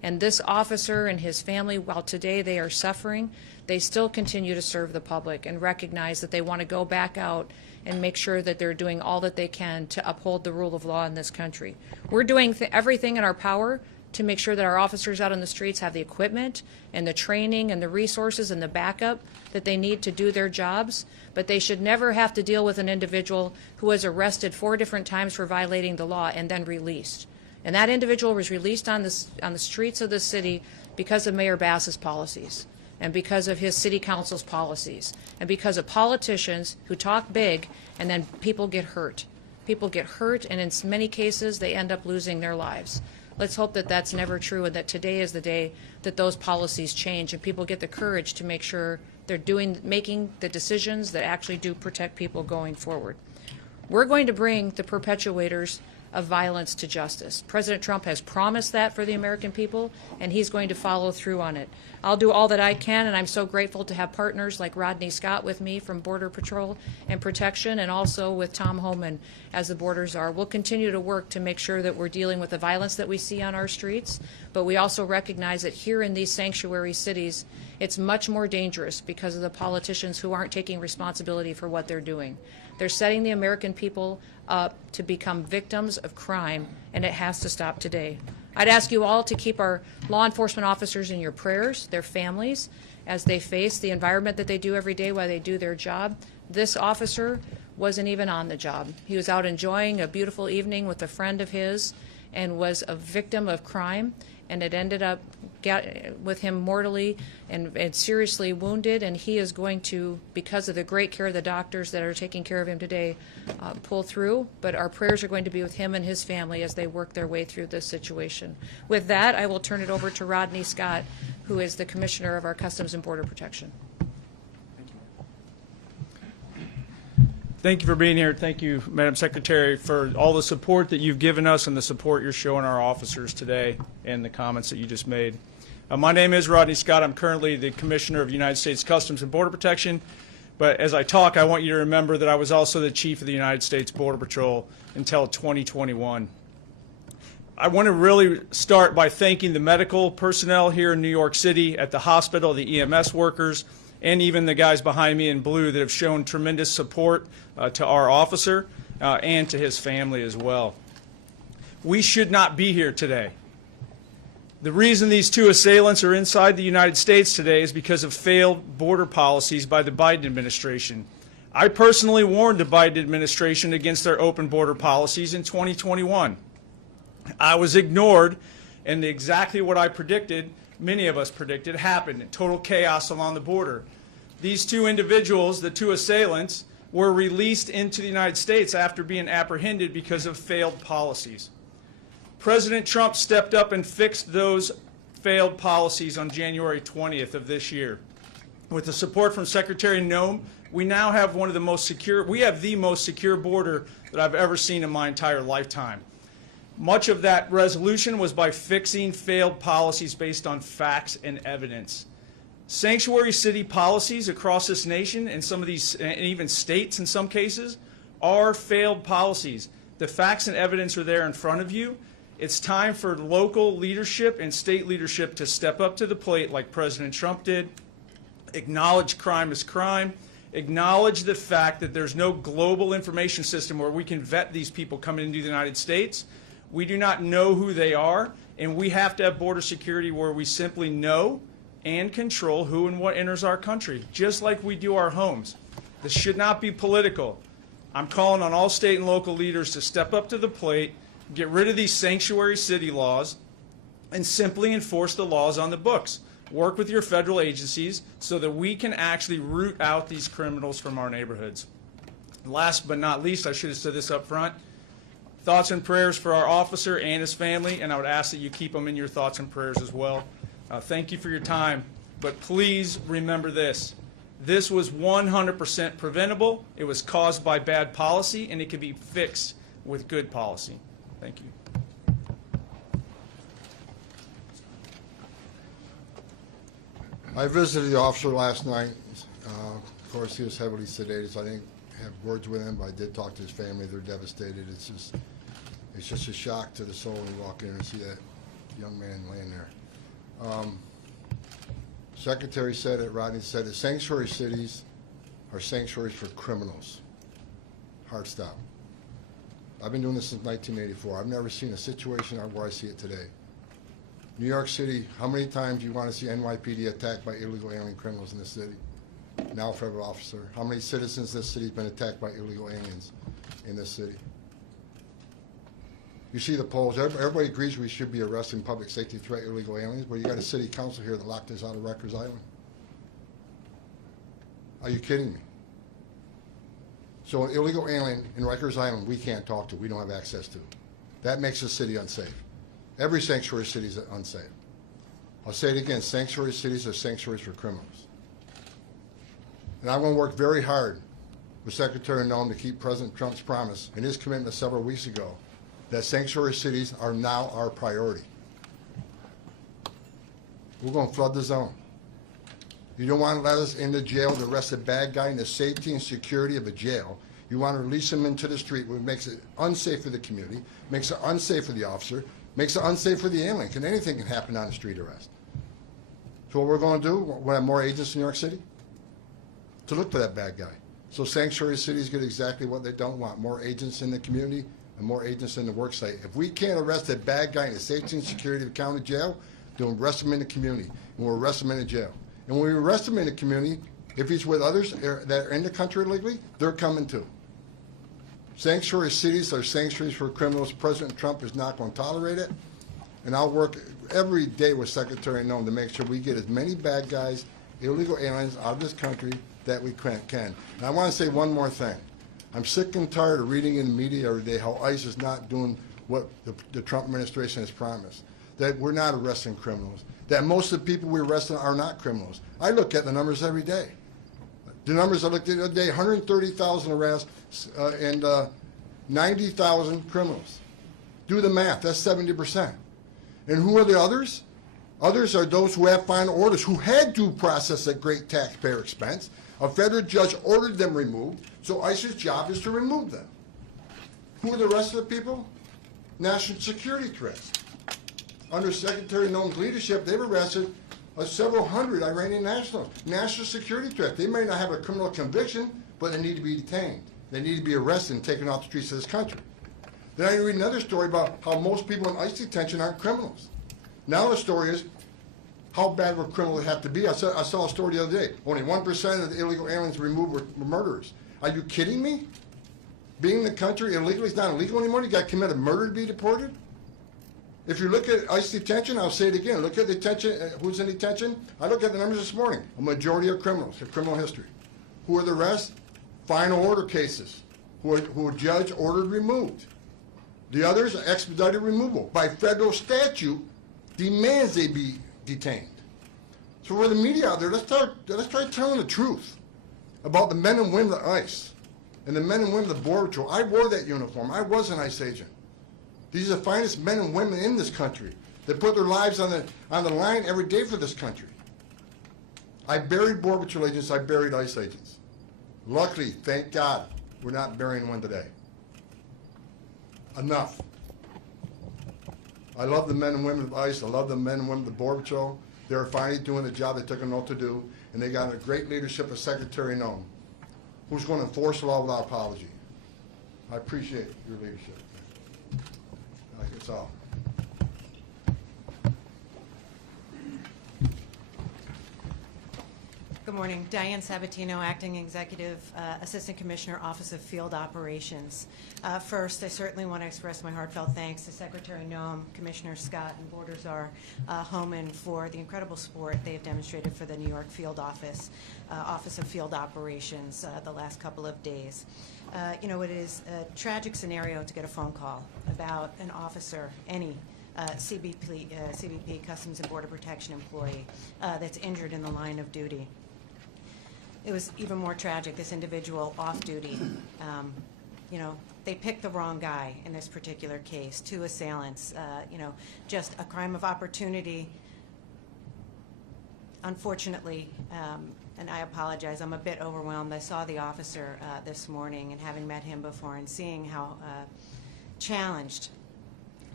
And this officer and his family, while today they are suffering, they still continue to serve the public and recognize that they want to go back out and make sure that they're doing all that they can to uphold the rule of law in this country. We're doing everything in our power to make sure that our officers out on the streets have the equipment and the training and the resources and the backup that they need to do their jobs, but they should never have to deal with an individual who was arrested 4 different times for violating the law and then released. And that individual was released on the streets of the city because of Mayor Bass's policies and because of his city council's policies and because of politicians who talk big and then people get hurt. People get hurt, and in many cases they end up losing their lives. Let's hope that that's never true, and that today is the day that those policies change and people get the courage to make sure they're making the decisions that actually do protect people going forward. We're going to bring the perpetuators of violence to justice. President Trump has promised that for the American people, and he's going to follow through on it. I'll do all that I can, and I'm so grateful to have partners like Rodney Scott with me from Border Patrol and Protection, and also with Tom Homan as the border czar. We'll continue to work to make sure that we're dealing with the violence that we see on our streets, but we also recognize that here in these sanctuary cities, it's much more dangerous because of the politicians who aren't taking responsibility for what they're doing. They're setting the American people up to become victims of crime, and it has to stop today. I'd ask you all to keep our law enforcement officers in your prayers, their families, as they face the environment that they do every day while they do their job. This officer wasn't even on the job. He was out enjoying a beautiful evening with a friend of his and was a victim of crime, and it ended up with him mortally and seriously wounded, and he is going to, because of the great care of the doctors that are taking care of him today, pull through. But our prayers are going to be with him and his family as they work their way through this situation. With that, I will turn it over to Rodney Scott, who is the Commissioner of our Customs and Border Protection. Thank you for being here. Thank you, Madam Secretary, for all the support that you've given us and the support you're showing our officers today and the comments that you just made. My name is Rodney Scott. I'm currently the Commissioner of United States Customs and Border Protection. But as I talk, I want you to remember that I was also the Chief of the United States Border Patrol until 2021. I want to really start by thanking the medical personnel here in New York City at the hospital, the EMS workers, and even the guys behind me in blue that have shown tremendous support to our officer and to his family as well. We should not be here today. The reason these 2 assailants are inside the United States today is because of failed border policies by the Biden administration. I personally warned the Biden administration against their open border policies in 2021. I was ignored, and exactly what I predicted, many of us predicted, happened. Total chaos along the border. These 2 individuals, the 2 assailants, were released into the United States after being apprehended because of failed policies. President Trump stepped up and fixed those failed policies on January 20th of this year. With the support from Secretary Noem, we now have one of the most secure, we have the most secure border that I've ever seen in my entire lifetime. Much of that resolution was by fixing failed policies based on facts and evidence. Sanctuary city policies across this nation, and some of these, and even states in some cases, are failed policies. The facts and evidence are there in front of you. It's time for local leadership and state leadership to step up to the plate like President Trump did, acknowledge crime as crime, acknowledge the fact that there's no global information system where we can vet these people coming into the United States. We do not know who they are, and we have to have border security where we simply know and control who and what enters our country, just like we do our homes. This should not be political. I'm calling on all state and local leaders to step up to the plate, get rid of these sanctuary city laws, and simply enforce the laws on the books. Work with your federal agencies so that we can actually root out these criminals from our neighborhoods. Last but not least, I should have said this up front, thoughts and prayers for our officer and his family, and I would ask that you keep them in your thoughts and prayers as well. Thank you for your time, but please remember this. This was 100% preventable. It was caused by bad policy, and it can be fixed with good policy. Thank you. I visited the officer last night. Of course, he was heavily sedated, so I didn't have words with him, but I did talk to his family. They're devastated. It's just a shock to the soul when you walk in and see that young man laying there. Secretary said it, Rodney said it, sanctuary cities are sanctuaries for criminals. Hard stop. I've been doing this since 1984. I've never seen a situation where I see it today. New York City, how many times do you want to see NYPD attacked by illegal alien criminals in this city? Now federal officer. How many citizens in this city have been attacked by illegal aliens in this city? You see the polls. Everybody agrees we should be arresting public safety threat illegal aliens, but you got a city council here that locked us out of Rikers Island. Are you kidding me? So an illegal alien in Rikers Island we can't talk to, we don't have access to. That makes the city unsafe. Every sanctuary city is unsafe. I'll say it again, sanctuary cities are sanctuaries for criminals. And I'm going to work very hard with Secretary Noem to keep President Trump's promise and his commitment several weeks ago that sanctuary cities are now our priority. We're going to flood the zone. You don't want to let us into jail to arrest a bad guy in the safety and security of a jail. You want to release him into the street, which makes it unsafe for the community, makes it unsafe for the officer, makes it unsafe for the alien. Anything can happen on a street arrest. So what we're going to do, we'll have more agents in New York City to look for that bad guy. So sanctuary cities get exactly what they don't want, more agents in the community and more agents in the work site. If we can't arrest a bad guy in the safety and security of the county jail, then we'll arrest him in the community, and we'll arrest him in the jail. And when we arrest him in the community, if he's with others that are in the country illegally, they're coming too. Sanctuary cities are sanctuaries for criminals. President Trump is not going to tolerate it. And I'll work every day with Secretary Noem to make sure we get as many bad guys, illegal aliens out of this country that we can. And I want to say one more thing. I'm sick and tired of reading in the media every day how ICE is not doing what the Trump administration has promised, that we're not arresting criminals, that most of the people we're arresting are not criminals. I look at the numbers every day. The numbers I looked at the other day, 130,000 arrests and 90,000 criminals. Do the math, that's 70%. And who are the others? Others are those who have final orders, who had due process at great taxpayer expense. A federal judge ordered them removed, so ICE's job is to remove them. Who are the rest of the people? National security threats. Under Secretary Noem's leadership, they've arrested several hundred Iranian nationals. National security threat. They may not have a criminal conviction, but they need to be detained. They need to be arrested and taken off the streets of this country. Then I read another story about how most people in ICE detention aren't criminals. Now the story is, how bad would criminals have to be? I saw a story the other day. Only 1% of the illegal aliens removed were murderers. Are you kidding me? Being in the country illegally is not illegal anymore? You got to commit a murder to be deported? If you look at ICE detention, I'll say it again, look at detention, who's in detention? I looked at the numbers this morning. A majority are criminals, have criminal history. Who are the rest? Final order cases, who a judge ordered removed. The others are expedited removal. By federal statute, demands they be detained. So for the media out there, let's try telling the truth about the men and women of ICE and the men and women of the Border Patrol. I wore that uniform. I was an ICE agent. These are the finest men and women in this country that put their lives on the line every day for this country. I buried Border Patrol agents. I buried ICE agents. Luckily, thank God, we're not burying one today. Enough. I love the men and women of ICE. I love the men and women of the Border Patrol. They're finally doing the job they took an oath to do, and they got a great leadership of Secretary Noem, who's going to enforce the law without apology. I appreciate your leadership. That's all. Good morning. Diane Sabatino, Acting Executive Assistant Commissioner, Office of Field Operations. First, I certainly want to express my heartfelt thanks to Secretary Noem, Commissioner Scott, and Border Czar Homan for the incredible support they have demonstrated for the New York Field Office of Field Operations the last couple of days. You know, it is a tragic scenario to get a phone call about an officer, any CBP, Customs and Border Protection employee, that's injured in the line of duty. It was even more tragic, this individual off-duty, you know, they picked the wrong guy in this particular case, two assailants, you know, just a crime of opportunity. Unfortunately, and I apologize, I'm a bit overwhelmed. I saw the officer this morning, and having met him before and seeing how challenged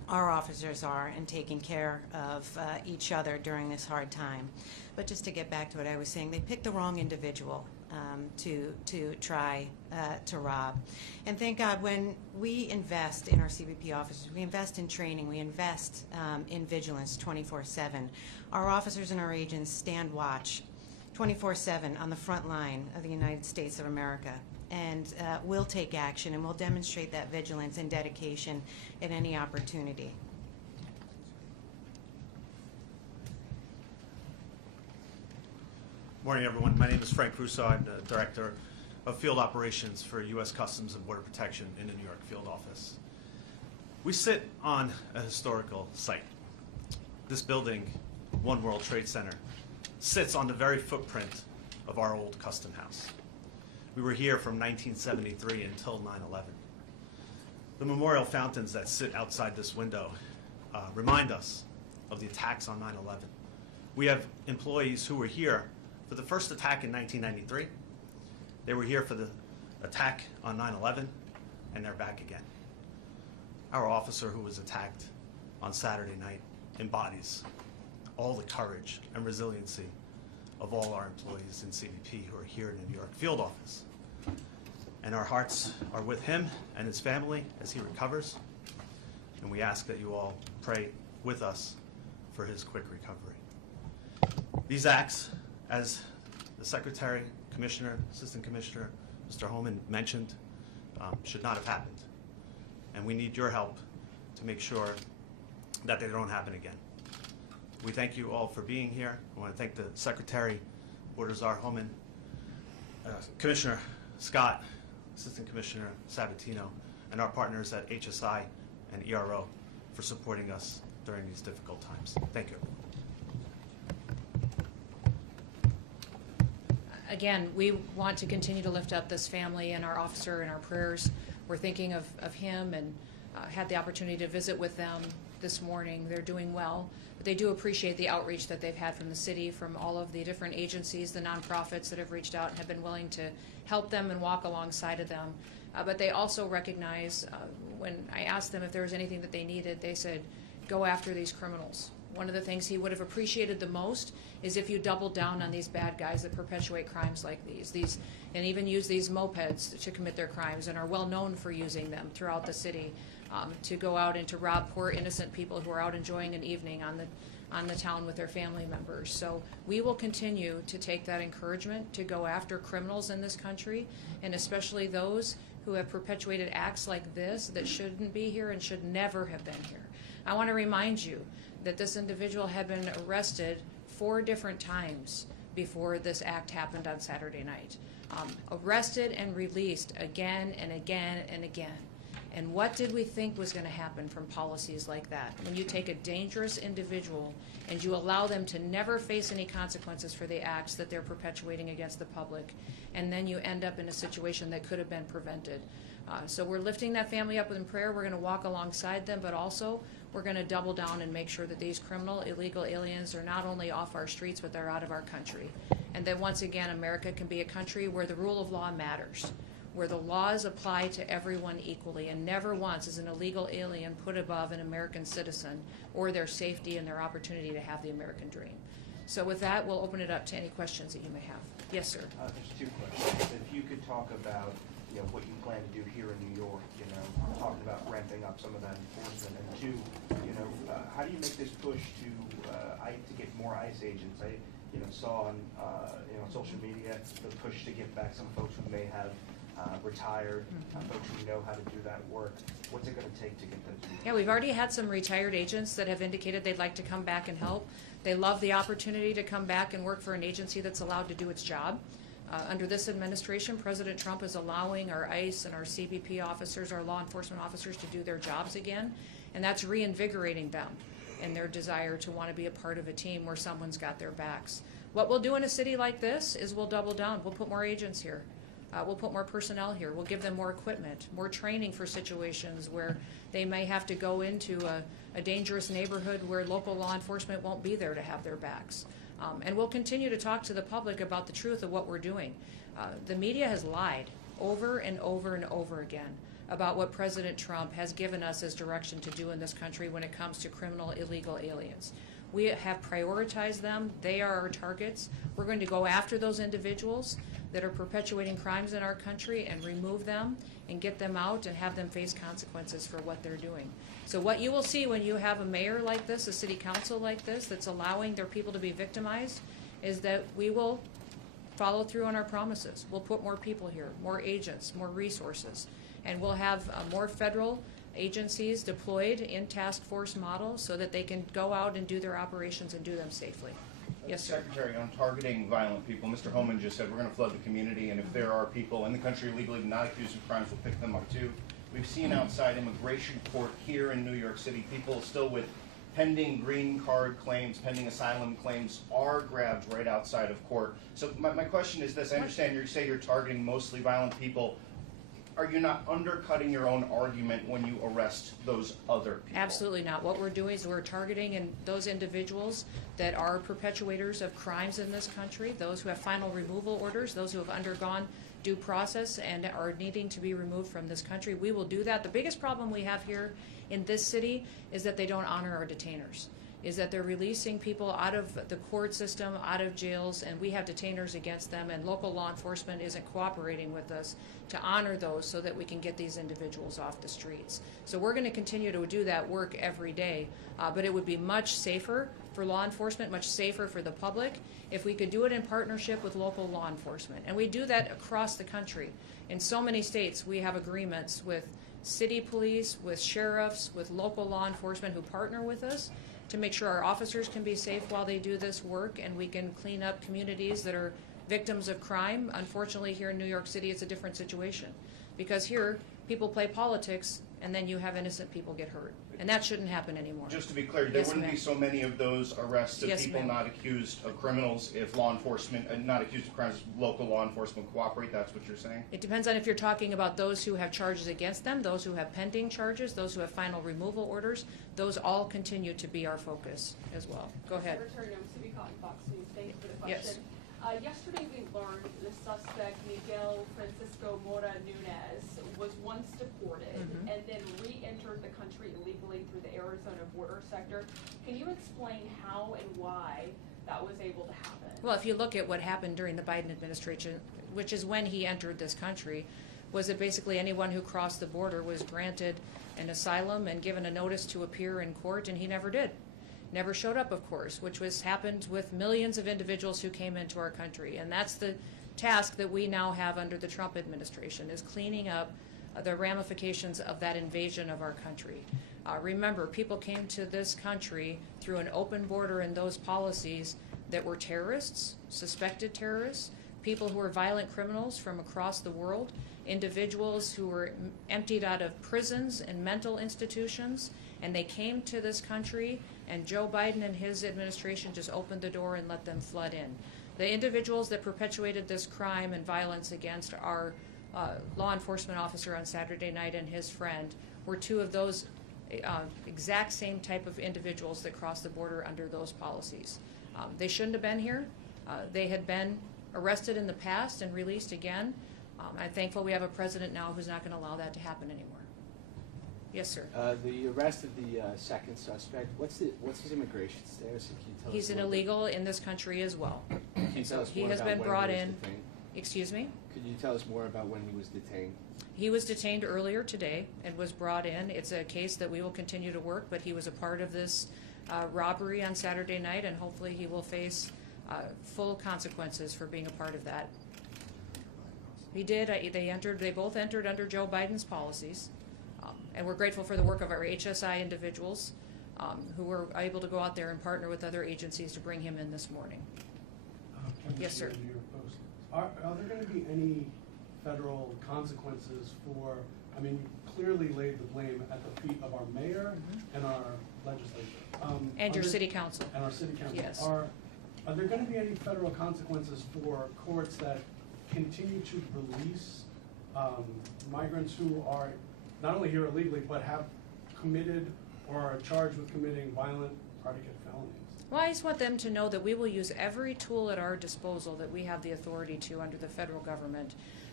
our officers are in taking care of each other during this hard time. But just to get back to what I was saying, they picked the wrong individual to try to rob. And thank God, when we invest in our CBP officers, we invest in training, we invest in vigilance 24/7. Our officers and our agents stand watch 24/7 on the front line of the United States of America. And we'll take action, and we'll demonstrate that vigilance and dedication at any opportunity. Morning, everyone. My name is Frank Russo. I'm the Director of Field Operations for U.S. Customs and Border Protection in the New York field office. We sit on a historical site. This building, One World Trade Center, sits on the very footprint of our old custom house. We were here from 1973 until 9/11. The memorial fountains that sit outside this window remind us of the attacks on 9/11. We have employees who were here for the first attack in 1993. They were here for the attack on 9/11, and they're back again. Our officer who was attacked on Saturday night embodies all the courage and resiliency of all our employees in CBP who are here in the New York field office. And our hearts are with him and his family as he recovers, and we ask that you all pray with us for his quick recovery. These acts, as the Secretary, Commissioner, Assistant Commissioner, Mr. Homan mentioned, should not have happened. And we need your help to make sure that they don't happen again. We thank you all for being here. I want to thank the Secretary, Border Czar Homan, Commissioner Scott, Assistant Commissioner Sabatino, and our partners at HSI and ERO for supporting us during these difficult times. Thank you. Again, we want to continue to lift up this family and our officer in our prayers. We're thinking of him and had the opportunity to visit with them this morning. They're doing well. But they do appreciate the outreach that they've had from the city, from all of the different agencies, the nonprofits that have reached out and have been willing to help them and walk alongside of them. But they also recognize, when I asked them if there was anything that they needed, they said, go after these criminals. One of the things he would have appreciated the most is if you doubled down on these bad guys that perpetuate crimes like these and even use these mopeds to commit their crimes and are well known for using them throughout the city to go out and to rob poor innocent people who are out enjoying an evening on the town with their family members. So we will continue to take that encouragement to go after criminals in this country, and especially those who have perpetuated acts like this that shouldn't be here and should never have been here. I want to remind you that this individual had been arrested 4 different times before this act happened on Saturday night. Arrested and released again and again and again. And what did we think was going to happen from policies like that? When you take a dangerous individual and you allow them to never face any consequences for the acts that they're perpetuating against the public, and then you end up in a situation that could have been prevented. So we're lifting that family up in prayer. We're going to walk alongside them, but also we're going to double down and make sure that these criminal, illegal aliens are not only off our streets, but they're out of our country. And that once again, America can be a country where the rule of law matters, where the laws apply to everyone equally, and never once is an illegal alien put above an American citizen or their safety and their opportunity to have the American dream. So with that, we'll open it up to any questions that you may have. Yes, sir. There's 2 questions. If you could talk about what you plan to do here in New York, talking about ramping up some of that enforcement, and 2, how do you make this push to get more ICE agents? I saw on social media the push to get back some folks who may have retired, folks who know how to do that work. What's it going to take to get those people? Yeah, we've already had some retired agents that have indicated they'd like to come back and help. They love the opportunity to come back and work for an agency that's allowed to do its job. Under this administration, President Trump is allowing our ICE and our CBP officers, our law enforcement officers, to do their jobs again, and that's reinvigorating them in their desire to want to be a part of a team where someone's got their backs. What we'll do in a city like this is we'll double down. We'll put more agents here. We'll put more personnel here. We'll give them more equipment, more training for situations where they may have to go into a dangerous neighborhood where local law enforcement won't be there to have their backs. And we'll continue to talk to the public about the truth of what we're doing. The media has lied over and over and over again about what President Trump has given us as direction to do in this country when it comes to criminal illegal aliens. We have prioritized them. They are our targets. We're going to go after those individuals that are perpetuating crimes in our country and remove them and get them out and have them face consequences for what they're doing. So what you will see when you have a mayor like this, a city council like this, that's allowing their people to be victimized, is that we will follow through on our promises. We'll put more people here, more agents, more resources, and we'll have more federal agencies deployed in task force model so that they can go out and do their operations and do them safely. Yes, sir. Secretary, on targeting violent people, Mr. Homan just said we're going to flood the community, and if there are people in the country legally not accused of crimes, we'll pick them up too. We've seen outside immigration court here in New York City, people still with pending green card claims, pending asylum claims are grabbed right outside of court. So my question is this: I understand you say you're targeting mostly violent people. Are you not undercutting your own argument when you arrest those other people? Absolutely not. What we're doing is we're targeting those individuals that are perpetuators of crimes in this country, those who have final removal orders, those who have undergone due process and are needing to be removed from this country. We will do that. The biggest problem we have here in this city is that they don't honor our detainers, is that they're releasing people out of the court system, out of jails, and we have detainers against them, and local law enforcement isn't cooperating with us to honor those so that we can get these individuals off the streets. So we're going to continue to do that work every day, but it would be much safer for law enforcement, much safer for the public, if we could do it in partnership with local law enforcement. And we do that across the country. In so many states, we have agreements with city police, with sheriffs, with local law enforcement who partner with us to make sure our officers can be safe while they do this work, and we can clean up communities that are victims of crime. Unfortunately, here in New York City, it's a different situation, because here people play politics and then you have innocent people get hurt, and that shouldn't happen anymore. Just to be clear, there wouldn't be so many of those arrests of Yes, people ma'am. not accused of criminals if law enforcement, not accused of crimes, local law enforcement cooperate. That's what you're saying? It depends on if you're talking about those who have charges against them, those who have pending charges, those who have final removal orders. Those all continue to be our focus as well. Go ahead. Secretary Noem, City Cotton Fox News. Thank you for the Yes. question. Yesterday we learned the suspect, Miguel Mora Nunez, was once deported and then re-entered the country illegally through the Arizona border sector. Can you explain how and why that was able to happen? Well, if you look at what happened during the Biden administration, which is when he entered this country, was that basically anyone who crossed the border was granted an asylum and given a notice to appear in court, and he never did. Never showed up, of course, which happened with millions of individuals who came into our country. And that's the task that we now have under the Trump administration, is cleaning up the ramifications of that invasion of our country. Remember, people came to this country through an open border and those policies that were terrorists, suspected terrorists, people who were violent criminals from across the world, individuals who were emptied out of prisons and mental institutions, and they came to this country, and Joe Biden and his administration just opened the door and let them flood in. The individuals that perpetuated this crime and violence against our law enforcement officer on Saturday night and his friend were two of those exact same type of individuals that crossed the border under those policies. They shouldn't have been here. They had been arrested in the past and released again. I'm thankful we have a president now who's not going to allow that to happen anymore. Yes, sir. The arrest of the second suspect, what's his immigration status? Can you tell He's us an a little illegal in this country as well. bit? Can you tell us He more has about been when brought he was in. detained? Excuse me? Could you tell us more about when he was detained? He was detained earlier today and was brought in. It's a case that we will continue to work, but he was a part of this robbery on Saturday night, and hopefully he will face full consequences for being a part of that. He did. They both entered under Joe Biden's policies, and we're grateful for the work of our HSI individuals who were able to go out there and partner with other agencies to bring him in this morning. Yes, sir. Are there going to be any federal consequences for, I mean, you clearly laid the blame at the feet of our mayor and our legislature. And your city council. And our city council. Yes. Are there going to be any federal consequences for courts that continue to release migrants who are not only here illegally, but have committed or are charged with committing violent predicate felonies? Well, I just want them to know that we will use every tool at our disposal that we have the authority to under the federal government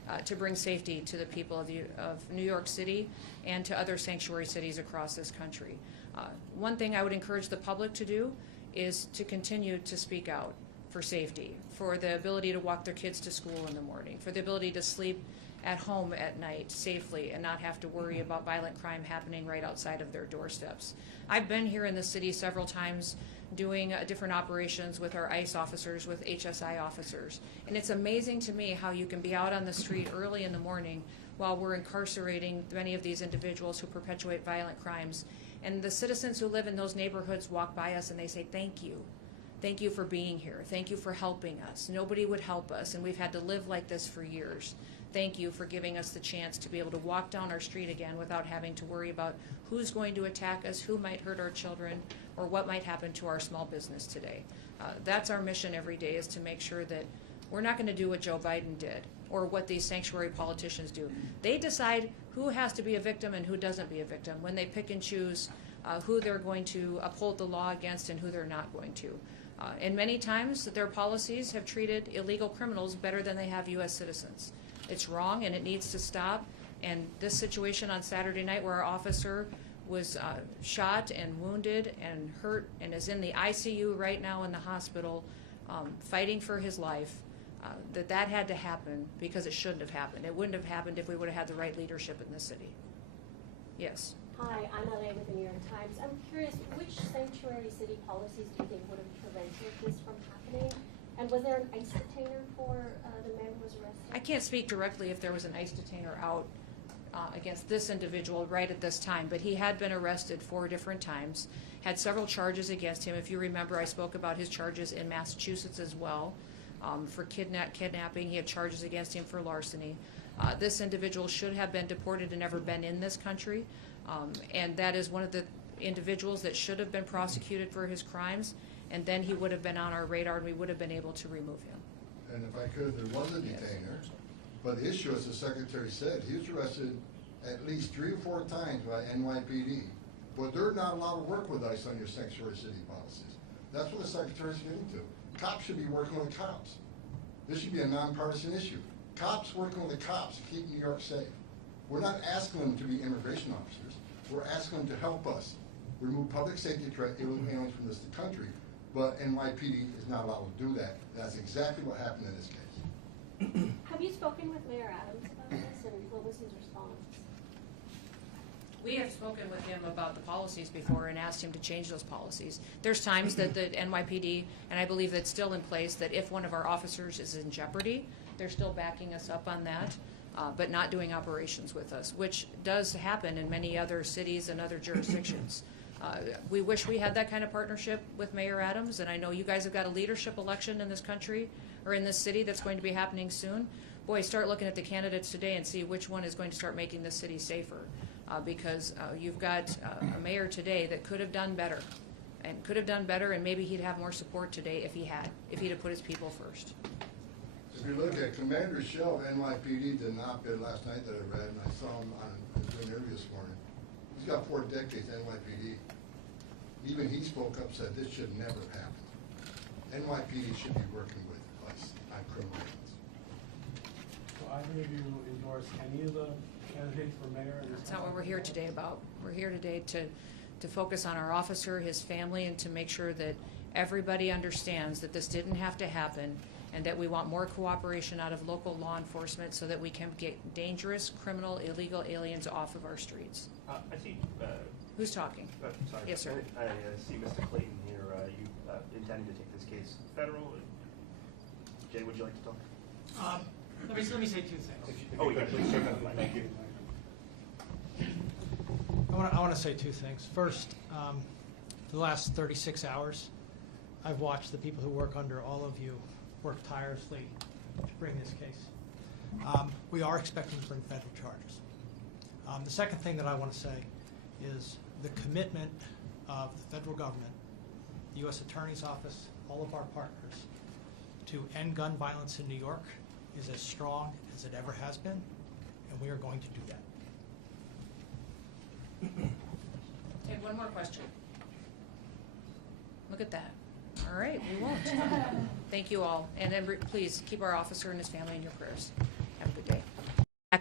to bring safety to the people of New York City and to other sanctuary cities across this country. One thing I would encourage the public to do is to continue to speak out for safety, for the ability to walk their kids to school in the morning, for the ability to sleep at home at night safely and not have to worry about violent crime happening right outside of their doorsteps. I've been here in the city several times doing different operations with our ICE officers, with HSI officers. And it's amazing to me how you can be out on the street early in the morning while we're incarcerating many of these individuals who perpetuate violent crimes. And the citizens who live in those neighborhoods walk by us and they say, thank you. Thank you for being here. Thank you for helping us. Nobody would help us, and we've had to live like this for years. Thank you for giving us the chance to be able to walk down our street again without having to worry about who's going to attack us, who might hurt our children, or what might happen to our small business today. That's our mission every day, is to make sure that we're not going to do what Joe Biden did or what these sanctuary politicians do. They decide who has to be a victim and who doesn't be a victim when they pick and choose who they're going to uphold the law against and who they're not going to. And many times their policies have treated illegal criminals better than they have U.S. citizens. It's wrong and it needs to stop. And this situation on Saturday night where our officer was shot and wounded and hurt and is in the ICU right now in the hospital fighting for his life, that had to happen because it shouldn't have happened. It wouldn't have happened if we would have had the right leadership in this city. Yes. Hi, I'm Noem with the New York Times. I'm curious, which sanctuary city policies do you think would have prevented this from happening? And was there an ICE detainer for the man who was arrested? I can't speak directly if there was an ICE detainer out against this individual right at this time, but he had been arrested 4 different times, had several charges against him. If you remember, I spoke about his charges in Massachusetts as well. For kidnapping, he had charges against him for larceny. This individual should have been deported and never been in this country, and that is one of the individuals that should have been prosecuted for his crimes, and then he would have been on our radar and we would have been able to remove him. And if I could, there was a detainer, but the issue, as the Secretary said, he was arrested at least 3 or 4 times by NYPD, but they're not allowed to work with ICE on your sanctuary city policies. That's what the Secretary's getting to. Cops should be working with cops. This should be a nonpartisan issue. Cops working with the cops to keep New York safe. We're not asking them to be immigration officers. We're asking them to help us remove public safety threat aliens from this country, but NYPD is not allowed to do that. That's exactly what happened in this case. Have you spoken with Mayor Adams about this, and what was his response? We have spoken with him about the policies before and asked him to change those policies. There's times that the NYPD, and I believe that's still in place, that if one of our officers is in jeopardy, they're still backing us up on that, but not doing operations with us, which does happen in many other cities and other jurisdictions. We wish we had that kind of partnership with Mayor Adams, and I know you guys have got a leadership election in this country or in this city that's going to be happening soon. Boy, start looking at the candidates today and see which one is going to start making this city safer. Because you've got a mayor today that could have done better, and maybe he'd have more support today if he'd have put his people first. If you look at Commander Shell of NYPD did an op-ed last night that I read, and I saw him on an interview this morning. He's got 4 decades NYPD. Even he spoke up, said this should never happen. NYPD should be working with us on criminal aliens. So either of you endorse any of the candidates for mayor? That's not what we're here today about. We're here today to focus on our officer, his family, and to make sure that everybody understands that this didn't have to happen, and that we want more cooperation out of local law enforcement so that we can get dangerous, criminal, illegal aliens off of our streets. I see. Who's talking? Sorry. Yes, sir. I see Mr. Clayton here. You intending to take this case federal? Jay, would you like to talk? Let me say 2 things. Oh, yeah, please, sir. Thank you. I want to say 2 things. First, for the last 36 hours, I've watched the people who work under all of you work tirelessly to bring this case. We are expecting to bring federal charges. The second thing that I want to say is the commitment of the federal government, the U.S. Attorney's Office, all of our partners, to end gun violence in New York is as strong as it ever has been, and we are going to do that. Take one more question. Look at that. All right, we won't. Thank you all. And then please keep our officer and his family in your prayers. Have a good day.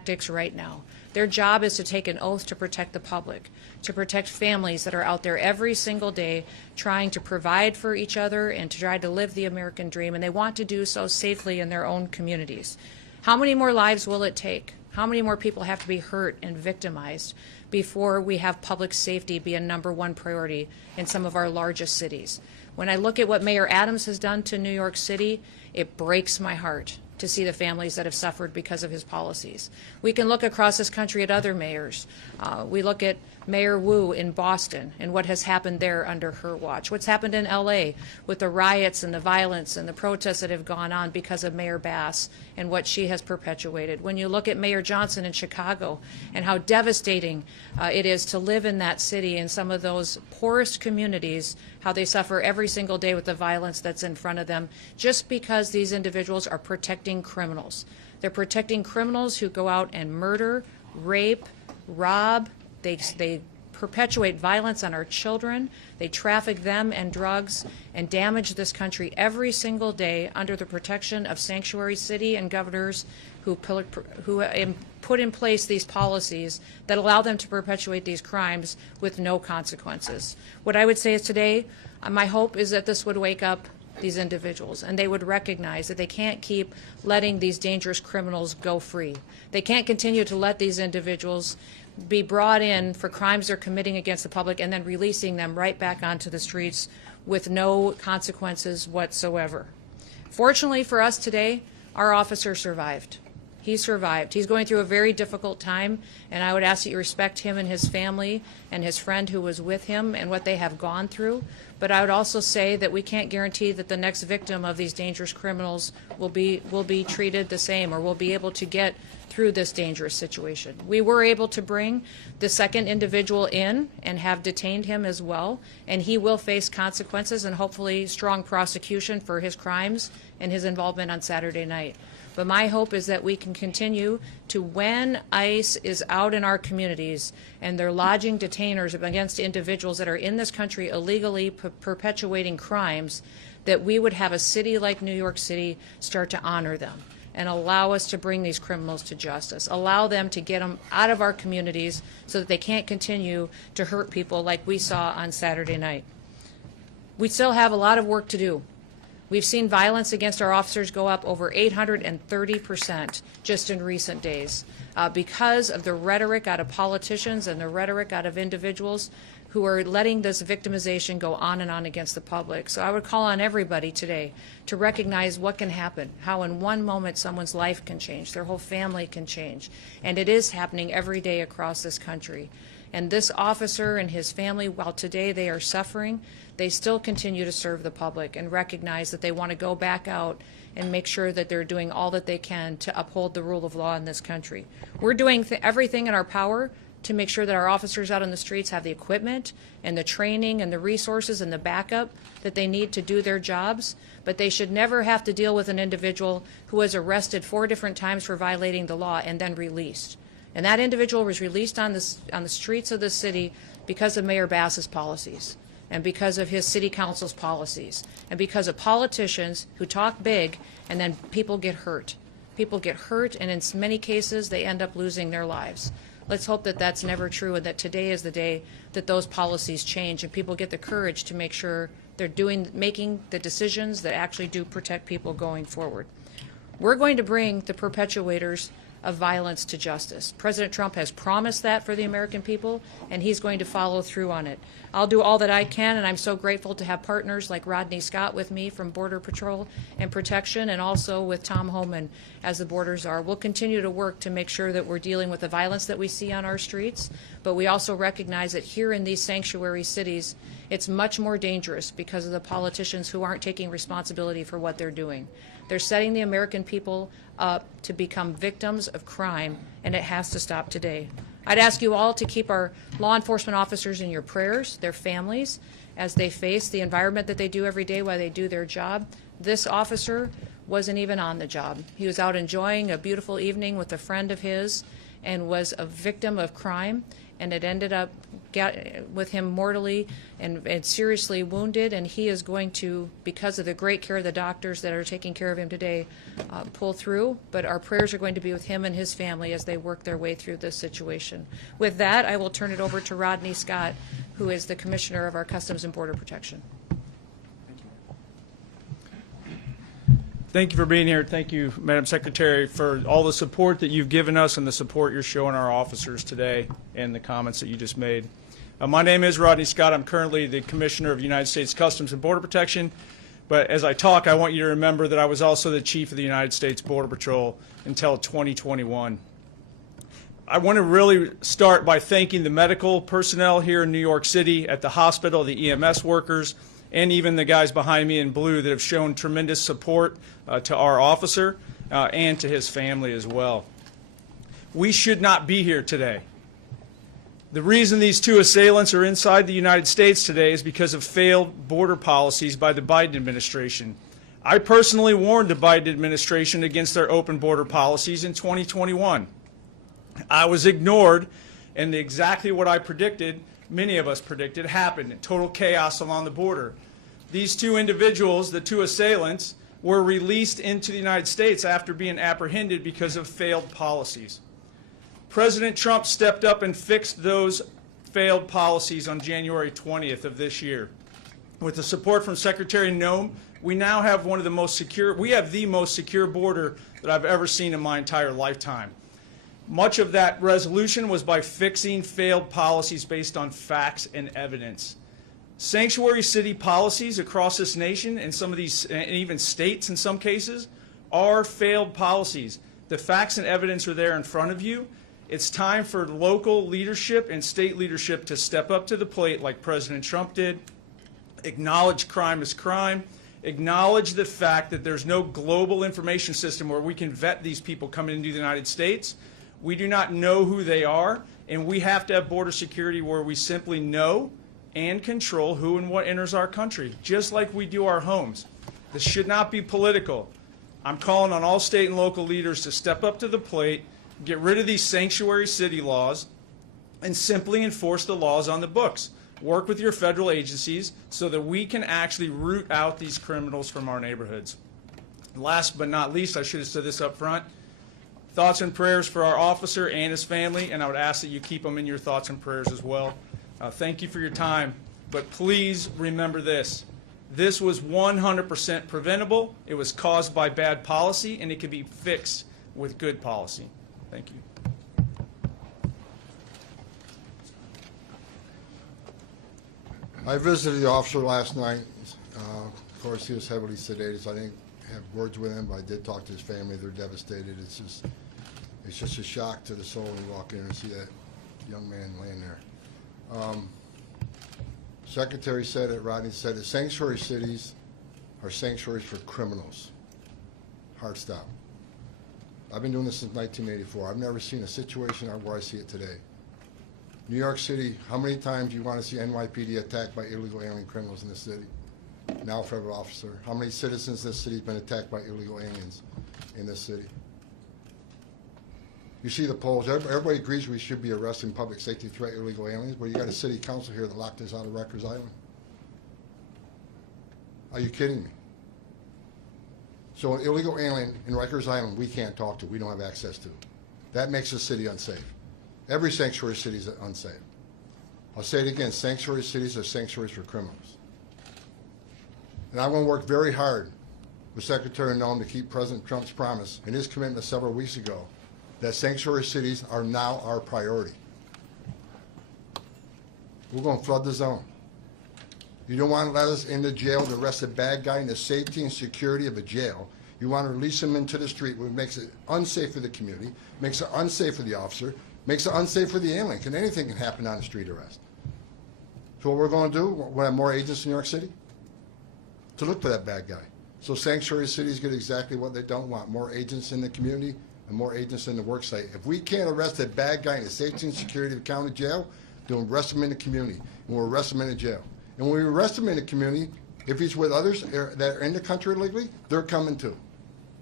tactics right now. Their job is to take an oath to protect the public, to protect families that are out there every single day trying to provide for each other and to try to live the American dream, and they want to do so safely in their own communities. How many more lives will it take? How many more people have to be hurt and victimized before we have public safety be a #1 priority in some of our largest cities? When I look at what Mayor Adams has done to New York City, it breaks my heart to see the families that have suffered because of his policies. We can look across this country at other mayors. We look at Mayor Wu in Boston and what has happened there under her watch. What's happened in LA with the riots and the violence and the protests that have gone on because of Mayor Bass and what she has perpetuated. When you look at Mayor Johnson in Chicago and how devastating it is to live in that city in some of those poorest communities, how they suffer every single day with the violence that's in front of them just because these individuals are protecting criminals. They're protecting criminals who go out and murder, rape, rob. They perpetuate violence on our children. They traffic them and drugs and damage this country every single day under the protection of sanctuary city and governors who put in place these policies that allow them to perpetuate these crimes with no consequences. What I would say is today, my hope is that this would wake up these individuals and they would recognize that they can't keep letting these dangerous criminals go free. They can't continue to let these individuals be brought in for crimes they're committing against the public and then releasing them right back onto the streets with no consequences whatsoever. Fortunately for us today, our officer survived. He survived. He's going through a very difficult time, and I would ask that you respect him and his family and his friend who was with him and what they have gone through. But I would also say that we can't guarantee that the next victim of these dangerous criminals will be treated the same or will be able to get through this dangerous situation. We were able to bring the second individual in and have detained him as well, and he will face consequences and hopefully strong prosecution for his crimes and his involvement on Saturday night. But my hope is that we can continue to, when ICE is out in our communities and they're lodging detainers against individuals that are in this country illegally perpetuating crimes, that we would have a city like New York City start to honor them and allow us to bring these criminals to justice, allow them to get them out of our communities so that they can't continue to hurt people like we saw on Saturday night. We still have a lot of work to do. We've seen violence against our officers go up over 830% just in recent days because of the rhetoric out of politicians and the rhetoric out of individuals who are letting this victimization go on and on against the public. So I would call on everybody today to recognize what can happen, how in one moment someone's life can change, their whole family can change. And it is happening every day across this country. And this officer and his family, while today they are suffering, they still continue to serve the public and recognize that they want to go back out and make sure that they're doing all that they can to uphold the rule of law in this country. We're doing everything in our power to make sure that our officers out on the streets have the equipment and the training and the resources and the backup that they need to do their jobs, but they should never have to deal with an individual who was arrested 4 different times for violating the law and then released. And that individual was released on the streets of the city because of Mayor Bass's policies and because of his city council's policies and because of politicians who talk big and then people get hurt. People get hurt, and in many cases they end up losing their lives. Let's hope that that's never true and that today is the day that those policies change and people get the courage to make sure they're making the decisions that actually do protect people going forward. We're going to bring the perpetuators of violence to justice. President Trump has promised that for the American people, and he's going to follow through on it. I'll do all that I can, and I'm so grateful to have partners like Rodney Scott with me from Border Patrol and Protection, and also with Tom Homan as the border czar. We'll continue to work to make sure that we're dealing with the violence that we see on our streets, but we also recognize that here in these sanctuary cities, it's much more dangerous because of the politicians who aren't taking responsibility for what they're doing. They're setting the American people up to become victims of crime, and it has to stop today. I'd ask you all to keep our law enforcement officers in your prayers, their families, as they face the environment that they do every day while they do their job. This officer wasn't even on the job. He was out enjoying a beautiful evening with a friend of his and was a victim of crime, and it ended up with him mortally and seriously wounded, and he is going to, because of the great care of the doctors that are taking care of him today, pull through. But our prayers are going to be with him and his family as they work their way through this situation. With that, I will turn it over to Rodney Scott, who is the Commissioner of our Customs and Border Protection. Thank you for being here. Thank you, Madam Secretary, for all the support that you've given us and the support you're showing our officers today and the comments that you just made. My name is Rodney Scott. I'm currently the Commissioner of United States Customs and Border Protection. But as I talk, I want you to remember that I was also the Chief of the United States Border Patrol until 2021. I want to really start by thanking the medical personnel here in New York City at the hospital, the EMS workers, and even the guys behind me in blue that have shown tremendous support to our officer and to his family as well. We should not be here today. The reason these two assailants are inside the United States today is because of failed border policies by the Biden administration. I personally warned the Biden administration against their open border policies in 2021. I was ignored, and exactly what I predicted, many of us predicted, happened. Total chaos along the border. These two individuals, the two assailants, were released into the United States after being apprehended because of failed policies. President Trump stepped up and fixed those failed policies on January 20th of this year. With the support from Secretary Noem, we now have one of the most secure, we have the most secure border that I've ever seen in my entire lifetime. Much of that resolution was by fixing failed policies based on facts and evidence. Sanctuary city policies across this nation, and some of these, and even states in some cases, are failed policies. The facts and evidence are there in front of you. It's time for local leadership and state leadership to step up to the plate like President Trump did, acknowledge crime as crime, acknowledge the fact that there's no global information system where we can vet these people coming into the United States. We do not know who they are, and we have to have border security where we simply know and control who and what enters our country, just like we do our homes. This should not be political. I'm calling on all state and local leaders to step up to the plate, get rid of these sanctuary city laws, and simply enforce the laws on the books. Work with your federal agencies so that we can actually root out these criminals from our neighborhoods. Last but not least, I should have said this up front, thoughts and prayers for our officer and his family, and I would ask that you keep them in your thoughts and prayers as well. Thank you for your time, but please remember this. This was 100% preventable. It was caused by bad policy, and it can be fixed with good policy. Thank you. I visited the officer last night. Of course, he was heavily sedated, so I didn't have words with him, but I did talk to his family. They're devastated. It's just a shock to the soul when you walk in and see that young man laying there. Secretary said it, Rodney said it, sanctuary cities are sanctuaries for criminals. Hard stop. I've been doing this since 1984. I've never seen a situation where I see it today. New York City, how many times do you want to see NYPD attacked by illegal alien criminals in this city? Now federal officer. How many citizens in this city have been attacked by illegal aliens in this city? You see the polls. Everybody agrees we should be arresting public safety threat illegal aliens, but you got a city council here that locked us out of Rikers Island. Are you kidding me? So an illegal alien in Rikers Island we can't talk to, we don't have access to. That makes the city unsafe. Every sanctuary city is unsafe. I'll say it again, sanctuary cities are sanctuaries for criminals. And I'm going to work very hard with Secretary Noem to keep President Trump's promise and his commitment several weeks ago that sanctuary cities are now our priority. We're going to flood the zone. You don't want to let us into jail to arrest a bad guy in the safety and security of a jail. You want to release him into the street, which makes it unsafe for the community, makes it unsafe for the officer, makes it unsafe for the alien, because anything can happen on a street arrest. So what we're going to do, we'll have more agents in New York City to look for that bad guy. So sanctuary cities get exactly what they don't want, more agents in the community and more agents in the work site. If we can't arrest a bad guy in the safety and security of the county jail, then we'll arrest him in the community, and we'll arrest him in the jail. And when we arrest him in the community, if he's with others that are in the country illegally, they're coming too.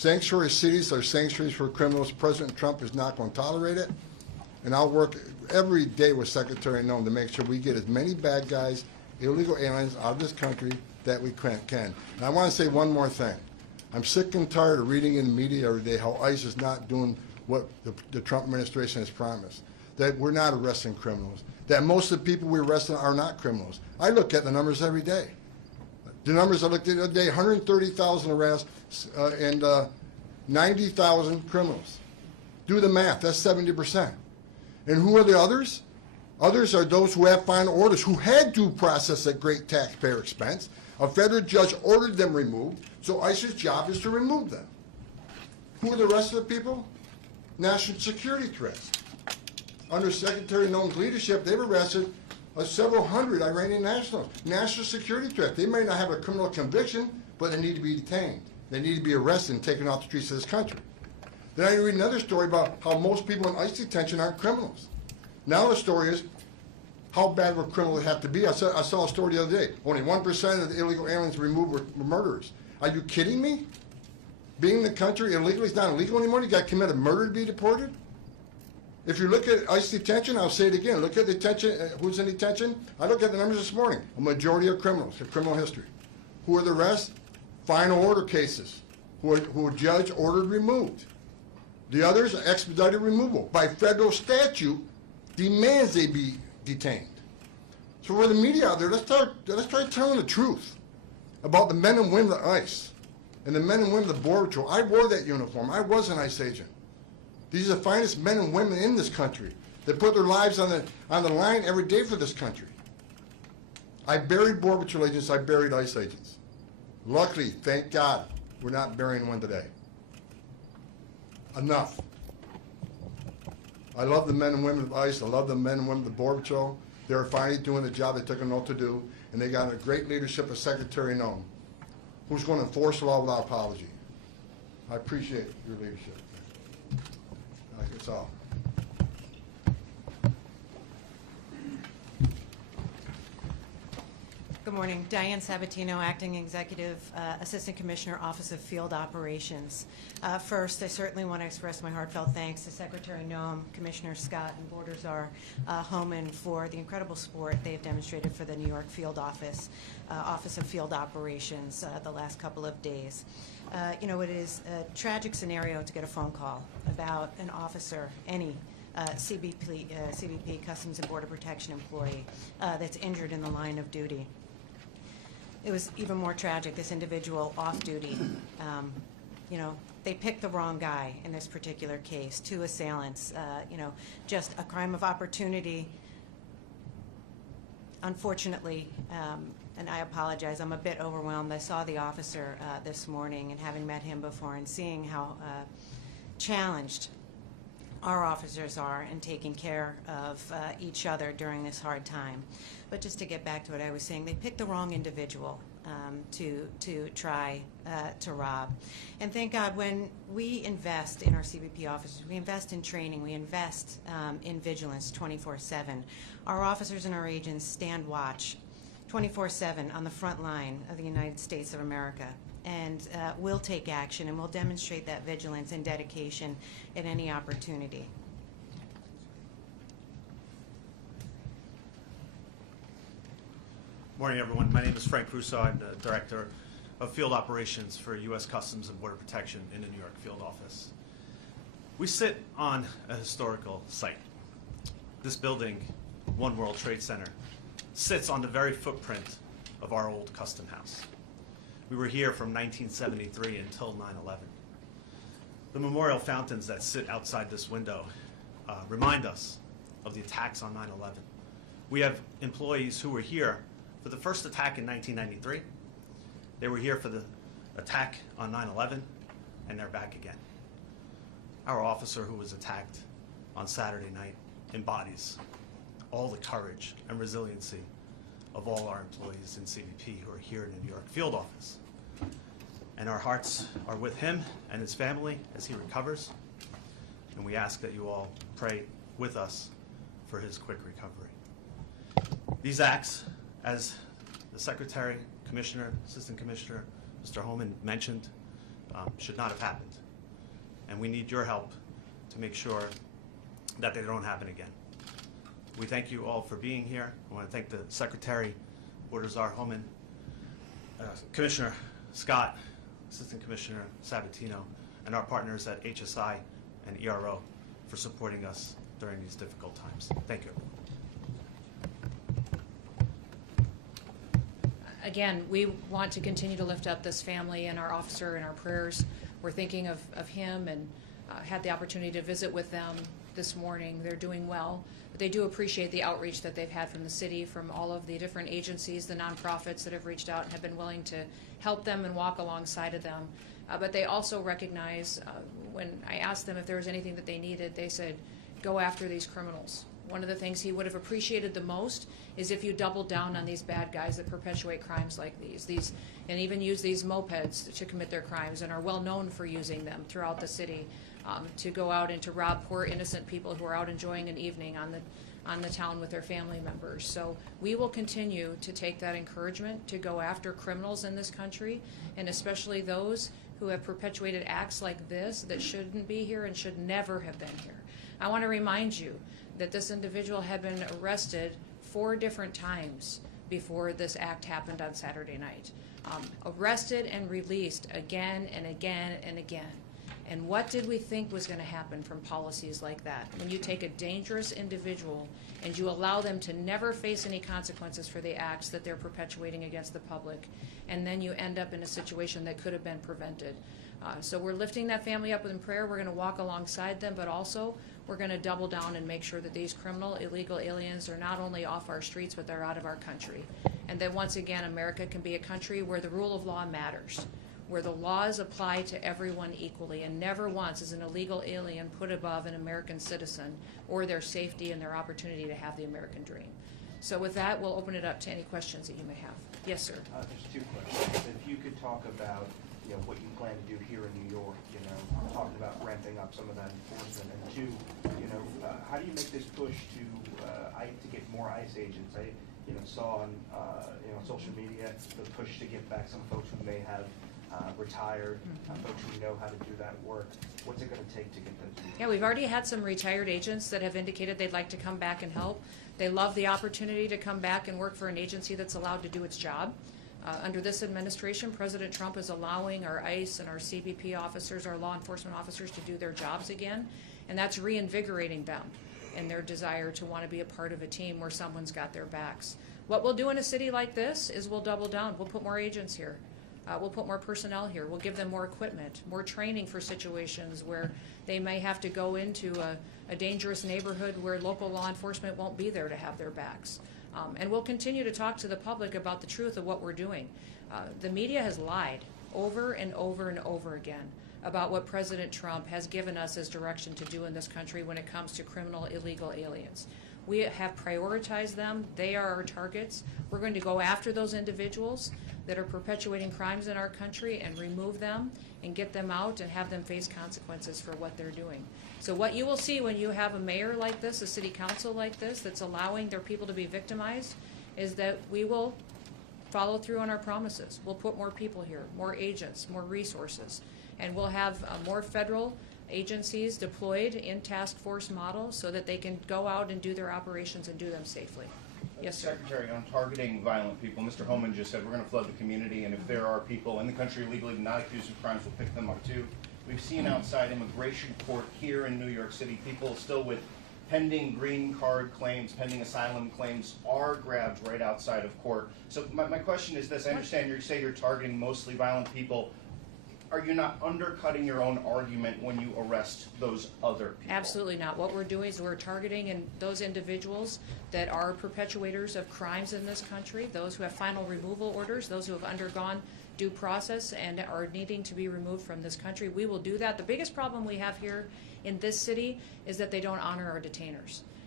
Sanctuary cities are sanctuaries for criminals. President Trump is not going to tolerate it. And I'll work every day with Secretary Noem to make sure we get as many bad guys, illegal aliens out of this country that we can. And I want to say one more thing. I'm sick and tired of reading in the media every day how ICE is not doing what the Trump administration has promised, that we're not arresting criminals, that most of the people we're arresting are not criminals. I look at the numbers every day. The numbers I looked at the other day, 130,000 arrests and 90,000 criminals. Do the math, that's 70%. And who are the others? Others are those who have final orders, who had due process at great taxpayer expense. A federal judge ordered them removed, so ICE's job is to remove them. Who are the rest of the people? National security threats. Under Secretary Noem's leadership, they've arrested several hundred Iranian nationals. National security threat. They may not have a criminal conviction, but they need to be detained. They need to be arrested and taken off the streets of this country. Then I read another story about how most people in ICE detention aren't criminals. Now the story is, how bad would criminals have to be? I saw a story the other day. Only 1% of the illegal aliens removed were murderers. Are you kidding me? Being in the country illegally is not illegal anymore? You got to commit a murder to be deported? If you look at ICE detention, I'll say it again, look at detention, who's in detention? I looked at the numbers this morning. A majority are criminals, have criminal history. Who are the rest? Final order cases, who a judge ordered removed. The others are expedited removal. By federal statute, demands they be detained. So for the media out there, let's try telling the truth about the men and women of ICE and the men and women of the Border Patrol. I wore that uniform. I was an ICE agent. These are the finest men and women in this country that put their lives on the line every day for this country. I buried Border Patrol agents. I buried ICE agents. Luckily, thank God, we're not burying one today. Enough. I love the men and women of ICE. I love the men and women of the Border Patrol. They're finally doing the job they took an oath to do, and they got a great leadership of Secretary Noem, who's going to enforce the law without apology. I appreciate your leadership. That's all. Good morning. Diane Sabatino, Acting Executive Assistant Commissioner, Office of Field Operations. First, I certainly want to express my heartfelt thanks to Secretary Noem, Commissioner Scott, and Border Czar Homan for the incredible support they have demonstrated for the New York Field Office, Office of Field Operations the last couple of days. You know, it is a tragic scenario to get a phone call about an officer, any CBP, Customs and Border Protection employee, that's injured in the line of duty. It was even more tragic, this individual off-duty. You know, they picked the wrong guy in this particular case, 2 assailants, you know, just a crime of opportunity. Unfortunately, and I apologize, I'm a bit overwhelmed. I saw the officer this morning, and having met him before and seeing how challenged our officers are in taking care of each other during this hard time. But just to get back to what I was saying, they picked the wrong individual to try to rob. And thank God, when we invest in our CBP officers, we invest in training, we invest in vigilance 24/7. Our officers and our agents stand watch 24/7 on the front line of the United States of America. And we'll take action, and we'll demonstrate that vigilance and dedication at any opportunity. Morning, everyone. My name is Frank Russo. I'm the Director of Field Operations for U.S. Customs and Border Protection in the New York Field Office. We sit on a historical site. This building, One World Trade Center, sits on the very footprint of our old custom house. We were here from 1973 until 9/11. The memorial fountains that sit outside this window remind us of the attacks on 9/11. We have employees who were here for the first attack in 1993. They were here for the attack on 9/11, and they're back again. Our officer who was attacked on Saturday night embodies all the courage and resiliency of all our employees in CBP who are here in the New York Field Office. And our hearts are with him and his family as he recovers. And we ask that you all pray with us for his quick recovery. These acts, as the Secretary, Commissioner, Assistant Commissioner, Mr. Homan mentioned, should not have happened. And we need your help to make sure that they don't happen again. We thank you all for being here. I want to thank the Secretary, Czar Homan, Commissioner Scott, Assistant Commissioner Sabatino, and our partners at HSI and ERO for supporting us during these difficult times. Thank you. Again, we want to continue to lift up this family and our officer in our prayers. We're thinking of him and had the opportunity to visit with them this morning. They're doing well. But they do appreciate the outreach that they've had from the city, from all of the different agencies, the nonprofits that have reached out and have been willing to help them and walk alongside of them. But they also recognize, when I asked them if there was anything that they needed, they said, go after these criminals. One of the things he would have appreciated the most is if you doubled down on these bad guys that perpetuate crimes like these and even use these mopeds to commit their crimes and are well known for using them throughout the city to go out and to rob poor innocent people who are out enjoying an evening on the town with their family members. So we will continue to take that encouragement to go after criminals in this country, and especially those who have perpetuated acts like this that shouldn't be here and should never have been here. I want to remind you that this individual had been arrested 4 different times before this act happened on Saturday night. Arrested and released again and again and again. And what did we think was going to happen from policies like that? When you take a dangerous individual and you allow them to never face any consequences for the acts that they're perpetuating against the public, and then you end up in a situation that could have been prevented. So we're lifting that family up in prayer. We're going to walk alongside them, but also we're going to double down and make sure that these criminal, illegal aliens are not only off our streets, but they're out of our country. And that once again, America can be a country where the rule of law matters, where the laws apply to everyone equally, and never once is an illegal alien put above an American citizen or their safety and their opportunity to have the American dream. So with that, we'll open it up to any questions that you may have. Yes, sir. There's 2 questions. If you could talk about what you plan to do here in New York, talking about ramping up some of that enforcement, and 2, how do you make this push to get more ICE agents? I saw on social media the push to get back some folks who may have retired, folks who know how to do that work. What's it going to take to get those people? Yeah, we've already had some retired agents that have indicated they'd like to come back and help. They love the opportunity to come back and work for an agency that's allowed to do its job. Under this administration, President Trump is allowing our ICE and our CBP officers, our law enforcement officers, to do their jobs again, and that's reinvigorating them in their desire to want to be a part of a team where someone's got their backs. What we'll do in a city like this is we'll double down. We'll put more agents here. We'll put more personnel here. We'll give them more equipment, more training for situations where they may have to go into a dangerous neighborhood where local law enforcement won't be there to have their backs. And we'll continue to talk to the public about the truth of what we're doing. The media has lied over and over and over again about what President Trump has given us as direction to do in this country when it comes to criminal illegal aliens. We have prioritized them. They are our targets. We're going to go after those individuals that are perpetuating crimes in our country and remove them and get them out and have them face consequences for what they're doing. So what you will see when you have a mayor like this, a city council like this, that's allowing their people to be victimized, is that we will follow through on our promises. We'll put more people here, more agents, more resources, and we'll have more federal agencies deployed in task force models so that they can go out and do their operations and do them safely. Yes, sir. Secretary, on targeting violent people, Mr. Homan just said we're going to flood the community, and if there are people in the country legally not accused of crimes, we'll pick them up too. We've seen outside immigration court here in New York City, people still with pending green card claims, pending asylum claims are grabbed right outside of court. So my question is this: I understand you say you're targeting mostly violent people. Are you not undercutting your own argument when you arrest those other people? Absolutely not. What we're doing is we're targeting those individuals that are perpetuators of crimes in this country, those who have final removal orders, those who have undergone due process and are needing to be removed from this country. We will do that. The biggest problem we have here in this city is that they don't honor our detainers.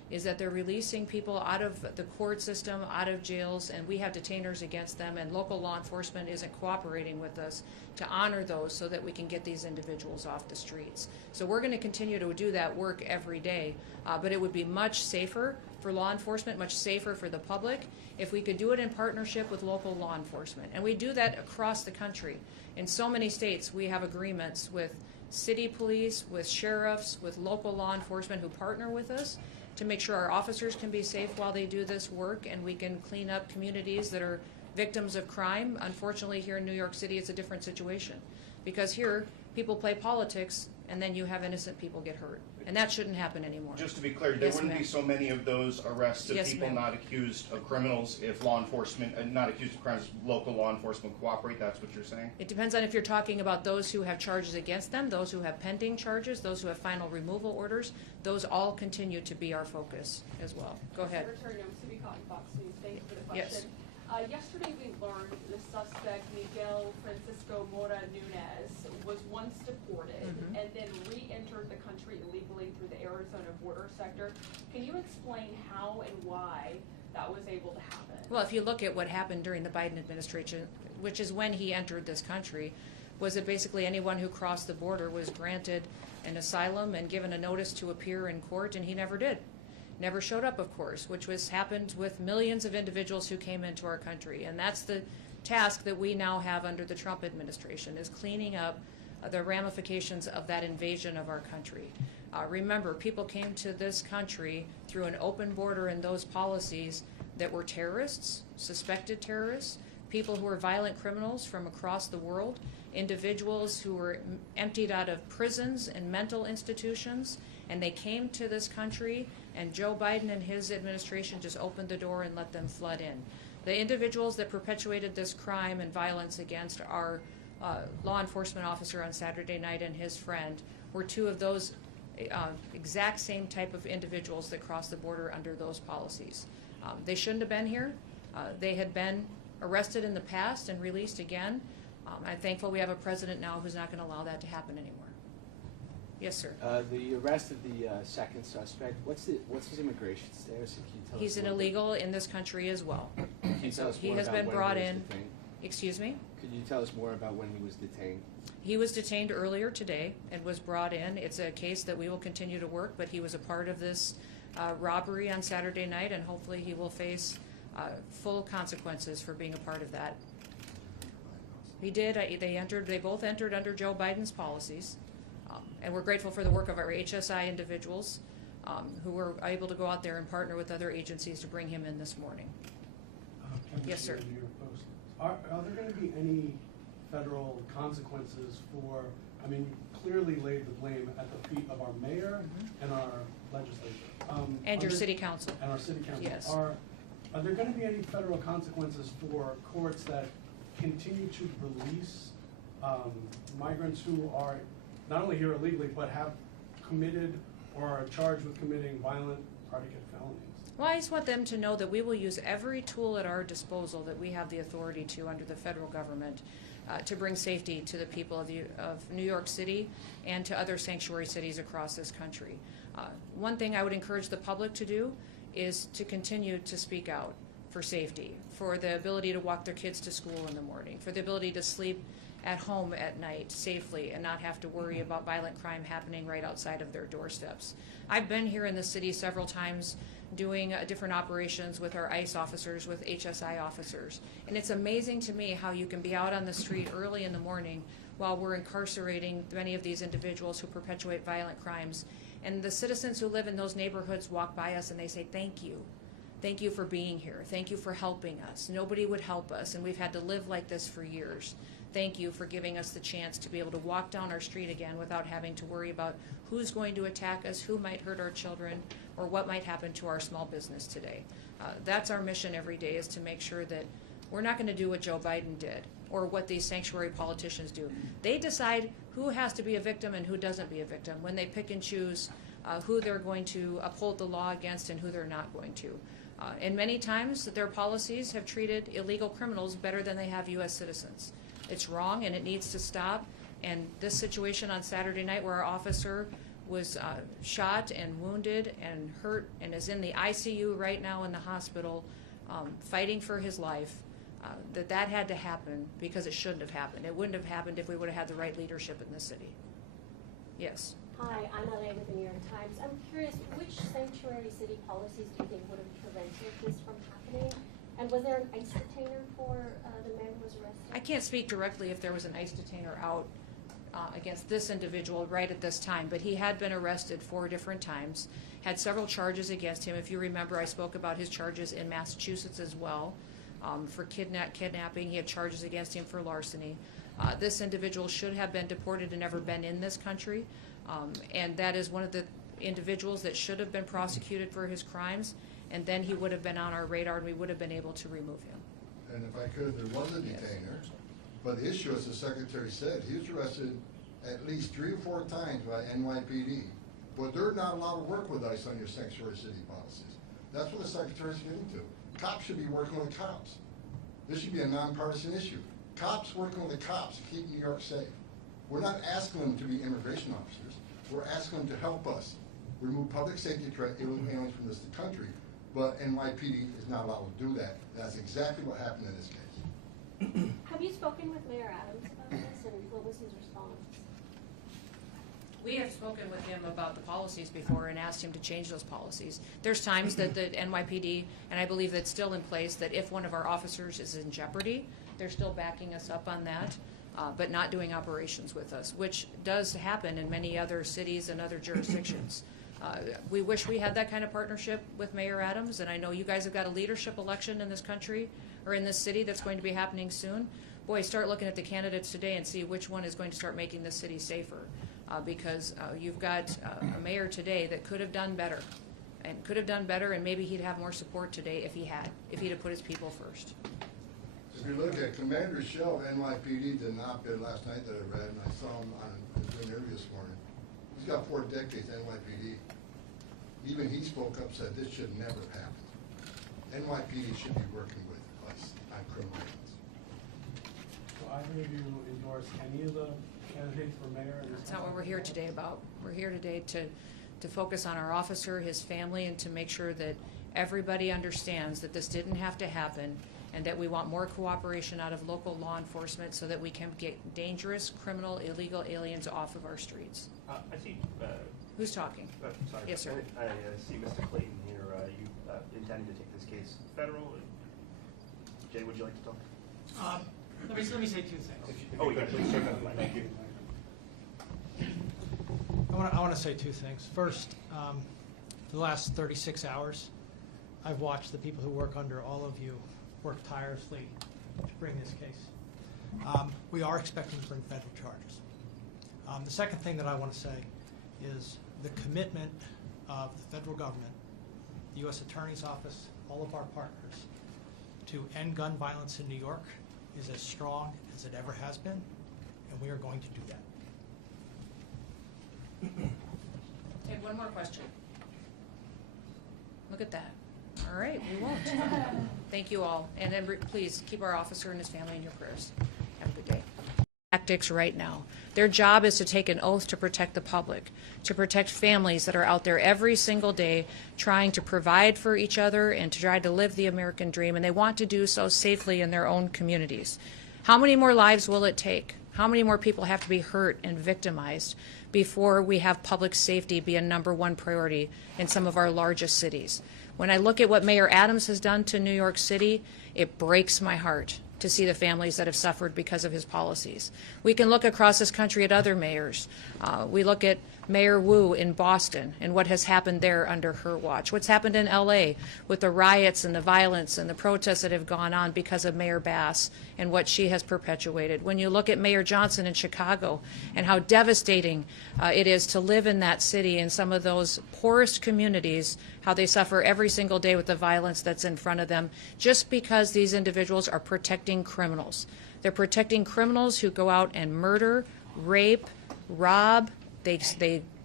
is that they're releasing people out of the court system, out of jails, and we have detainers against them, and local law enforcement isn't cooperating with us to honor those so that we can get these individuals off the streets. So we're going to continue to do that work every day, but it would be much safer for law enforcement, much safer for the public, if we could do it in partnership with local law enforcement. And we do that across the country. In so many states, we have agreements with city police, with sheriffs, with local law enforcement who partner with us to make sure our officers can be safe while they do this work, and we can clean up communities that are victims of crime. Unfortunately, here in New York City, it's a different situation, because here people play politics and then you have innocent people get hurt, and that shouldn't happen anymore. Just to be clear, there Yes, wouldn't be ma'am. so many of those arrests of Yes, people ma'am. not accused of criminals if law enforcement, not accused of crimes, local law enforcement cooperate, that's what you're saying? It depends on if you're talking about those who have charges against them, those who have pending charges, those who have final removal orders. Those all continue to be our focus as well. Go ahead. Secretary Noem, City Cotton, Fox News. Thank you for the Yes. question. Yesterday we learned the suspect, Miguel Mora Nunez, was once deported and then re-entered the country illegally through the Arizona border sector. Can you explain how and why that was able to happen? Well, if you look at what happened during the Biden administration, which is when he entered this country, was that basically anyone who crossed the border was granted an asylum and given a notice to appear in court, and he never did. Never showed up, of course, which was happened with millions of individuals who came into our country. And that's the task that we now have under the Trump administration, is cleaning up the ramifications of that invasion of our country. Remember, people came to this country through an open border and those policies that were terrorists, suspected terrorists, people who were violent criminals from across the world, individuals who were emptied out of prisons and mental institutions, and they came to this country, and Joe Biden and his administration just opened the door and let them flood in. The individuals that perpetuated this crime and violence against our law enforcement officer on Saturday night and his friend were two of those exact same type of individuals that crossed the border under those policies. They shouldn't have been here. They had been arrested in the past and released again. I'm thankful we have a president now who's not going to allow that to happen anymore. Yes, sir. The arrest of the second suspect, what's his immigration status? Can you tell He's us an a little bit? illegal in this country as well. Can you tell us He more has about been when brought he was in. detained? Excuse me? Could you tell us more about when he was detained? He was detained earlier today and was brought in. It's a case that we will continue to work, but he was a part of this robbery on Saturday night, and hopefully he will face full consequences for being a part of that. He did. They both entered under Joe Biden's policies, and we're grateful for the work of our HSI individuals who were able to go out there and partner with other agencies to bring him in this morning. Yes, sir. Are there going to be any federal consequences for, I mean, you clearly laid the blame at the feet of our mayor and our legislature. And your city council. And our city council. Yes. Are there going to be any federal consequences for courts that continue to release migrants who are not only here illegally, but have committed or are charged with committing violent predicate felonies? Well, I just want them to know that we will use every tool at our disposal that we have the authority to under the federal government to bring safety to the people of New York City and to other sanctuary cities across this country. One thing I would encourage the public to do is to continue to speak out for safety, for the ability to walk their kids to school in the morning, for the ability to sleep at home at night safely and not have to worry about violent crime happening right outside of their doorsteps. I've been here in the city several times doing different operations with our ICE officers, with HSI officers. And it's amazing to me how you can be out on the street early in the morning while we're incarcerating many of these individuals who perpetuate violent crimes. And the citizens who live in those neighborhoods walk by us and they say, "Thank you. Thank you for being here. Thank you for helping us. Nobody would help us, and we've had to live like this for years. Thank you for giving us the chance to be able to walk down our street again without having to worry about who's going to attack us, who might hurt our children, or what might happen to our small business today." That's our mission every day, is to make sure that we're not going to do what Joe Biden did or what these sanctuary politicians do. They decide who has to be a victim and who doesn't be a victim when they pick and choose who they're going to uphold the law against and who they're not going to. And many times their policies have treated illegal criminals better than they have U.S. citizens. It's wrong and it needs to stop. And this situation on Saturday night where our officer was shot and wounded and hurt and is in the ICU right now in the hospital fighting for his life, that had to happen because it shouldn't have happened. It wouldn't have happened if we would have had the right leadership in the city. Yes. Hi, I'm LA with the New York Times. I'm curious, which sanctuary city policies do you think would have prevented this from happening? And was there an ICE detainer for the man who was arrested? I can't speak directly if there was an ICE detainer out against this individual right at this time, but he had been arrested 4 different times, had several charges against him. If you remember, I spoke about his charges in Massachusetts as well. For kidnapping, he had charges against him for larceny. This individual should have been deported and never been in this country, and that is one of the individuals that should have been prosecuted for his crimes, and then he would have been on our radar and we would have been able to remove him. And if I could, there was a detainer, but the issue, as the Secretary said, he was arrested at least 3 or 4 times by NYPD, but they're not allowed to work with ICE on your sanctuary city policies. That's what the Secretary's getting to. Cops should be working with cops. This should be a nonpartisan issue. Cops working with the cops to keep New York safe. We're not asking them to be immigration officers. We're asking them to help us remove public safety threat aliens from this country, but NYPD is not allowed to do that. That's exactly what happened in this case. Have you spoken with Mayor Adams about this, and what was his response? We have spoken with him about the policies before and asked him to change those policies. There's times that the NYPD, and I believe that's still in place, that if one of our officers is in jeopardy, they're still backing us up on that, but not doing operations with us, which does happen in many other cities and other jurisdictions. We wish we had that kind of partnership with Mayor Adams, and I know you guys have got a leadership election in this country, or in this city, that's going to be happening soon. Boy, start looking at the candidates today and see which one is going to start making this city safer. Because you've got a mayor today that could have done better, and maybe he'd have more support today if he'd have put his people first. If you look at Commander Shell, NYPD did an op-ed last night that I read, and I saw him on his interview this morning. He's got 4 decades NYPD. Even he spoke up, said this should never happen. NYPD should be working with us on criminal aliens. So either of you endorse any of the candidates for mayor? That's not what we're here today about. We're here today to focus on our officer, his family, and to make sure that everybody understands that this didn't have to happen, and that we want more cooperation out of local law enforcement so that we can get dangerous, criminal, illegal aliens off of our streets. I see. Who's talking? Sorry. Yes, sir. I see Mr. Clayton here. You intending to take this case federal? Jay, would you like to talk? Let me say 2 things. Oh, yeah, please, sir. Thank you. I want to say 2 things. First, for the last 36 hours, I've watched the people who work under all of you work tirelessly to bring this case. We are expecting to bring federal charges. The second thing that I want to say is the commitment of the federal government, the U.S. Attorney's Office, all of our partners, to end gun violence in New York is as strong as it ever has been, and we are going to do that. Take one more question. Look at that. All right, we won't. Thank you all. And then please keep our officer and his family in your prayers. Have a good day. Tactics right now. Their job is to take an oath to protect the public, to protect families that are out there every single day trying to provide for each other and to try to live the American dream, and they want to do so safely in their own communities. How many more lives will it take? How many more people have to be hurt and victimized before we have public safety be a #1 priority in some of our largest cities? When I look at what Mayor Adams has done to New York City, it breaks my heart to see the families that have suffered because of his policies. We can look across this country at other mayors. We look at Mayor Wu in Boston and what has happened there under her watch. What's happened in LA with the riots and the violence and the protests that have gone on because of Mayor Bass and what she has perpetuated. When you look at Mayor Johnson in Chicago and how devastating it is to live in that city, in some of those poorest communities, how they suffer every single day with the violence that's in front of them, just because these individuals are protecting criminals. They're protecting criminals who go out and murder, rape, rob. They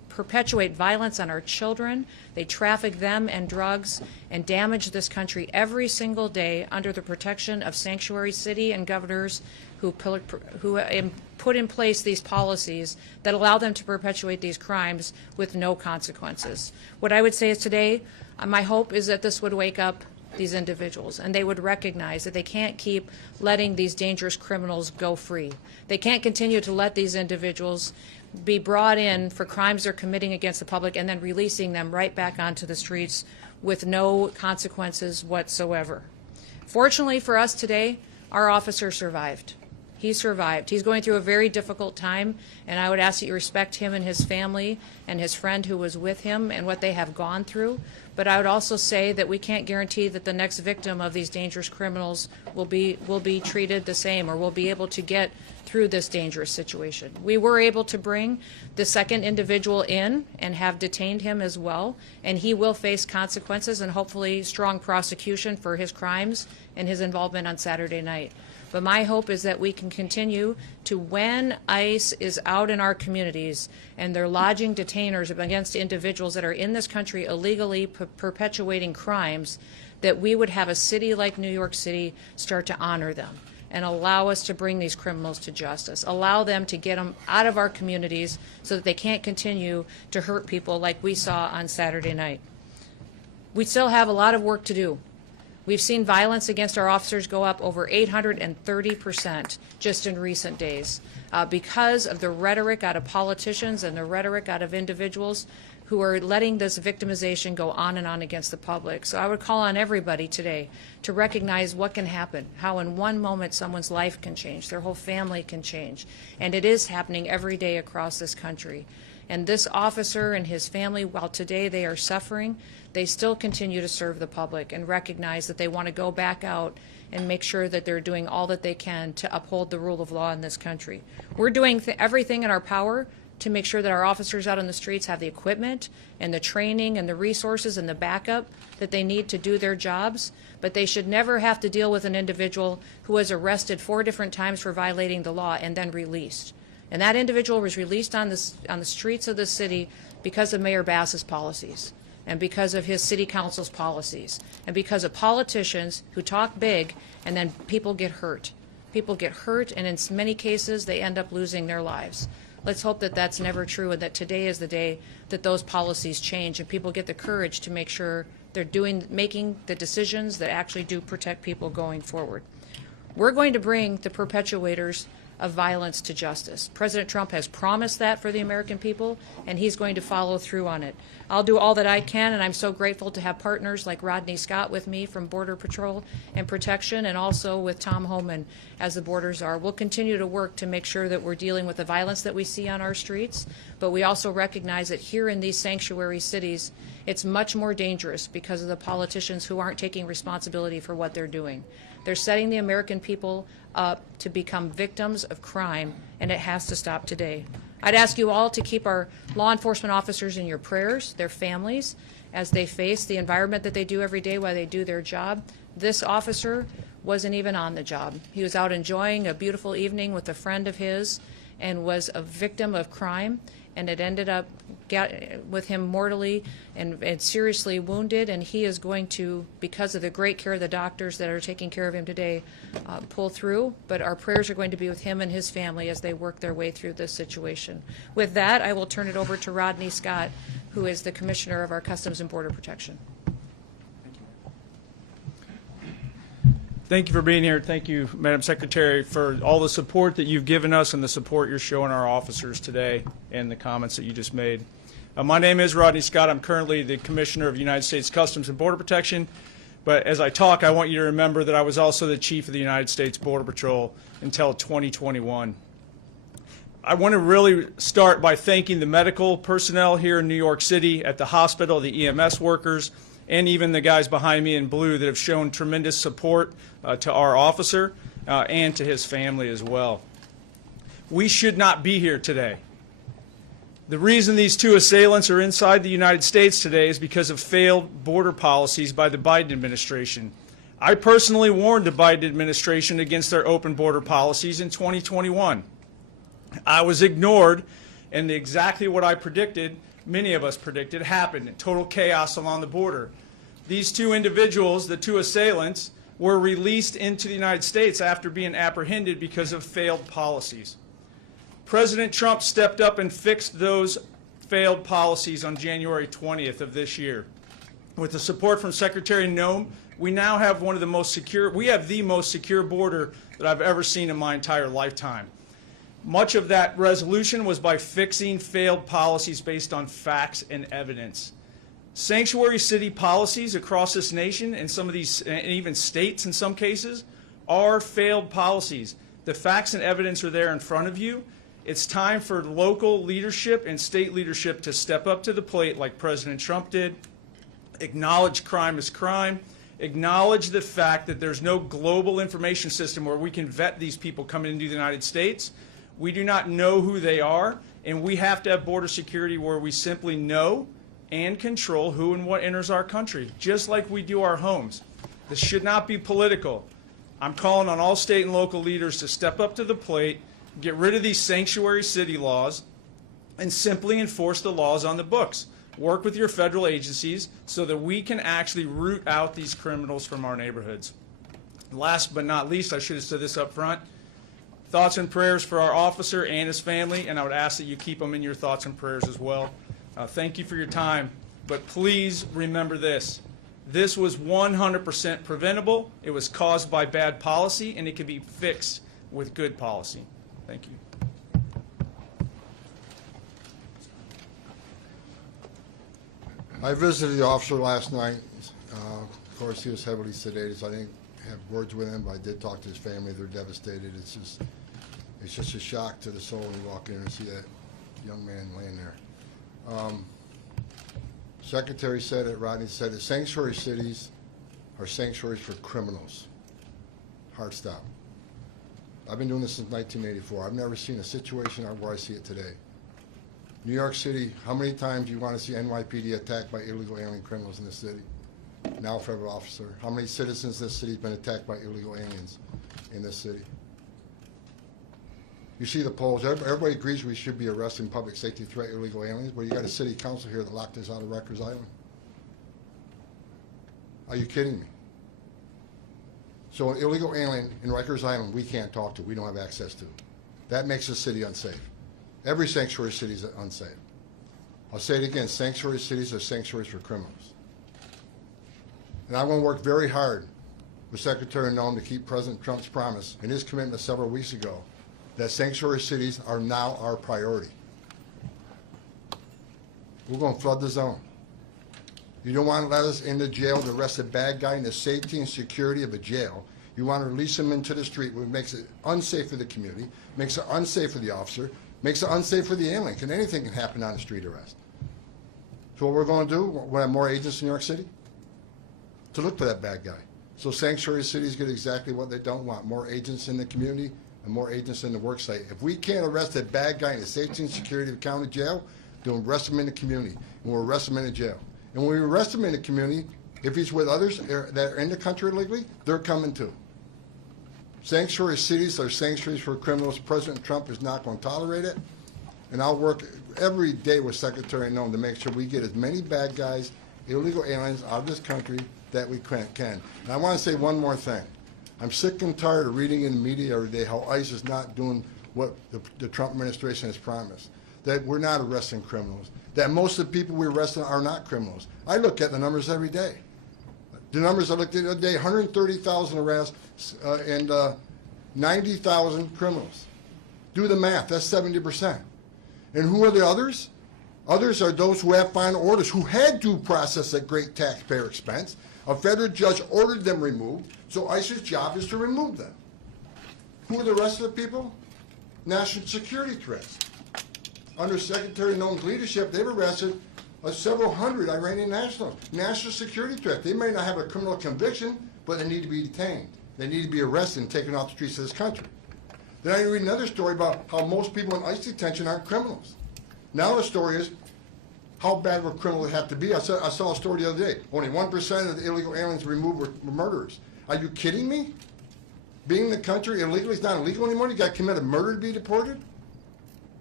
perpetuate violence on our children. They traffic them and drugs and damage this country every single day under the protection of sanctuary city and governors who put in place these policies that allow them to perpetuate these crimes with no consequences. What I would say is today, my hope is that this would wake up these individuals and they would recognize that they can't keep letting these dangerous criminals go free. They can't continue to let these individuals be brought in for crimes they're committing against the public and then releasing them right back onto the streets with no consequences whatsoever. Fortunately for us today, our officer survived. He survived. He's going through a very difficult time, and I would ask that you respect him and his family and his friend who was with him and what they have gone through. But I would also say that we can't guarantee that the next victim of these dangerous criminals will be treated the same or will be able to get through this dangerous situation. We were able to bring the second individual in and have detained him as well, and he will face consequences and hopefully strong prosecution for his crimes and his involvement on Saturday night. But my hope is that we can continue to, when ICE is out in our communities and they're lodging detainers against individuals that are in this country illegally perpetuating crimes, that we would have a city like New York City start to honor them and allow us to bring these criminals to justice, allow them to get them out of our communities so that they can't continue to hurt people like we saw on Saturday night. We still have a lot of work to do. We've seen violence against our officers go up over 830% just in recent days because of the rhetoric out of politicians and the rhetoric out of individuals who are letting this victimization go on and on against the public. So I would call on everybody today to recognize what can happen, how in one moment someone's life can change, their whole family can change. And it is happening every day across this country. And this officer and his family, while today they are suffering, they still continue to serve the public and recognize that they want to go back out and make sure that they're doing all that they can to uphold the rule of law in this country. We're doing everything in our power to make sure that our officers out on the streets have the equipment and the training and the resources and the backup that they need to do their jobs, but they should never have to deal with an individual who was arrested 4 different times for violating the law and then released. And that individual was released on the streets of the city because of Mayor Bass's policies and because of his city council's policies and because of politicians who talk big and then people get hurt. People get hurt, and in many cases they end up losing their lives. Let's hope that that's never true and that today is the day that those policies change and people get the courage to make sure they're making the decisions that actually do protect people going forward. We're going to bring the perpetuators of violence to justice. President Trump has promised that for the American people, and he's going to follow through on it. I'll do all that I can, and I'm so grateful to have partners like Rodney Scott with me from Border Patrol and Protection, and also with Tom Homan as the Border Czar. We'll continue to work to make sure that we're dealing with the violence that we see on our streets, but we also recognize that here in these sanctuary cities, it's much more dangerous because of the politicians who aren't taking responsibility for what they're doing. They're setting the American people up to become victims of crime, and it has to stop today. I'd ask you all to keep our law enforcement officers in your prayers, their families, as they face the environment that they do every day while they do their job. This officer wasn't even on the job. He was out enjoying a beautiful evening with a friend of his and was a victim of crime, and it ended up with him mortally and seriously wounded, and he is going to, because of the great care of the doctors that are taking care of him today, pull through. But our prayers are going to be with him and his family as they work their way through this situation. With that, I will turn it over to Rodney Scott, who is the Commissioner of our Customs and Border Protection. Thank you for being here. Thank you, Madam Secretary, for all the support that you've given us and the support you're showing our officers today and the comments that you just made. My name is Rodney Scott. I'm currently the Commissioner of United States Customs and Border Protection. But as I talk, I want you to remember that I was also the Chief of the United States Border Patrol until 2021. I want to really start by thanking the medical personnel here in New York City at the hospital, the EMS workers, and even the guys behind me in blue that have shown tremendous support to our officer and to his family as well. We should not be here today. The reason these 2 assailants are inside the United States today is because of failed border policies by the Biden administration. I personally warned the Biden administration against their open border policies in 2021. I was ignored, and exactly what I predicted many of us predicted, happened. Total chaos along the border. These two individuals, the two assailants, were released into the United States after being apprehended because of failed policies. President Trump stepped up and fixed those failed policies on January 20th of this year. With the support from Secretary Noem, we now have the most secure border that I've ever seen in my entire lifetime. Much of that resolution was by fixing failed policies based on facts and evidence. Sanctuary city policies across this nation, and some of these, and even states in some cases, are failed policies. The facts and evidence are there in front of you. It's time for local leadership and state leadership to step up to the plate like President Trump did, acknowledge crime as crime, acknowledge the fact that there's no global information system where we can vet these people coming into the United States. We do not know who they are, and we have to have border security where we simply know and control who and what enters our country, just like we do our homes. This should not be political. I'm calling on all state and local leaders to step up to the plate, get rid of these sanctuary city laws, and simply enforce the laws on the books. Work with your federal agencies so that we can actually root out these criminals from our neighborhoods. Last but not least, I should have said this up front, thoughts and prayers for our officer and his family, and I would ask that you keep them in your thoughts and prayers as well. Thank you for your time, but please remember this. This was 100% preventable. It was caused by bad policy, and it can be fixed with good policy. Thank you. I visited the officer last night. Of course, he was heavily sedated, so I didn't have words with him, but I did talk to his family. They're devastated. It's just a shock to the soul when you walk in and see that young man laying there. Secretary said it, Rodney said it, sanctuary cities are sanctuaries for criminals. Hard stop. I've been doing this since 1984. I've never seen a situation where I see it today. New York City, how many times do you want to see NYPD attacked by illegal alien criminals in this city? Now a federal officer. How many citizens in this city have been attacked by illegal aliens in this city? You see the polls. Everybody agrees we should be arresting public safety threat illegal aliens, but you got a city council here that locked us out of Rikers Island. Are you kidding me? So an illegal alien in Rikers Island we can't talk to, we don't have access to. That makes the city unsafe. Every sanctuary city is unsafe. I'll say it again, sanctuary cities are sanctuaries for criminals. And I'm going to work very hard with Secretary Noem to keep President Trump's promise and his commitment several weeks ago that sanctuary cities are now our priority. We're going to flood the zone. You don't want to let us into jail to arrest a bad guy in the safety and security of a jail. You want to release him into the street, which makes it unsafe for the community, makes it unsafe for the officer, makes it unsafe for the alien, because anything can happen on a street arrest. So what we're going to do, we'll have more agents in New York City to look for that bad guy. So sanctuary cities get exactly what they don't want, more agents in the community and more agents in the work site. If we can't arrest that bad guy in the safety and security of the county jail, then we'll arrest him in the community, and we'll arrest him in the jail. And when we arrest him in the community, if he's with others that are in the country illegally, they're coming too. Sanctuary cities are sanctuaries for criminals. President Trump is not going to tolerate it. And I'll work every day with Secretary Noem to make sure we get as many bad guys, illegal aliens out of this country that we can. And I want to say one more thing. I'm sick and tired of reading in the media every day how ICE is not doing what the Trump administration has promised, that we're not arresting criminals, that most of the people we're arresting are not criminals. I look at the numbers every day. The numbers I looked at the other day, 130,000 arrests and 90,000 criminals. Do the math, that's 70%. And who are the others? Others are those who have final orders, who had due process at great taxpayer expense. A federal judge ordered them removed, so ICE's job is to remove them. Who are the rest of the people? National security threats. Under Secretary Noem's leadership, they've arrested several hundred Iranian nationals. National security threat. They may not have a criminal conviction, but they need to be detained. They need to be arrested and taken off the streets of this country. Then I read another story about how most people in ICE detention aren't criminals. Now the story is, how bad would criminals have to be? I saw a story the other day. Only 1% of the illegal aliens removed were murderers. Are you kidding me? Being in the country illegally is not illegal anymore? You got to commit a murder to be deported?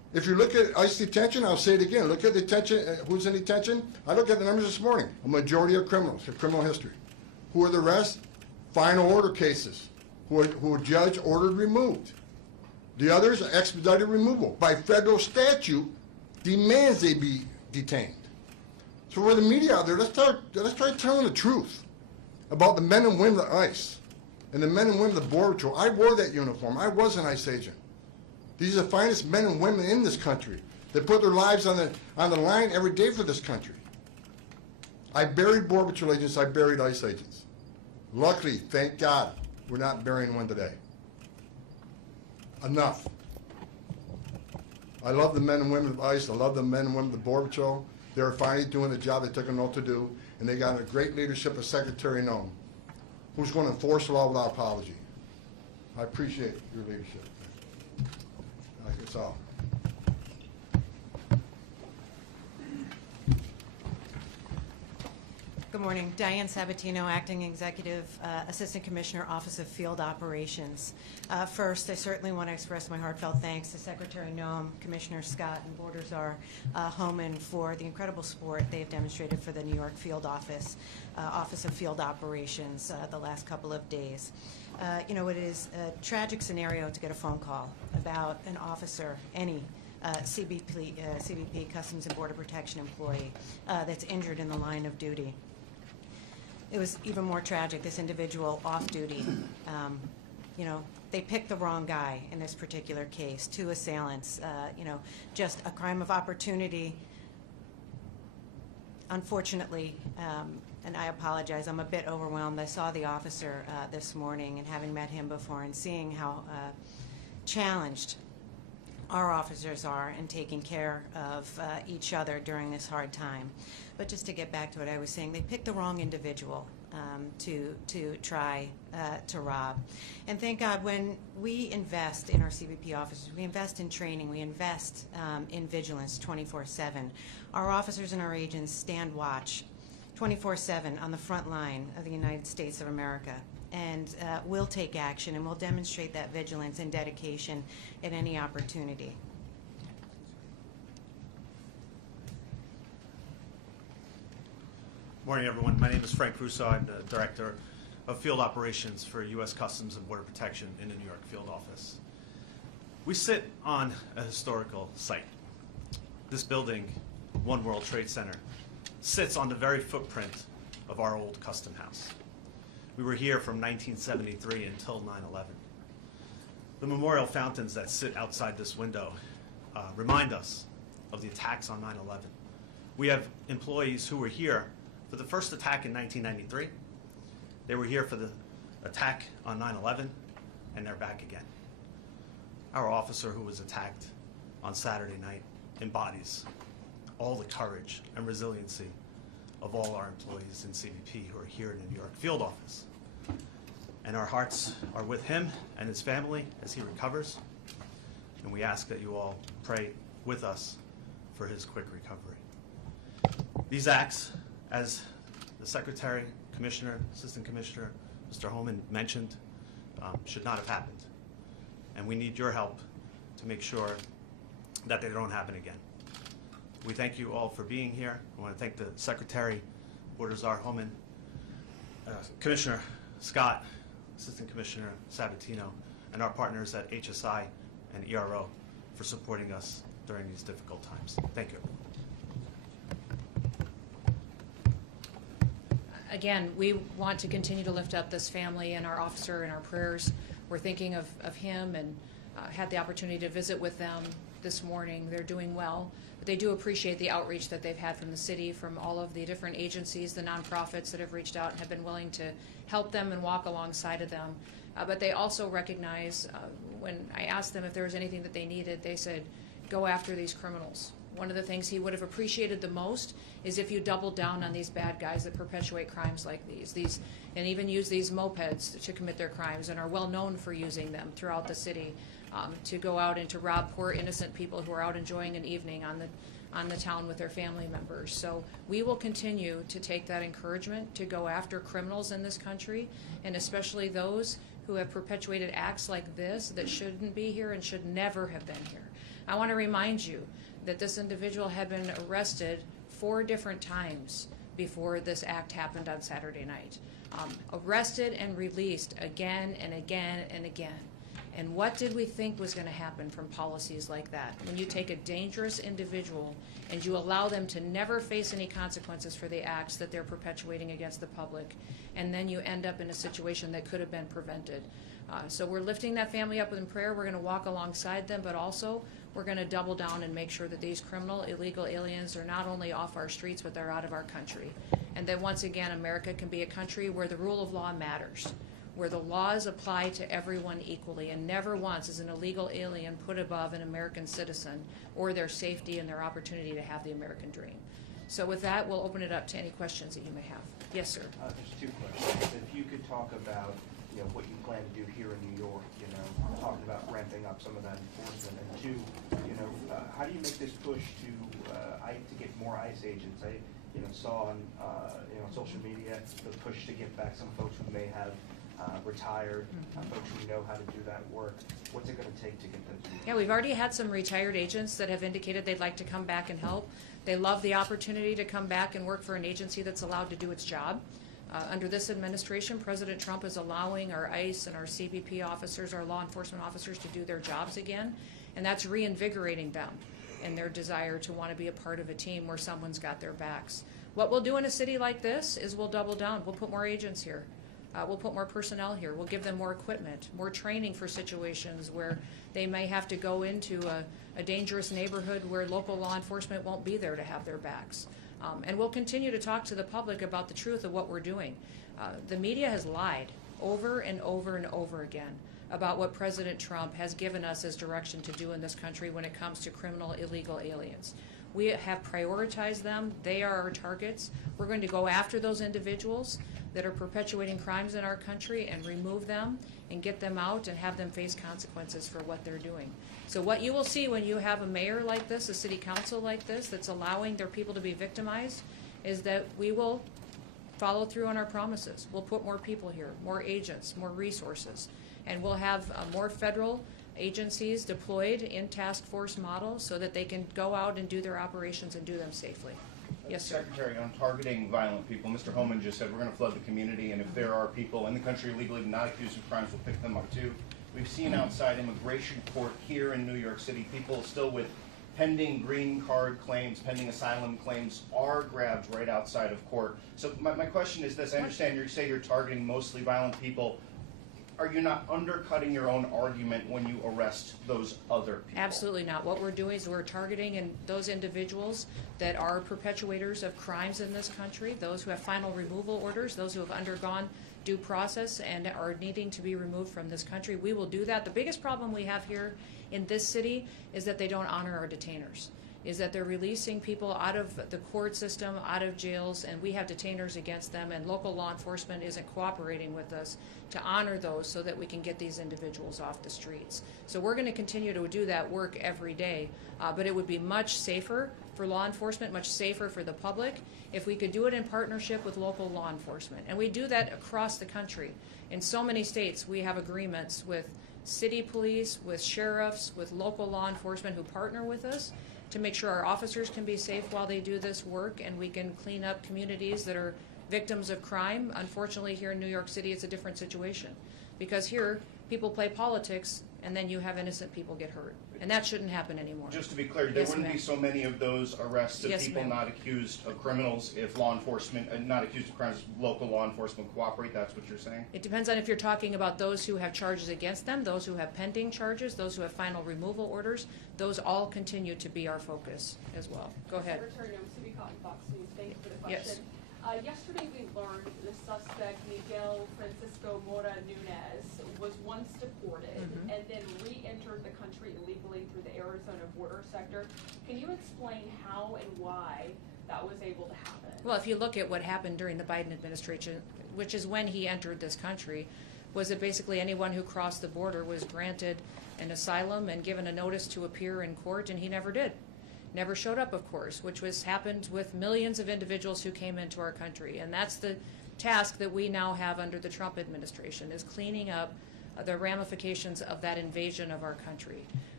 If you look at ICE detention, I'll say it again, look at detention, who's in detention? I looked at the numbers this morning. A majority of criminals, of criminal history. Who are the rest? Final order cases, who a judge ordered removed. The others are expedited removal. By federal statute, demands they be detained. So for the media out there, let's try telling the truth about the men and women of ICE and the men and women of the Border Patrol. I wore that uniform. I was an ICE agent. These are the finest men and women in this country that put their lives on the line every day for this country. I buried Border Patrol agents. I buried ICE agents. Luckily, thank God, we're not burying one today. Enough. I love the men and women of ICE. I love the men and women of the Border Patrol. They're finally doing the job they took an oath to do, and they got a great leadership of Secretary Noem, who's going to enforce the law without apology. I appreciate your leadership. That's all. Good morning. Diane Sabatino, Acting Executive Assistant Commissioner, Office of Field Operations. First, I certainly want to express my heartfelt thanks to Secretary Noem, Commissioner Scott, and Border Czar Homan for the incredible support they've demonstrated for the New York Field Office, Office of Field Operations the last couple of days. You know, it is a tragic scenario to get a phone call about an officer, any CBP, Customs and Border Protection employee, that's injured in the line of duty. It was even more tragic, this individual off duty. You know, they picked the wrong guy in this particular case, 2 assailants, you know, just a crime of opportunity. Unfortunately, and I apologize, I'm a bit overwhelmed. I saw the officer this morning, and having met him before and seeing how challenged our officers are in taking care of each other during this hard time. But just to get back to what I was saying, they picked the wrong individual to try to rob. And thank God, when we invest in our CBP officers, we invest in training, we invest in vigilance 24/7. Our officers and our agents stand watch 24/7 on the front line of the United States of America. And we'll take action, and we'll demonstrate that vigilance and dedication at any opportunity. Morning, everyone. My name is Frank Russo. I'm the Director of Field Operations for U.S. Customs and Border Protection in the New York Field Office. We sit on a historical site. This building, One World Trade Center, sits on the very footprint of our old custom house. We were here from 1973 until 9/11. The memorial fountains that sit outside this window remind us of the attacks on 9/11. We have employees who were here for the first attack in 1993. They were here for the attack on 9/11, and they're back again. Our officer who was attacked on Saturday night embodies all the courage and resiliency of all our employees in CBP who are here in the New York Field Office. And our hearts are with him and his family as he recovers. And we ask that you all pray with us for his quick recovery. These acts, as the Secretary, Commissioner, Assistant Commissioner, Mr. Homan mentioned, should not have happened. And we need your help to make sure that they don't happen again. We thank you all for being here. I want to thank the Secretary, Border Czar Homan, Commissioner Scott, Assistant Commissioner Sabatino, and our partners at HSI and ERO for supporting us during these difficult times. Thank you. Again, we want to continue to lift up this family and our officer in our prayers. We're thinking of him, and had the opportunity to visit with them this morning. They're doing well. But they do appreciate the outreach that they've had from the city, from all of the different agencies, the nonprofits that have reached out and have been willing to help them and walk alongside of them. But they also recognize, when I asked them if there was anything that they needed, they said, go after these criminals. One of the things he would have appreciated the most is if you doubled down on these bad guys that perpetuate crimes like these and even use these mopeds to commit their crimes and are well known for using them throughout the city. To go out and to rob poor innocent people who are out enjoying an evening on the town with their family members. So we will continue to take that encouragement to go after criminals in this country, and especially those who have perpetuated acts like this that shouldn't be here and should never have been here. I want to remind you that this individual had been arrested 4 different times before this act happened on Saturday night. Arrested and released again and again and again. And what did we think was going to happen from policies like that? When you take a dangerous individual and you allow them to never face any consequences for the acts that they're perpetuating against the public, and then you end up in a situation that could have been prevented. So we're lifting that family up in prayer. We're going to walk alongside them, but also we're going to double down and make sure that these criminal, illegal aliens are not only off our streets, but they're out of our country. And that once again, America can be a country where the rule of law matters, where the laws apply to everyone equally, and never once is an illegal alien put above an American citizen or their safety and their opportunity to have the American dream. So with that, we'll open it up to any questions that you may have. Yes, sir. There's 2 questions. If you could talk about what you plan to do here in New York, talking about ramping up some of that enforcement, and 2, how do you make this push to get more ICE agents? I saw on social media the push to get back some folks who may have retired, folks who know how to do that work. What's it going to take to get those people? Yeah, we've already had some retired agents that have indicated they'd like to come back and help. They love the opportunity to come back and work for an agency that's allowed to do its job. Under this administration, President Trump is allowing our ICE and our CBP officers, our law enforcement officers, to do their jobs again, and that's reinvigorating them in their desire to want to be a part of a team where someone's got their backs. What we'll do in a city like this is we'll double down. We'll put more agents here. We'll put more personnel here. We'll give them more equipment, more training for situations where they may have to go into a dangerous neighborhood where local law enforcement won't be there to have their backs. And we'll continue to talk to the public about the truth of what we're doing. The media has lied over and over and over again about what President Trump has given us as direction to do in this country when it comes to criminal, illegal aliens. We have prioritized them. They are our targets. We're going to go after those individuals that are perpetuating crimes in our country and remove them and get them out and have them face consequences for what they're doing. So what you will see when you have a mayor like this, a city council like this, that's allowing their people to be victimized, is that we will follow through on our promises. We'll put more people here, more agents, more resources, and we'll have more federal agencies deployed in task force models so that they can go out and do their operations and do them safely. Yes, sir. Secretary, on targeting violent people, Mr. Homan just said we're going to flood the community, and if there are people in the country legally not accused of crimes, we'll pick them up too. We've seen outside immigration court here in New York City, people still with pending green card claims, pending asylum claims are grabbed right outside of court. So my question is this: I understand you say you're targeting mostly violent people. Are you not undercutting your own argument when you arrest those other people? Absolutely not. What we're doing is we're targeting those individuals that are perpetuators of crimes in this country, those who have final removal orders, those who have undergone due process and are needing to be removed from this country. We will do that. The biggest problem we have here in this city is that they don't honor our detainers, is that they're releasing people out of the court system, out of jails, and we have detainers against them, and local law enforcement isn't cooperating with us to honor those so that we can get these individuals off the streets. So we're going to continue to do that work every day, but it would be much safer for law enforcement, much safer for the public, if we could do it in partnership with local law enforcement. And we do that across the country. In so many states, we have agreements with city police, with sheriffs, with local law enforcement who partner with us to make sure our officers can be safe while they do this work, and we can clean up communities that are victims of crime. Unfortunately, here in New York City, it's a different situation, because here people play politics and then you have innocent people get hurt, and that shouldn't happen anymore. Just to be clear, there wouldn't be so many of those arrests of people not accused of criminals if law enforcement, not accused of crimes, local law enforcement cooperate. That's what you're saying? It depends on if you're talking about those who have charges against them, those who have pending charges, those who have final removal orders. Those all continue to be our focus as well. Go ahead. Secretary Noem, City Cotton, Fox News. Thank you for the question. Yes. Yesterday we learned the suspect, Miguel Mora Nunez, was once deported and then re-entered the country illegally through the Arizona border sector. Can you explain how and why that was able to happen? Well, if you look at what happened during the Biden administration, which is when he entered this country, was that basically anyone who crossed the border was granted an asylum and given a notice to appear in court, and he never did. Never showed up, of course, which happened with millions of individuals who came into our country. And that's the task that we now have under the Trump administration, is cleaning up the ramifications of that invasion of our country.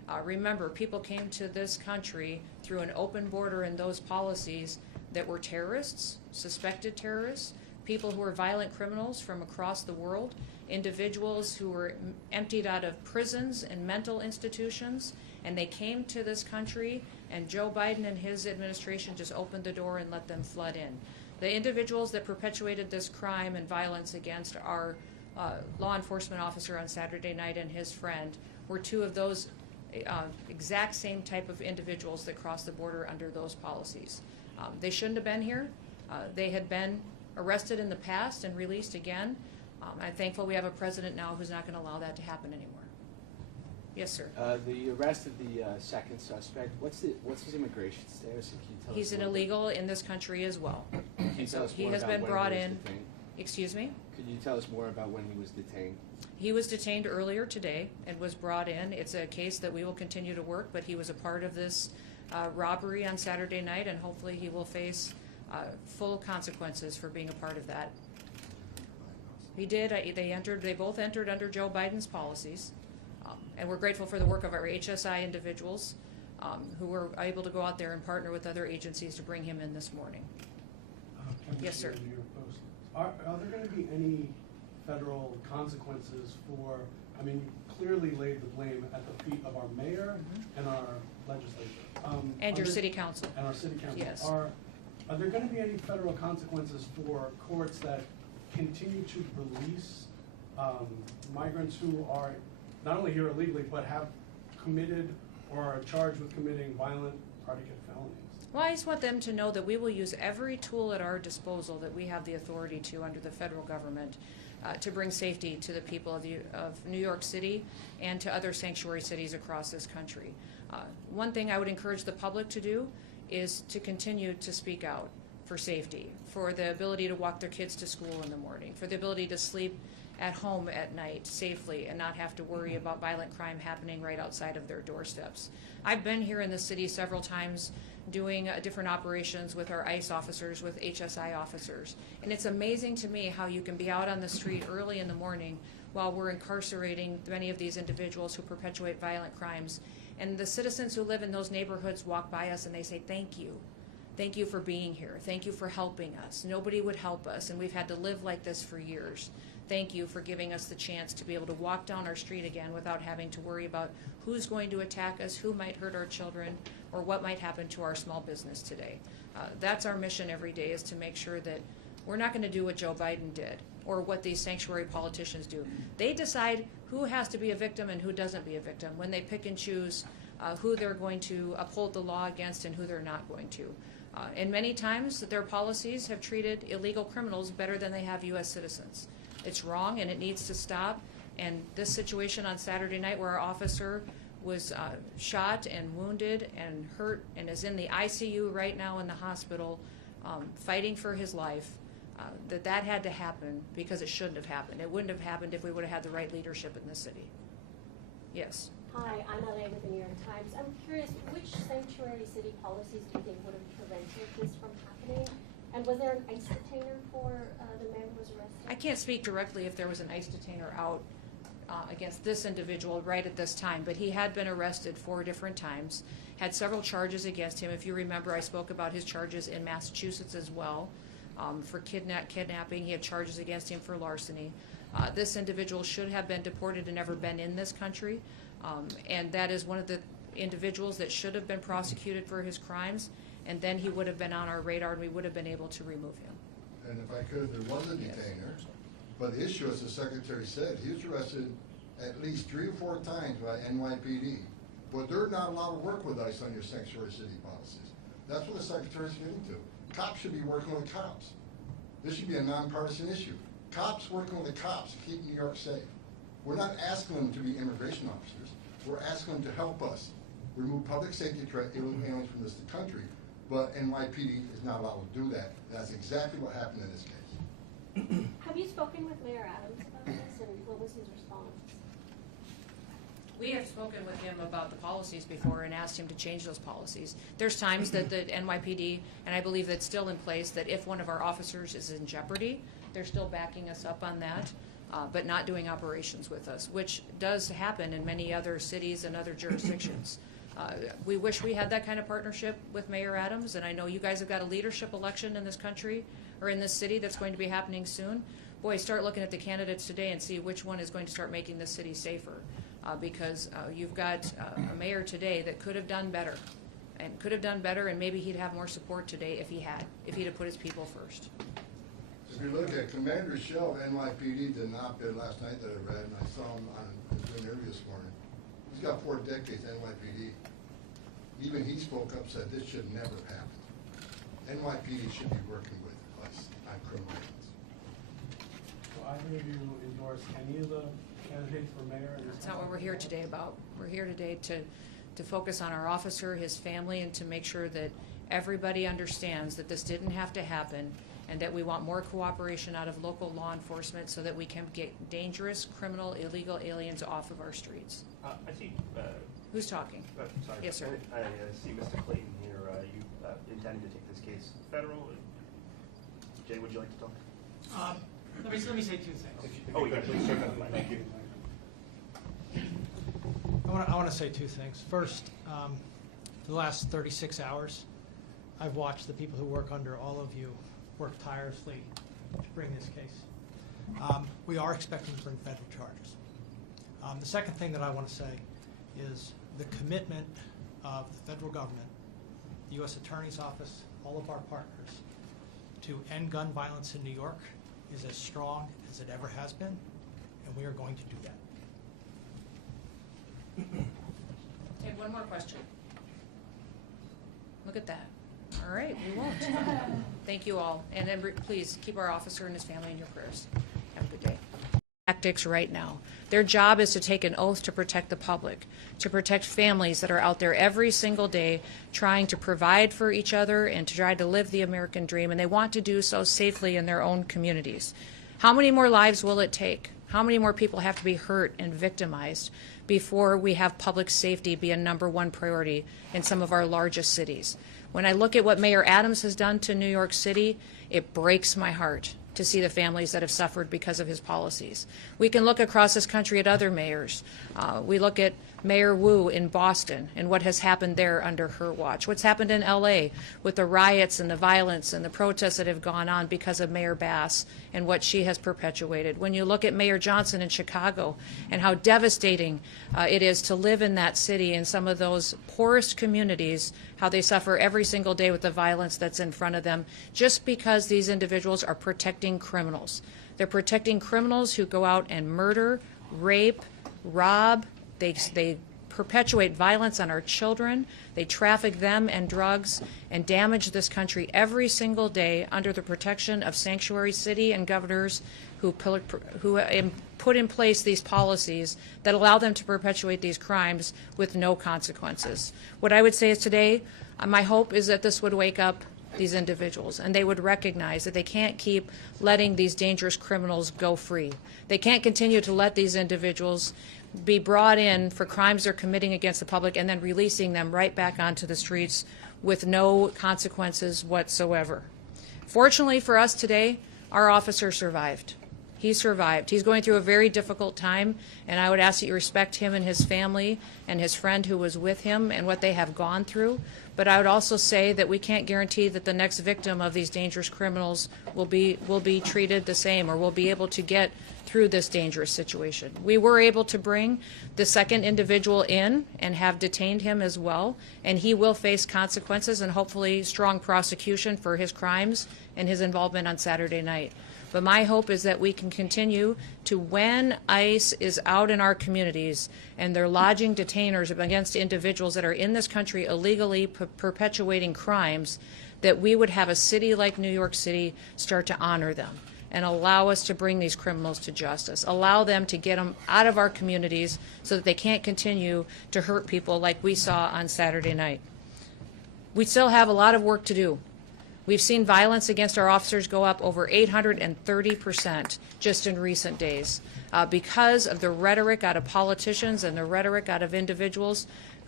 Remember, people came to this country through an open border and those policies that were terrorists, suspected terrorists, people who were violent criminals from across the world, individuals who were emptied out of prisons and mental institutions, and they came to this country, and Joe Biden and his administration just opened the door and let them flood in. The individuals that perpetuated this crime and violence against our law enforcement officer on Saturday night and his friend were two of those exact same type of individuals that crossed the border under those policies. They shouldn't have been here. They had been arrested in the past and released again. I'm thankful we have a president now who's not going to allow that to happen anymore. Yes, sir. The arrest of the second suspect, what's his immigration status? And can you tell He's us an more illegal in this country as well. Can you tell us He more has about been when brought he was in. detained? Excuse me? Could you tell us more about when he was detained? He was detained earlier today and was brought in. It's a case that we will continue to work, but he was a part of this robbery on Saturday night, and hopefully he will face full consequences for being a part of that. He did. They both entered under Joe Biden's policies, and we're grateful for the work of our HSI individuals who were able to go out there and partner with other agencies to bring him in this morning. Yes, sir. Are there going to be any federal consequences for, I mean, you clearly laid the blame at the feet of our mayor and our legislature. And your city council. And our city council. Yes. Are there going to be any federal consequences for courts that continue to release migrants who are not only here illegally, but have committed or are charged with committing violent predicate felonies? Well, I just want them to know that we will use every tool at our disposal that we have the authority to under the federal government to bring safety to the people of New York City and to other sanctuary cities across this country. One thing I would encourage the public to do is to continue to speak out for safety, for the ability to walk their kids to school in the morning, for the ability to sleep at home at night safely and not have to worry about violent crime happening right outside of their doorsteps. I've been here in the city several times doing different operations with our ICE officers, with HSI officers. And it's amazing to me how you can be out on the street early in the morning while we're incarcerating many of these individuals who perpetuate violent crimes. And the citizens who live in those neighborhoods walk by us and they say, thank you. Thank you for being here. Thank you for helping us. Nobody would help us, and we've had to live like this for years. Thank you for giving us the chance to be able to walk down our street again without having to worry about who's going to attack us, who might hurt our children, or what might happen to our small business today. That's our mission every day, is to make sure that we're not going to do what Joe Biden did or what these sanctuary politicians do. They decide who has to be a victim and who doesn't be a victim when they pick and choose who they're going to uphold the law against and who they're not going to. And many times their policies have treated illegal criminals better than they have U.S. citizens. It's wrong and it needs to stop. And this situation on Saturday night where our officer was shot and wounded and hurt and is in the ICU right now in the hospital fighting for his life, that had to happen because it shouldn't have happened. It wouldn't have happened if we would have had the right leadership in the city. Yes. Hi, I'm LA with the New York Times. I'm curious, which sanctuary city policies do you think would have prevented this from happening? And was there an ICE detainer for the man who was arrested? I can't speak directly if there was an ICE detainer out against this individual right at this time, but he had been arrested 4 different times, had several charges against him. If you remember, I spoke about his charges in Massachusetts as well for kidnapping. He had charges against him for larceny. This individual should have been deported and never been in this country, and that is one of the individuals that should have been prosecuted for his crimes, and then he would have been on our radar and we would have been able to remove him. And if I could, there was a detainer, but the issue, as the Secretary said, he was arrested at least 3 or 4 times by NYPD, but they're not allowed to work with ICE on your sanctuary city policies. That's what the Secretary's getting to. Cops should be working with cops. This should be a nonpartisan issue. Cops working with the cops to keep New York safe. We're not asking them to be immigration officers. We're asking them to help us remove public safety threat illegal aliens from this country, but NYPD is not allowed to do that. That's exactly what happened in this case. Have you spoken with Mayor Adams about this, and what was his response? We have spoken with him about the policies before and asked him to change those policies. There's times that the NYPD, and I believe that's still in place, that if one of our officers is in jeopardy, they're still backing us up on that. but not doing operations with us, which does happen in many other cities and other jurisdictions. We wish we had that kind of partnership with Mayor Adams, and I know you guys have got a leadership election in this country, or in this city, that's going to be happening soon. Boy, start looking at the candidates today and see which one is going to start making this city safer, because you've got a mayor today that could have done better, and maybe he'd have more support today if he'd have put his people first. If you look at Commander Shell of NYPD did an op-ed last night that I read, and I saw him on his interview this morning. He's got 4 decades NYPD. Even he spoke up, said this should never happen. NYPD should be working with us on criminal acts. So either of you endorse any of the candidates for mayor? That's not what we're here today about. We're here today to focus on our officer, his family, and to make sure that everybody understands that this didn't have to happen, and that we want more cooperation out of local law enforcement so that we can get dangerous, criminal, illegal aliens off of our streets. I see. Who's talking? Sorry. Yes, sir. I see Mr. Clayton here. You intending to take this case federal? Jay, would you like to talk? Let me say 2 things. Oh, yeah, please, sir. Thank you. I want to say 2 things. First, for the last 36 hours, I've watched the people who work under all of you work tirelessly to bring this case. We are expecting to bring federal charges. The second thing that I want to say is the commitment of the federal government, the U.S. Attorney's Office, all of our partners, to end gun violence in New York is as strong as it ever has been, and we are going to do that. Take one more question. Look at that. All right, we won't. Thank you all. And then please keep our officer and his family in your prayers. Have a good day. Tactics right now. Their job is to take an oath to protect the public, to protect families that are out there every single day trying to provide for each other and to try to live the American dream, and they want to do so safely in their own communities. How many more lives will it take? How many more people have to be hurt and victimized before we have public safety be a #1 priority in some of our largest cities? When I look at what Mayor Adams has done to New York City, it breaks my heart to see the families that have suffered because of his policies. We can look across this country at other mayors. We look at Mayor Wu in Boston and what has happened there under her watch. What's happened in LA with the riots and the violence and the protests that have gone on because of Mayor Bass and what she has perpetuated. When you look at Mayor Johnson in Chicago and how devastating it is to live in that city, in some of those poorest communities, how they suffer every single day with the violence that's in front of them, just because these individuals are protecting criminals. They're protecting criminals who go out and murder, rape, rob. They perpetuate violence on our children. They traffic them and drugs and damage this country every single day under the protection of sanctuary city and governors who put in place these policies that allow them to perpetuate these crimes with no consequences. What I would say is today, my hope is that this would wake up these individuals, and they would recognize that they can't keep letting these dangerous criminals go free. They can't continue to let these individuals be brought in for crimes they're committing against the public and then releasing them right back onto the streets with no consequences whatsoever. Fortunately for us today, our officer survived. He survived. He's going through a very difficult time, and I would ask that you respect him and his family and his friend who was with him and what they have gone through. But I would also say that we can't guarantee that the next victim of these dangerous criminals will be treated the same or will be able to get through this dangerous situation. We were able to bring the second individual in and have detained him as well, and he will face consequences and hopefully strong prosecution for his crimes and his involvement on Saturday night. But my hope is that we can continue to, when ICE is out in our communities and they're lodging detainers against individuals that are in this country illegally perpetuating crimes, that we would have a city like New York City start to honor them and allow us to bring these criminals to justice, allow them to get them out of our communities so that they can't continue to hurt people like we saw on Saturday night. We still have a lot of work to do. We've seen violence against our officers go up over 830% just in recent days because of the rhetoric out of politicians and the rhetoric out of individuals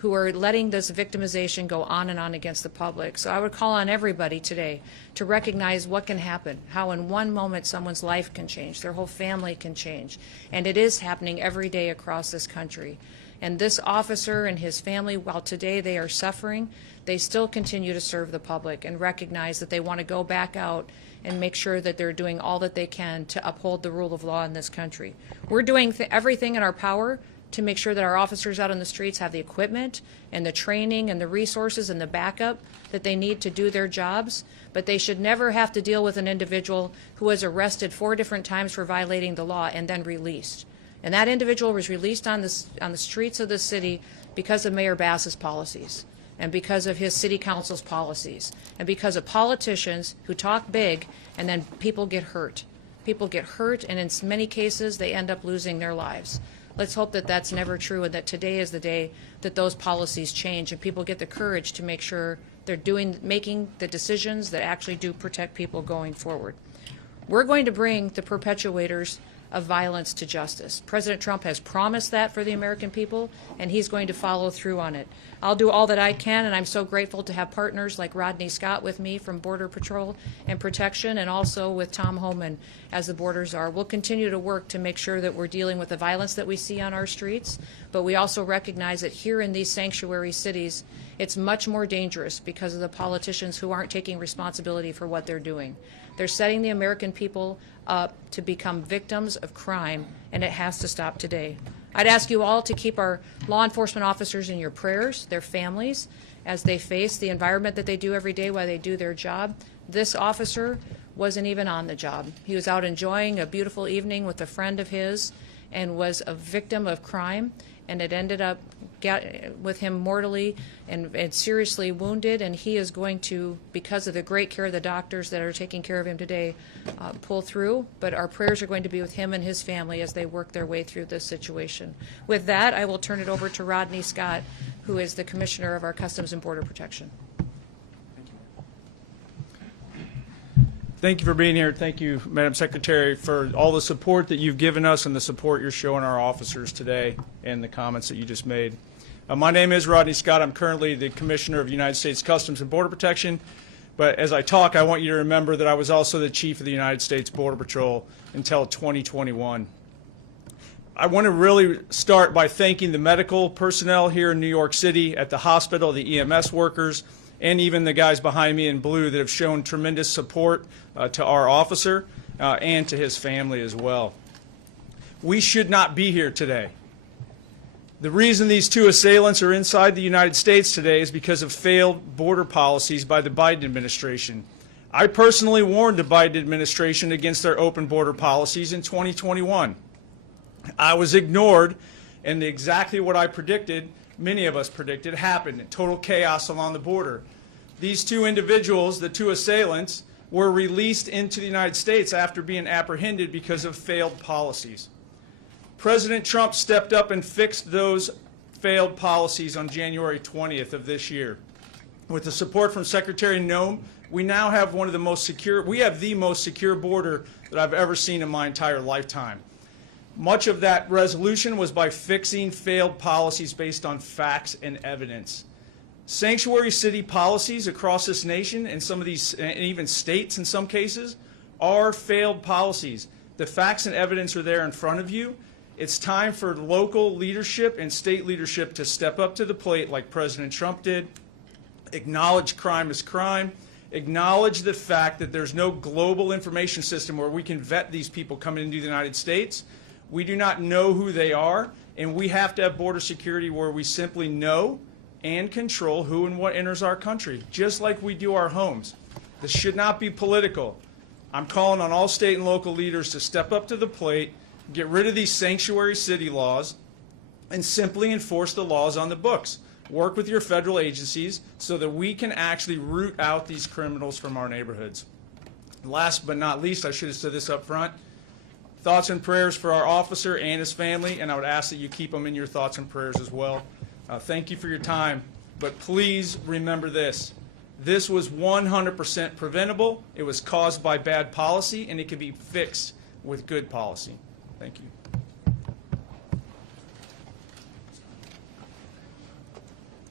who are letting this victimization go on and on against the public. So I would call on everybody today to recognize what can happen, how in one moment someone's life can change, their whole family can change. And it is happening every day across this country. And this officer and his family, while today they are suffering, they still continue to serve the public and recognize that they want to go back out and make sure that they're doing all that they can to uphold the rule of law in this country. We're doing everything in our power to make sure that our officers out on the streets have the equipment and the training and the resources and the backup that they need to do their jobs, but they should never have to deal with an individual who was arrested 4 different times for violating the law and then released. And that individual was released on the streets of the city because of Mayor Bass's policies and because of his city council's policies and because of politicians who talk big and then people get hurt. People get hurt, and in many cases they end up losing their lives. Let's hope that that's never true, and that today is the day that those policies change and people get the courage to make sure they're making the decisions that actually do protect people going forward. We're going to bring the perpetuators of violence to justice. President Trump has promised that for the American people, and he's going to follow through on it. I'll do all that I can, and I'm so grateful to have partners like Rodney Scott with me from Border Patrol and Protection, and also with Tom Homan as the Border Czar. We'll continue to work to make sure that we're dealing with the violence that we see on our streets, but we also recognize that here in these sanctuary cities, it's much more dangerous because of the politicians who aren't taking responsibility for what they're doing. They're setting the American people up to become victims of crime, and it has to stop today. I'd ask you all to keep our law enforcement officers in your prayers, their families, as they face the environment that they do every day while they do their job. This officer wasn't even on the job. He was out enjoying a beautiful evening with a friend of his and was a victim of crime, and it ended up with him mortally and seriously wounded, and he is going to, because of the great care of the doctors that are taking care of him today, pull through. But our prayers are going to be with him and his family as they work their way through this situation. With that, I will turn it over to Rodney Scott, who is the Commissioner of our Customs and Border Protection. Thank you for being here. Thank you, Madam Secretary, for all the support that you've given us and the support you're showing our officers today and the comments that you just made. My name is Rodney Scott. I'm currently the Commissioner of United States Customs and Border Protection. But as I talk, I want you to remember that I was also the Chief of the United States Border Patrol until 2021. I want to really start by thanking the medical personnel here in New York City at the hospital, the EMS workers, and even the guys behind me in blue that have shown tremendous support to our officer and to his family as well. We should not be here today. The reason these 2 assailants are inside the United States today is because of failed border policies by the Biden administration. I personally warned the Biden administration against their open border policies in 2021. I was ignored, and exactly what I predicted, many of us predicted, happened. Total chaos along the border. These 2 individuals, the 2 assailants, were released into the United States after being apprehended because of failed policies. President Trump stepped up and fixed those failed policies on January 20th of this year. With the support from Secretary Noem, we now have the most secure border that I've ever seen in my entire lifetime. Much of that resolution was by fixing failed policies based on facts and evidence. Sanctuary city policies across this nation, and some of these, and even states in some cases, are failed policies. The facts and evidence are there in front of you. It's time for local leadership and state leadership to step up to the plate like President Trump did, acknowledge crime as crime, acknowledge the fact that there's no global information system where we can vet these people coming into the United States. We do not know who they are, and we have to have border security where we simply know and control who and what enters our country, just like we do our homes. This should not be political. I'm calling on all state and local leaders to step up to the plate, get rid of these sanctuary city laws, and simply enforce the laws on the books. Work with your federal agencies so that we can actually root out these criminals from our neighborhoods. Last but not least, I should have said this up front, thoughts and prayers for our officer and his family, and I would ask that you keep them in your thoughts and prayers as well. Thank you for your time, but please remember this. This was 100% preventable. It was caused by bad policy, and it can be fixed with good policy. Thank you.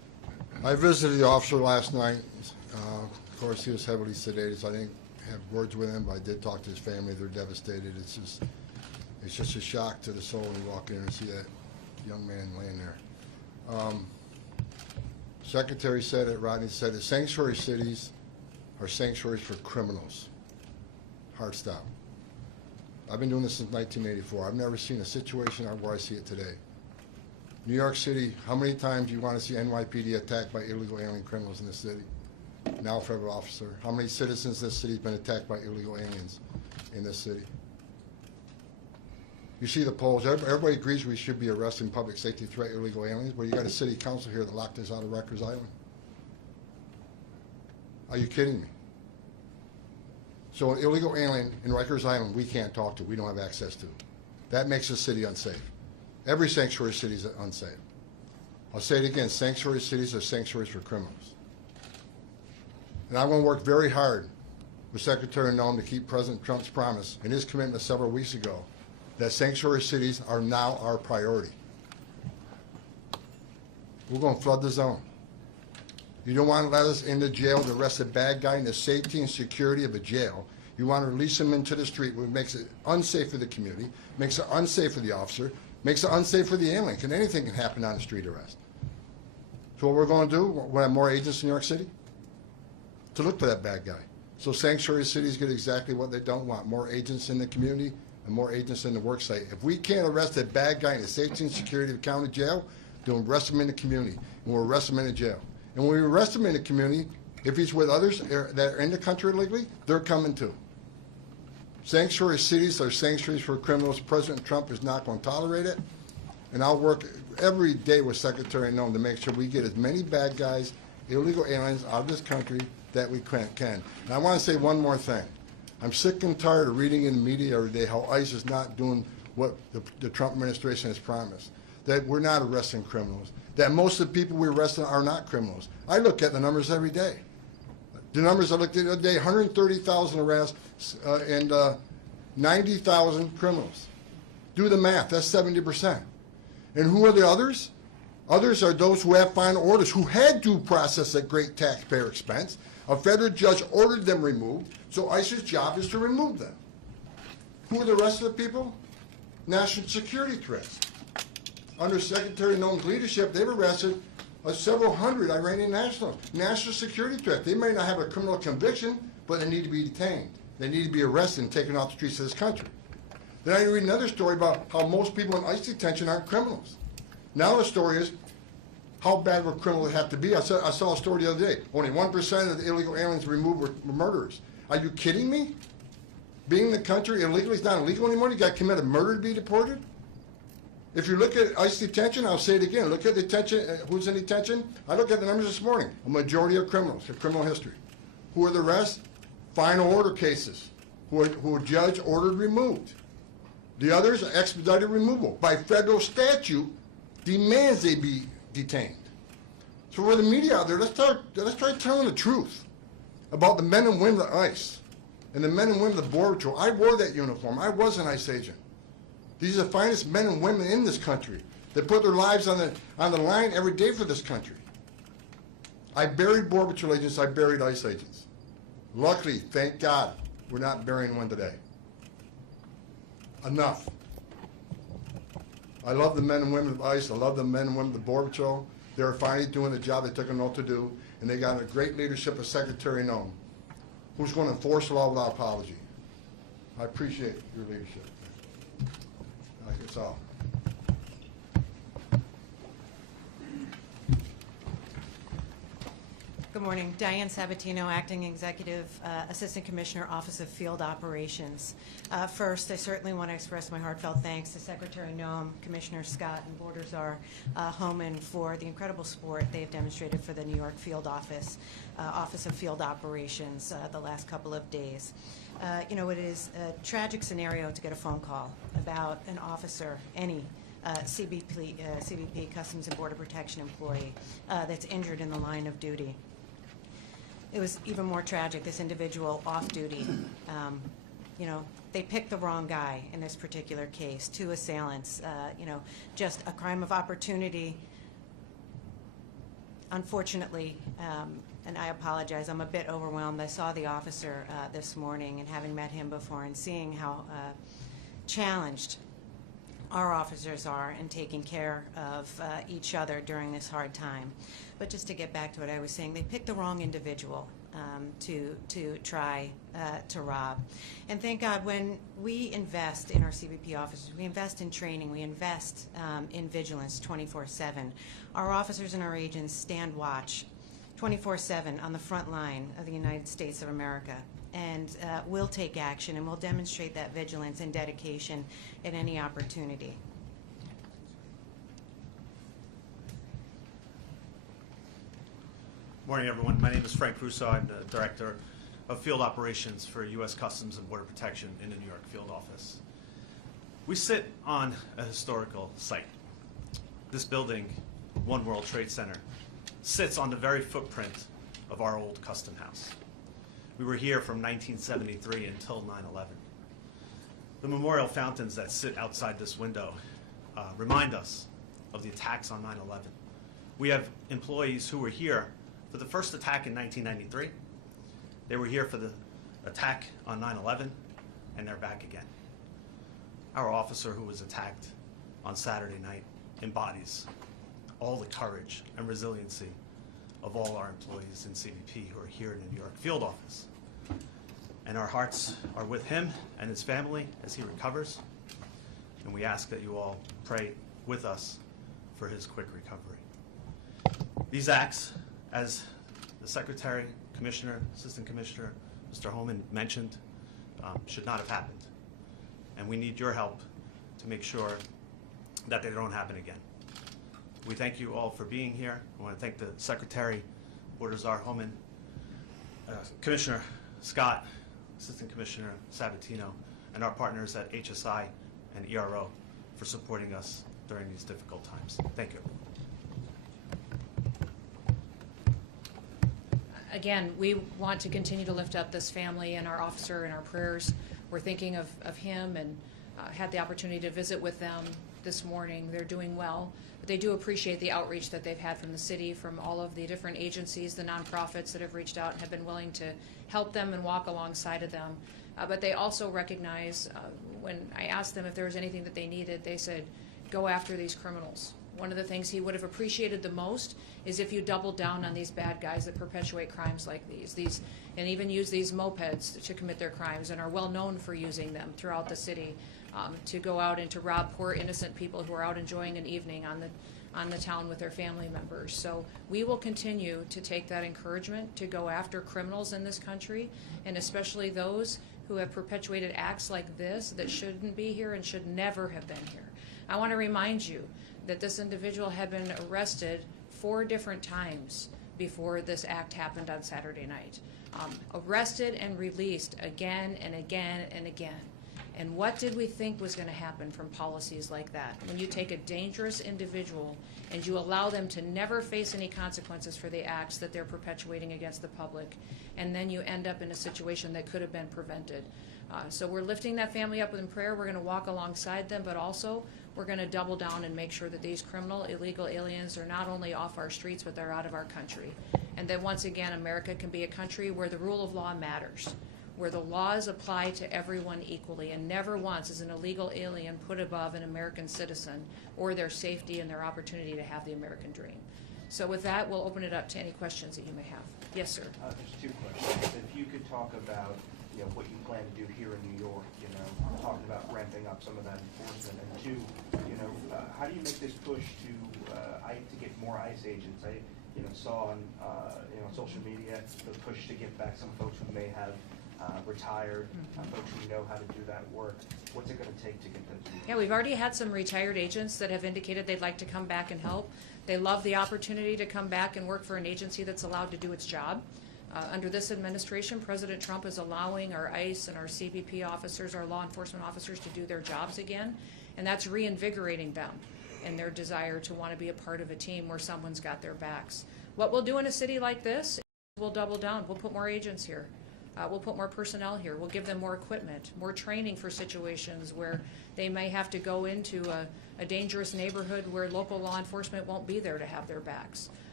I visited the officer last night. Of course, he was heavily sedated, so I didn't have words with him, but I did talk to his family. They're devastated. It's just a shock to the soul when you walk in and see that young man laying there. Secretary said it, Rodney said it, sanctuary cities are sanctuaries for criminals. Hard stop. I've been doing this since 1984. I've never seen a situation where I see it today. New York City, how many times do you want to see NYPD attacked by illegal alien criminals in this city? Now a federal officer. How many citizens in this city have been attacked by illegal aliens in this city? You see the polls. Everybody agrees we should be arresting public safety threat illegal aliens, but you got a city council here that locked us out of Rikers Island. Are you kidding me? So an illegal alien in Rikers Island we can't talk to, we don't have access to. That makes the city unsafe. Every sanctuary city is unsafe. I'll say it again, sanctuary cities are sanctuaries for criminals. And I'm going to work very hard with Secretary Noem to keep President Trump's promise and his commitment several weeks ago that sanctuary cities are now our priority. We're going to flood the zone. You don't want to let us into jail to arrest a bad guy in the safety and security of a jail. You want to release him into the street, which makes it unsafe for the community, makes it unsafe for the officer, makes it unsafe for the alien. Anything can happen on a street arrest. So what we're going to do, we'll have more agents in New York City to look for that bad guy. So sanctuary cities get exactly what they don't want, more agents in the community and more agents in the work site. If we can't arrest a bad guy in the safety and security of the county jail, then we'll arrest him in the community, and we'll arrest him in the jail. And when we arrest him in the community, if he's with others that are in the country illegally, they're coming too. Sanctuary cities are sanctuaries for criminals. President Trump is not going to tolerate it. And I'll work every day with Secretary Noem to make sure we get as many bad guys, illegal aliens out of this country that we can. And I want to say one more thing. I'm sick and tired of reading in the media every day how ICE is not doing what the Trump administration has promised, that we're not arresting criminals, that most of the people we're arresting are not criminals. I look at the numbers every day. The numbers I looked at the other day, 130,000 arrests and 90,000 criminals. Do the math, that's 70%. And who are the others? Others are those who have final orders, who had due process at great taxpayer expense. A federal judge ordered them removed, so ICE's job is to remove them. Who are the rest of the people? National security threats. Under Secretary Noem's leadership, they've arrested several hundred Iranian nationals. National security threat. They may not have a criminal conviction, but they need to be detained. They need to be arrested and taken off the streets of this country. Then I read another story about how most people in ICE detention aren't criminals. Now the story is, how bad would criminals have to be? I saw a story the other day. Only 1% of the illegal aliens removed were murderers. Are you kidding me? Being in the country illegally is not illegal anymore? You got to commit a murder to be deported? If you look at ICE detention, I'll say it again, look at detention, who's in detention? I looked at the numbers this morning. A majority are criminals, a criminal history. Who are the rest? Final order cases, who a judge ordered removed. The others are expedited removal. By federal statute, demands they be detained. So for the media out there, let's try telling the truth about the men and women of ICE and the men and women of the Border Patrol. I wore that uniform. I was an ICE agent. These are the finest men and women in this country that put their lives on the line every day for this country. I buried Border Patrol agents. I buried ICE agents. Luckily, thank God, we're not burying one today. Enough. I love the men and women of ICE. I love the men and women of the Border Patrol. They're finally doing the job they took an oath to do, and they got a great leadership of Secretary Noem, who's going to enforce the law without apology. I appreciate your leadership. That's all. Good morning. Diane Sabatino, Acting Executive Assistant Commissioner, Office of Field Operations. First, I certainly want to express my heartfelt thanks to Secretary Noem, Commissioner Scott, and Border Czar Homan for the incredible support they have demonstrated for the New York Field Office, Office of Field Operations the last couple of days. You know, it is a tragic scenario to get a phone call about an officer, any CBP, Customs and Border Protection employee, that's injured in the line of duty. It was even more tragic, this individual off duty. You know, they picked the wrong guy in this particular case, two assailants, you know, just a crime of opportunity unfortunately, and I apologize, I'm a bit overwhelmed. I saw the officer this morning, and having met him before and seeing how challenged our officers are in taking care of each other during this hard time. But just to get back to what I was saying, they picked the wrong individual to try to rob. And thank God, when we invest in our CBP officers, we invest in training, we invest in vigilance 24/7. Our officers and our agents stand watch 24/7 on the front line of the United States of America, and we'll take action, and we'll demonstrate that vigilance and dedication at any opportunity. Morning, everyone. My name is Frank Russo. I'm the Director of Field Operations for U.S. Customs and Border Protection in the New York Field Office. We sit on a historical site. This building, One World Trade Center, sits on the very footprint of our old custom house. We were here from 1973 until 9/11. The memorial fountains that sit outside this window remind us of the attacks on 9/11. We have employees who were here for the first attack in 1993. They were here for the attack on 9/11, and they're back again. Our officer who was attacked on Saturday night embodies all the courage and resiliency of all our employees in CBP who are here in the New York Field Office. And our hearts are with him and his family as he recovers, and we ask that you all pray with us for his quick recovery. These acts, as the Secretary, Commissioner, Assistant Commissioner, Mr. Homan mentioned, should not have happened. And we need your help to make sure that they don't happen again. We thank you all for being here. I want to thank the Secretary, Border Czar Homan, Commissioner Scott, Assistant Commissioner Sabatino, and our partners at HSI and ERO for supporting us during these difficult times. Thank you. Again, we want to continue to lift up this family and our officer in our prayers. We're thinking of him, and had the opportunity to visit with them this morning. They're doing well, but they do appreciate the outreach that they've had from the city, from all of the different agencies, the nonprofits that have reached out and have been willing to help them and walk alongside of them. But they also recognize, when I asked them if there was anything that they needed, they said, go after these criminals. One of the things he would have appreciated the most is if you doubled down on these bad guys that perpetuate crimes like these and even use these mopeds to commit their crimes and are well known for using them throughout the city, to go out and to rob poor innocent people who are out enjoying an evening on the town with their family members. So we will continue to take that encouragement to go after criminals in this country, and especially those who have perpetuated acts like this that shouldn't be here and should never have been here. I want to remind you that this individual had been arrested 4 different times before this act happened on Saturday night. Arrested and released again and again and again. And what did we think was going to happen from policies like that? When you take a dangerous individual and you allow them to never face any consequences for the acts that they're perpetuating against the public, and then you end up in a situation that could have been prevented. So we're lifting that family up in prayer. We're going to walk alongside them, but also we're going to double down and make sure that these criminal, illegal aliens are not only off our streets, but they're out of our country. And that once again, America can be a country where the rule of law matters, where the laws apply to everyone equally, and never once is an illegal alien put above an American citizen or their safety and their opportunity to have the American dream. So with that, we'll open it up to any questions that you may have. Yes, sir. There's 2 questions. If you could talk about what you plan to do here in New York, talking about ramping up some of that enforcement, and 2, how do you make this push to get more ICE agents? I saw on social media the push to get back some folks who may have retired, folks who know how to do that work. What's it going to take to get them to do that? Yeah, we've already had some retired agents that have indicated they'd like to come back and help. They love the opportunity to come back and work for an agency that's allowed to do its job. Under this administration, President Trump is allowing our ICE and our CBP officers, our law enforcement officers, to do their jobs again, and that's reinvigorating them in their desire to want to be a part of a team where someone's got their backs. What we'll do in a city like this, we'll double down. We'll put more agents here. We'll put more personnel here. We'll give them more equipment, more training for situations where they may have to go into a dangerous neighborhood where local law enforcement won't be there to have their backs.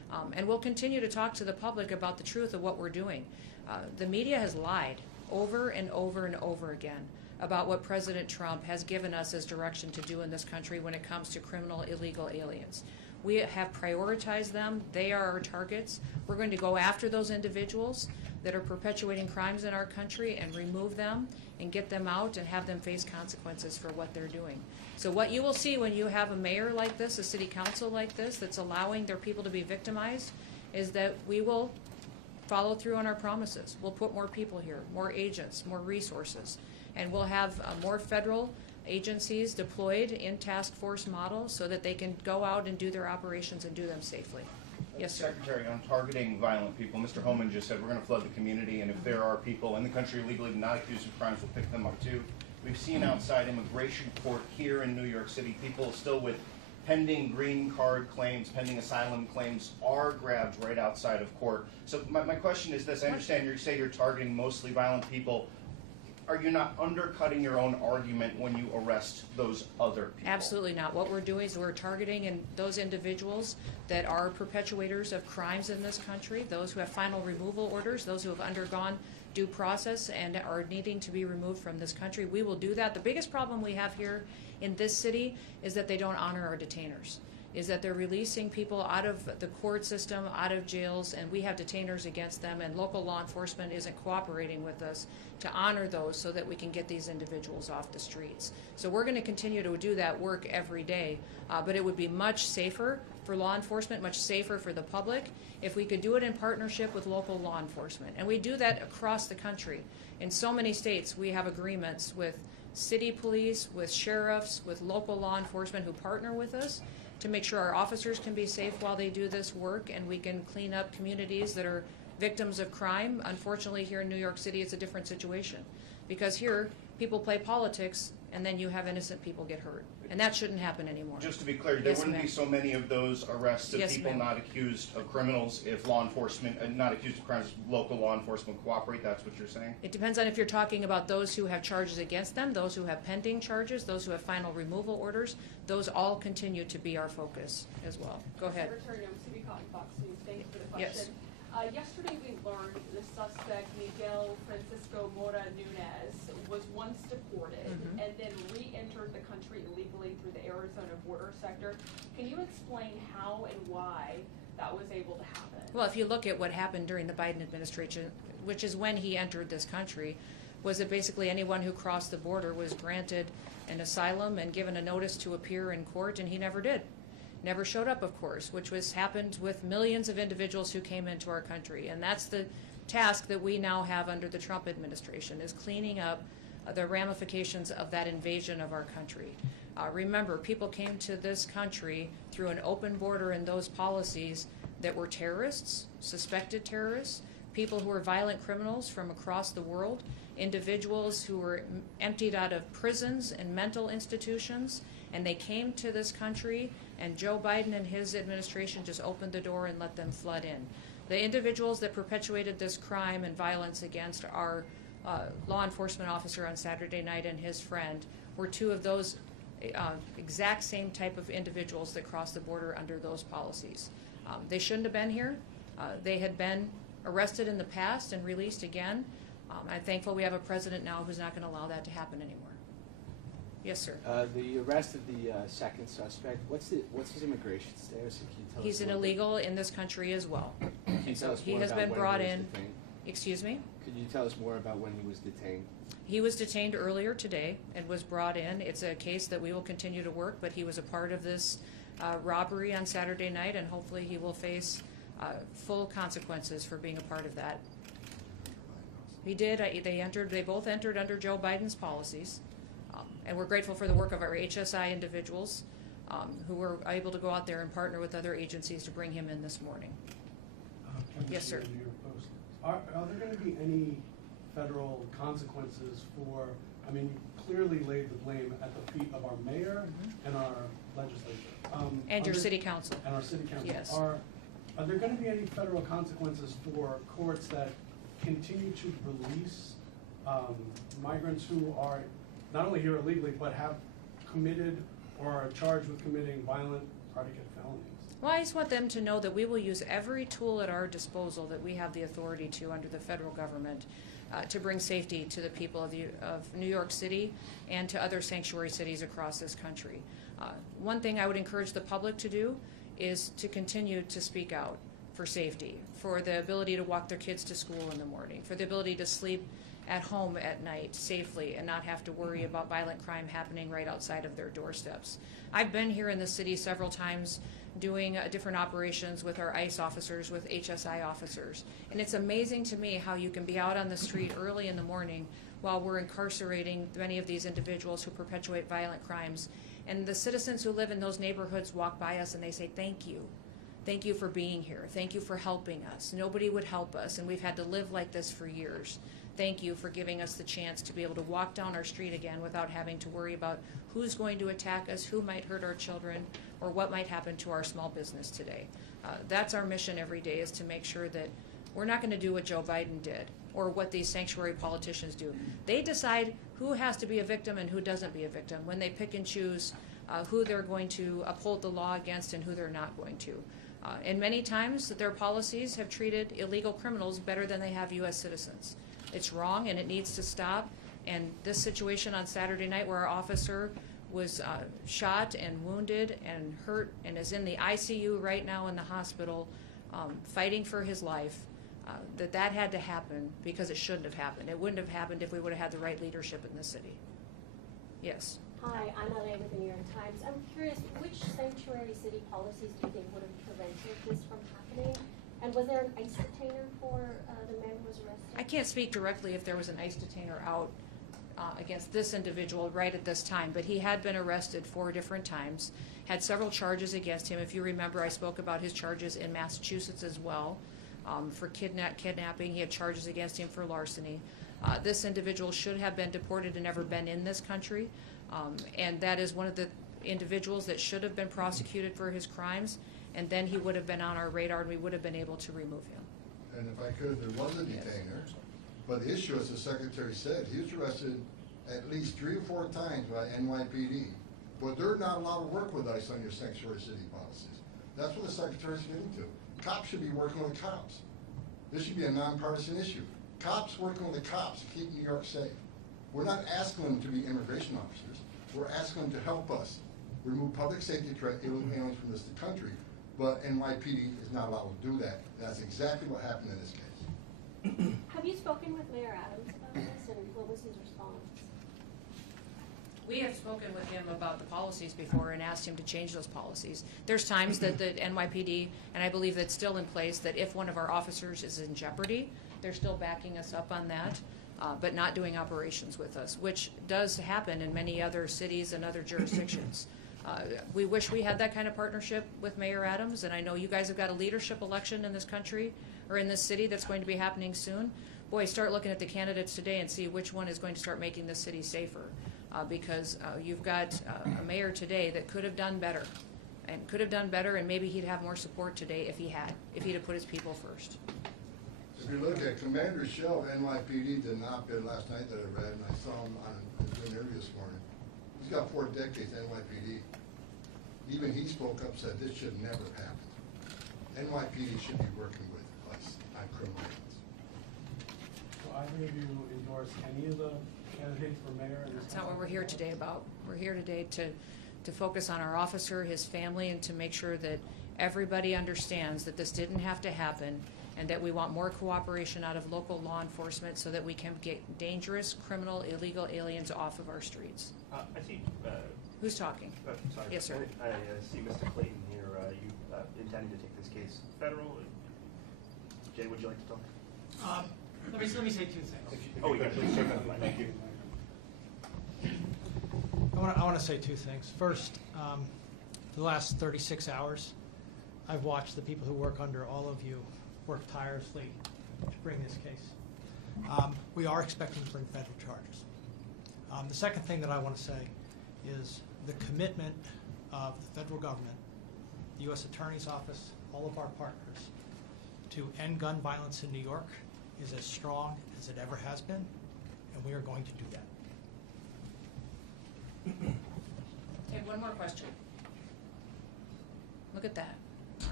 And we'll continue to talk to the public about the truth of what we're doing. The media has lied over and over and over again about what President Trump has given us as direction to do in this country when it comes to criminal illegal aliens. We have prioritized them. They are our targets. We're going to go after those individuals that are perpetuating crimes in our country and remove them and get them out and have them face consequences for what they're doing. So what you will see when you have a mayor like this, a city council like this, that's allowing their people to be victimized, is that we will follow through on our promises. We'll put more people here, more agents, more resources, and we'll have more federal agencies deployed in task force models so that they can go out and do their operations and do them safely. Yes, sir. Secretary, on targeting violent people, Mr. Homan just said we're going to flood the community, and if there are people in the country legally not accused of crimes, we'll pick them up too. We've seen outside immigration court here in New York City, people still with pending green card claims, pending asylum claims are grabbed right outside of court. So my question is this: I understand you say you're targeting mostly violent people. Are you not undercutting your own argument when you arrest those other people? Absolutely not. What we're doing is we're targeting those individuals that are perpetuators of crimes in this country, those who have final removal orders, those who have undergone due process and are needing to be removed from this country. We will do that. The biggest problem we have here in this city is that they don't honor our detainers, is that they're releasing people out of the court system, out of jails, and we have detainers against them, and local law enforcement isn't cooperating with us to honor those so that we can get these individuals off the streets. So we're going to continue to do that work every day, but it would be much safer for law enforcement, much safer for the public, if we could do it in partnership with local law enforcement. And we do that across the country. In so many states, we have agreements with city police, with sheriffs, with local law enforcement who partner with us to make sure our officers can be safe while they do this work, and we can clean up communities that are victims of crime. Unfortunately, here in New York City, it's a different situation, because here people play politics and then you have innocent people get hurt, and that shouldn't happen anymore. Just to be clear, there wouldn't be so many of those arrests of people not accused of criminals if law enforcement, not accused of crimes, local law enforcement cooperate. That's what you're saying? It depends on if you're talking about those who have charges against them, those who have pending charges, those who have final removal orders. Those all continue to be our focus as well. Go ahead. Secretary Noem, City Cotton, Fox News. Thank you for the question. Yes. Yesterday we learned the suspect, Miguel Mora Nunez, was once deported and then re-entered the country illegally through the Arizona border sector. Can you explain how and why that was able to happen? Well, if you look at what happened during the Biden administration, which is when he entered this country, was that basically anyone who crossed the border was granted an asylum and given a notice to appear in court, and he never did. Never showed up, of course, which happened with millions of individuals who came into our country. And that's the task that we now have under the Trump administration, is cleaning up the ramifications of that invasion of our country. Remember, people came to this country through an open border and those policies that were terrorists, suspected terrorists, people who were violent criminals from across the world, individuals who were emptied out of prisons and mental institutions, and they came to this country, and Joe Biden and his administration just opened the door and let them flood in. The individuals that perpetuated this crime and violence against our law enforcement officer on Saturday night and his friend were two of those exact same type of individuals that crossed the border under those policies. They shouldn't have been here. They had been arrested in the past and released again. I'm thankful we have a president now who's not going to allow that to happen anymore. Yes, sir. The arrest of the second suspect, what's his immigration status? Can you tell He's us an illegal in this country as well. So he has been brought in. Excuse me? Could you tell us more about when he was detained? He was detained earlier today and was brought in. It's a case that we will continue to work, but he was a part of this robbery on Saturday night, and hopefully he will face full consequences for being a part of that. He did. They both entered under Joe Biden's policies, and we're grateful for the work of our HSI individuals who were able to go out there and partner with other agencies to bring him in this morning. Yes, sir. Are there going to be any federal consequences for, I mean, you clearly laid the blame at the feet of our mayor and our legislature. And your city council. And our city council. Yes. Are there going to be any federal consequences for courts that continue to release migrants who are not only here illegally, but have committed or are charged with committing violent predicate felonies? Well, I just want them to know that we will use every tool at our disposal that we have the authority to under the federal government to bring safety to the people of New York City and to other sanctuary cities across this country. One thing I would encourage the public to do is to continue to speak out for safety, for the ability to walk their kids to school in the morning, for the ability to sleep at home at night safely and not have to worry about violent crime happening right outside of their doorsteps. I've been here in the city several times doing different operations with our ICE officers, with HSI officers. And it's amazing to me how you can be out on the street early in the morning while we're incarcerating many of these individuals who perpetuate violent crimes. And the citizens who live in those neighborhoods walk by us and they say, thank you. Thank you for being here. Thank you for helping us. Nobody would help us, and we've had to live like this for years. Thank you for giving us the chance to be able to walk down our street again without having to worry about who's going to attack us, who might hurt our children, or what might happen to our small business today. That's our mission every day, is to make sure that we're not going to do what Joe Biden did or what these sanctuary politicians do. They decide who has to be a victim and who doesn't be a victim when they pick and choose who they're going to uphold the law against and who they're not going to. And many times their policies have treated illegal criminals better than they have U.S. citizens. It's wrong and it needs to stop. And this situation on Saturday night where our officer was shot and wounded and hurt and is in the ICU right now in the hospital fighting for his life, that had to happen because it shouldn't have happened. It wouldn't have happened if we would have had the right leadership in the city. Yes. Hi, I'm Noem with the New York Times. I'm curious, which sanctuary city policies do you think would have prevented this from happening? And was there an ICE detainer for the man who was arrested? I can't speak directly if there was an ICE detainer out against this individual right at this time, but he had been arrested 4 different times, had several charges against him. If you remember, I spoke about his charges in Massachusetts as well for kidnapping. He had charges against him for larceny. This individual should have been deported and never been in this country, and that is one of the individuals that should have been prosecuted for his crimes, and then he would have been on our radar and we would have been able to remove him. And if I could, there was a detainer, but the issue, as the Secretary said, he was arrested at least 3 or 4 times by NYPD, but they're not allowed to work with ICE on your sanctuary city policies. That's what the Secretary's getting to. Cops should be working with cops. This should be a nonpartisan issue. Cops working with the cops to keep New York safe. We're not asking them to be immigration officers. We're asking them to help us remove public safety threat aliens from this country, but NYPD is not allowed to do that. That's exactly what happened in this case. Have you spoken with Mayor Adams about this, and what was his response? We have spoken with him about the policies before and asked him to change those policies. There's times that the NYPD, and I believe that's still in place, that if one of our officers is in jeopardy, they're still backing us up on that, but not doing operations with us, which does happen in many other cities and other jurisdictions. We wish we had that kind of partnership with Mayor Adams, and I know you guys have got a leadership election in this country or in this city that's going to be happening soon. Boy, start looking at the candidates today and see which one is going to start making this city safer, because you've got a mayor today that could have done better, and maybe he'd have more support today if he'd have put his people first. If you look at Commander Shell of NYPD did an op-ed last night that I read, and I saw him on an interview this morning. He's got 4 decades NYPD. Even he spoke up, said this should never happen. NYPD should be working with us on criminal aliens. So either of you endorse any of the candidates for mayor? That's not what we're here today about. We're here today to focus on our officer, his family, and to make sure that everybody understands that this didn't have to happen, and that we want more cooperation out of local law enforcement so that we can get dangerous, criminal, illegal aliens off of our streets. I see. Who's talking? Sorry. Yes, sir. I see Mr. Clayton here. You intending to take this case federal? Jay, would you like to talk? Let me say 2 things. Oh, yeah, please. Thank you. I want to say 2 things. First, for the last 36 hours, I've watched the people who work under all of you work tirelessly to bring this case. We are expecting to bring federal charges. The second thing that I want to say is the commitment of the federal government, the U.S. Attorney's Office, all of our partners, to end gun violence in New York is as strong as it ever has been, and we are going to do that. Take one more question. Look at that.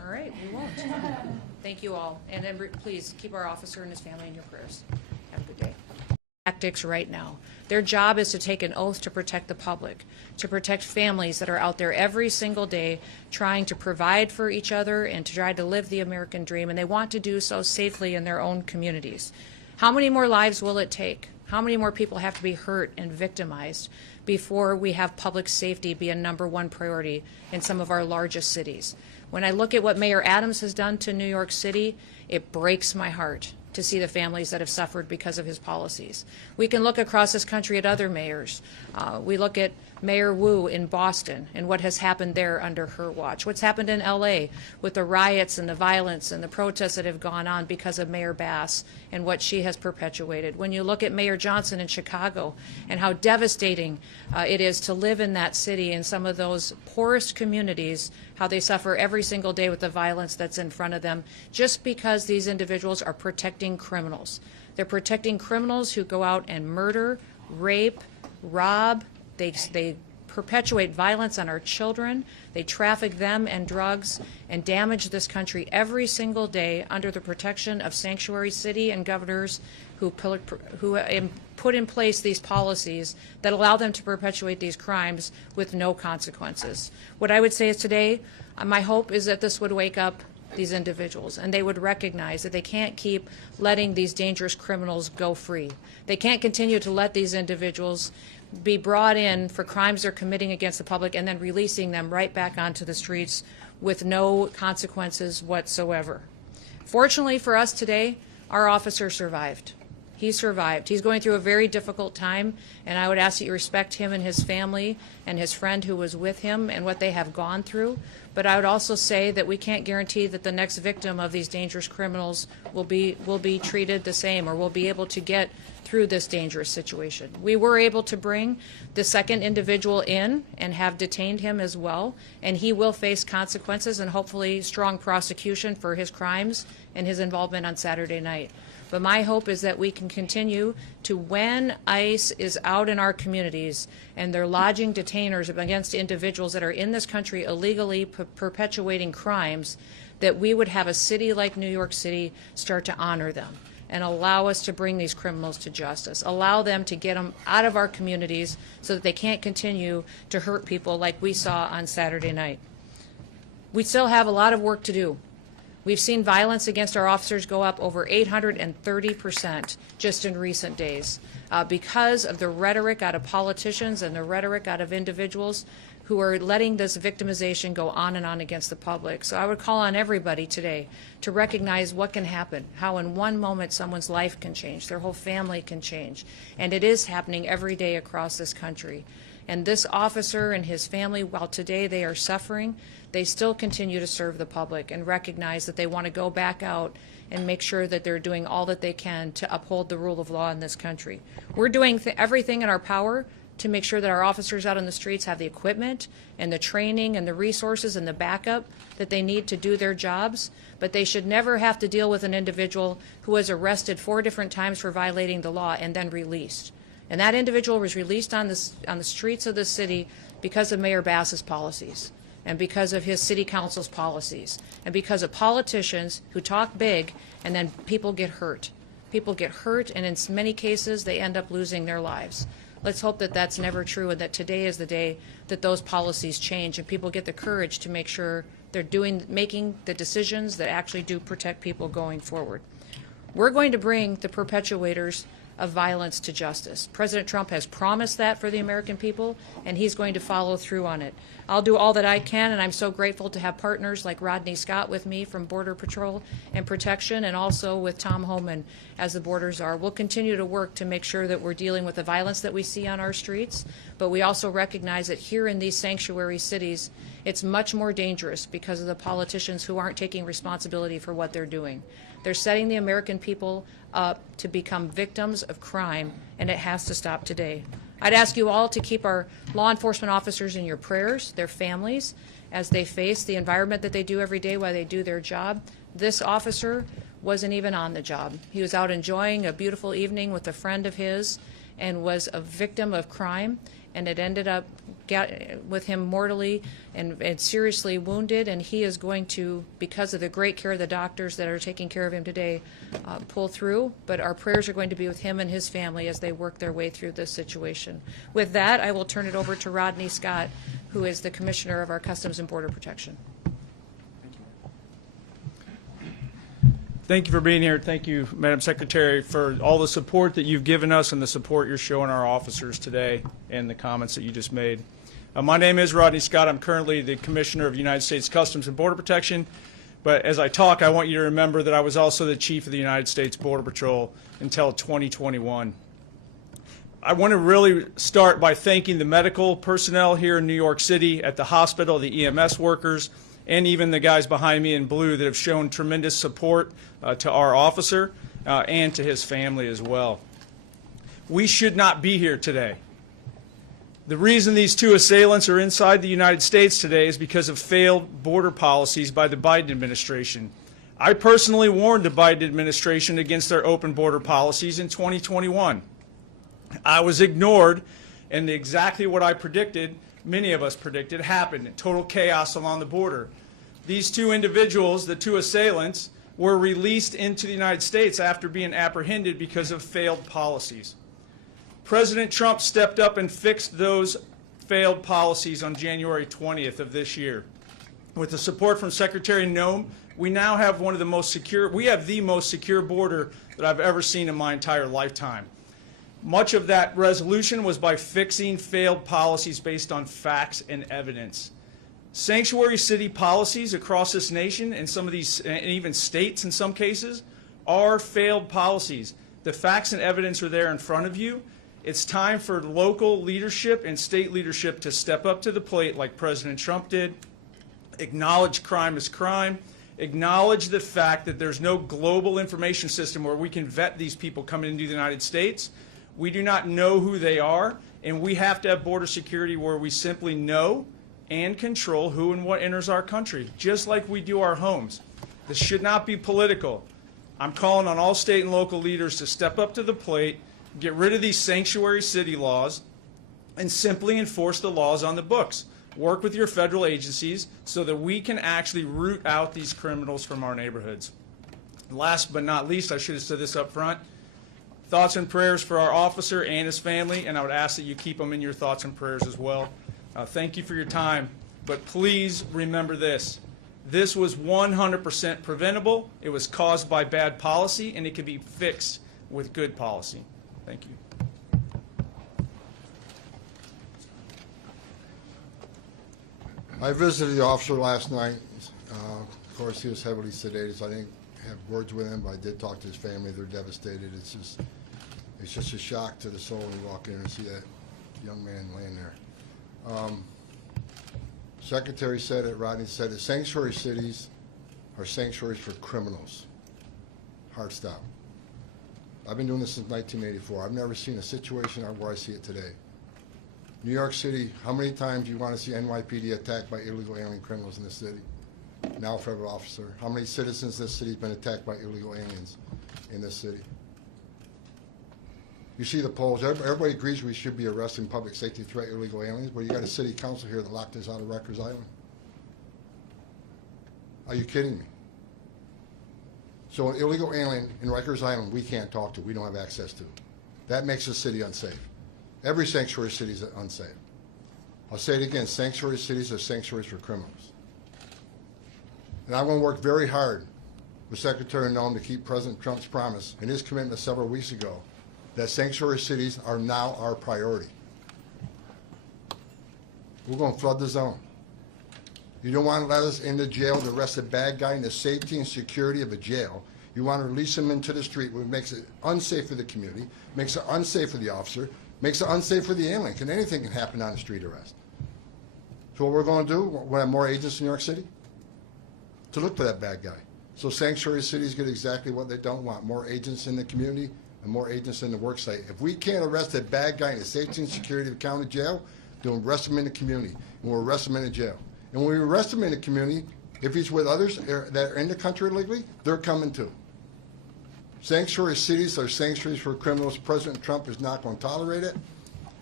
All right, we won't. Thank you all. And then please keep our officer and his family in your prayers. Have a good day. Tactics right now. Their job is to take an oath to protect the public, to protect families that are out there every single day trying to provide for each other and to try to live the American dream, and they want to do so safely in their own communities. How many more lives will it take? How many more people have to be hurt and victimized before we have public safety be a #1 priority in some of our largest cities? When I look at what Mayor Adams has done to New York City, it breaks my heart to see the families that have suffered because of his policies. We can look across this country at other mayors. We look at Mayor Wu in Boston and what has happened there under her watch. What's happened in LA with the riots and the violence and the protests that have gone on because of Mayor Bass and what she has perpetuated. When you look at Mayor Johnson in Chicago and how devastating it is to live in that city in some of those poorest communities, how they suffer every single day with the violence that's in front of them, just because these individuals are protecting criminals. They're protecting criminals who go out and murder, rape, rob. They perpetuate violence on our children. They traffic them and drugs and damage this country every single day under the protection of sanctuary city and governors who put in place these policies that allow them to perpetuate these crimes with no consequences. What I would say is today, my hope is that this would wake up these individuals and they would recognize that they can't keep letting these dangerous criminals go free. They can't continue to let these individuals be brought in for crimes they're committing against the public and then releasing them right back onto the streets with no consequences whatsoever. Fortunately for us today, our officer survived. He survived. He's going through a very difficult time, and I would ask that you respect him and his family and his friend who was with him and what they have gone through. But I would also say that we can't guarantee that the next victim of these dangerous criminals will be treated the same or will be able to get through this dangerous situation. We were able to bring the second individual in and have detained him as well, and he will face consequences and hopefully strong prosecution for his crimes and his involvement on Saturday night. But my hope is that we can continue to, when ICE is out in our communities and they're lodging detainers against individuals that are in this country illegally perpetuating crimes, that we would have a city like New York City start to honor them and allow us to bring these criminals to justice, allow them to get them out of our communities so that they can't continue to hurt people like we saw on Saturday night. We still have a lot of work to do. We've seen violence against our officers go up over 830% just in recent days because of the rhetoric out of politicians and the rhetoric out of individuals who are letting this victimization go on and on against the public. So I would call on everybody today to recognize what can happen, how in one moment someone's life can change, their whole family can change. And it is happening every day across this country. And this officer and his family, while today they are suffering, they still continue to serve the public and recognize that they want to go back out and make sure that they're doing all that they can to uphold the rule of law in this country. We're doing everything in our power to make sure that our officers out on the streets have the equipment and the training and the resources and the backup that they need to do their jobs, but they should never have to deal with an individual who was arrested 4 different times for violating the law and then released. And that individual was released on the streets of the city because of Mayor Bass's policies and because of his city council's policies and because of politicians who talk big and then people get hurt. People get hurt, and in many cases they end up losing their lives. Let's hope that that's never true and that today is the day that those policies change and people get the courage to make sure they're making the decisions that actually do protect people going forward. We're going to bring the perpetuators of violence to justice. President Trump has promised that for the American people, and he's going to follow through on it. I'll do all that I can, and I'm so grateful to have partners like Rodney Scott with me from Border Patrol and Protection, and also with Tom Homan as the border czar. We'll continue to work to make sure that we're dealing with the violence that we see on our streets, but we also recognize that here in these sanctuary cities, it's much more dangerous because of the politicians who aren't taking responsibility for what they're doing. They're setting the American people up to become victims of crime, and it has to stop today. I'd ask you all to keep our law enforcement officers in your prayers, their families, as they face the environment that they do every day while they do their job. This officer wasn't even on the job. He was out enjoying a beautiful evening with a friend of his and was a victim of crime. and it ended up with him mortally and seriously wounded, and he is going to, because of the great care of the doctors that are taking care of him today, pull through. But our prayers are going to be with him and his family as they work their way through this situation. With that, I will turn it over to Rodney Scott, who is the Commissioner of our Customs and Border Protection. Thank you for being here. Thank you, Madam Secretary, for all the support that you've given us and the support you're showing our officers today and the comments that you just made. My name is Rodney Scott. I'm currently the Commissioner of United States Customs and Border Protection. But as I talk, I want you to remember that I was also the Chief of the United States Border Patrol until 2021. I want to really start by thanking the medical personnel here in New York City at the hospital, the EMS workers, and even the guys behind me in blue that have shown tremendous support to our officer and to his family as well. We should not be here today. The reason these two assailants are inside the United States today is because of failed border policies by the Biden administration. I personally warned the Biden administration against their open border policies in 2021. I was ignored, and exactly what I predicted, many of us predicted, happened. Total chaos along the border. These two individuals, the two assailants, were released into the United States after being apprehended because of failed policies. President Trump stepped up and fixed those failed policies on January 20th of this year. With the support from Secretary Noem, we now have one of the most secure, we have the most secure border that I've ever seen in my entire lifetime. Much of that resolution was by fixing failed policies based on facts and evidence. Sanctuary city policies across this nation, and some of these, and even states in some cases, are failed policies. The facts and evidence are there in front of you. It's time for local leadership and state leadership to step up to the plate like President Trump did, acknowledge crime as crime, acknowledge the fact that there's no global information system where we can vet these people coming into the United States. We do not know who they are, and we have to have border security where we simply know and control who and what enters our country, just like we do our homes. This should not be political. I'm calling on all state and local leaders to step up to the plate, get rid of these sanctuary city laws, and simply enforce the laws on the books. Work with your federal agencies so that we can actually root out these criminals from our neighborhoods. Last but not least, I should have said this up front, thoughts and prayers for our officer and his family, and I would ask that you keep them in your thoughts and prayers as well. Thank you for your time, but please remember this. This was 100% preventable. It was caused by bad policy, and it can be fixed with good policy. Thank you. I visited the officer last night. Of course, he was heavily sedated, so I didn't have words with him, but I did talk to his family. They're devastated. It's just a shock to the soul when you walk in and see that young man laying there. Secretary said it, Rodney said it, sanctuary cities are sanctuaries for criminals. Hard stop. I've been doing this since 1984. I've never seen a situation where I see it today. New York City, how many times do you want to see NYPD attacked by illegal alien criminals in this city? Now federal officer. How many citizens in this city have been attacked by illegal aliens in this city? You see the polls. Everybody agrees we should be arresting public safety threat illegal aliens, but you got a city council here that locked this out of Rikers Island. Are you kidding me? So an illegal alien in Rikers Island we can't talk to, we don't have access to. That makes the city unsafe. Every sanctuary city is unsafe. I'll say it again, sanctuary cities are sanctuaries for criminals. And I'm going to work very hard with Secretary Noem to keep President Trump's promise and his commitment several weeks ago that sanctuary cities are now our priority. We're going to flood the zone. You don't want to let us into jail to arrest a bad guy in the safety and security of a jail. You want to release him into the street, which makes it unsafe for the community, makes it unsafe for the officer, makes it unsafe for the alien. Anything can happen on a street arrest. So what we're going to do, we'll have more agents in New York City to look for that bad guy. So sanctuary cities get exactly what they don't want, more agents in the community and more agents in the work site. If we can't arrest a bad guy in the safety and security of the county jail, then we'll arrest him in the community, and we'll arrest him in the jail. And when we arrest him in the community, if he's with others that are in the country illegally, they're coming too. Sanctuary cities are sanctuaries for criminals. President Trump is not going to tolerate it.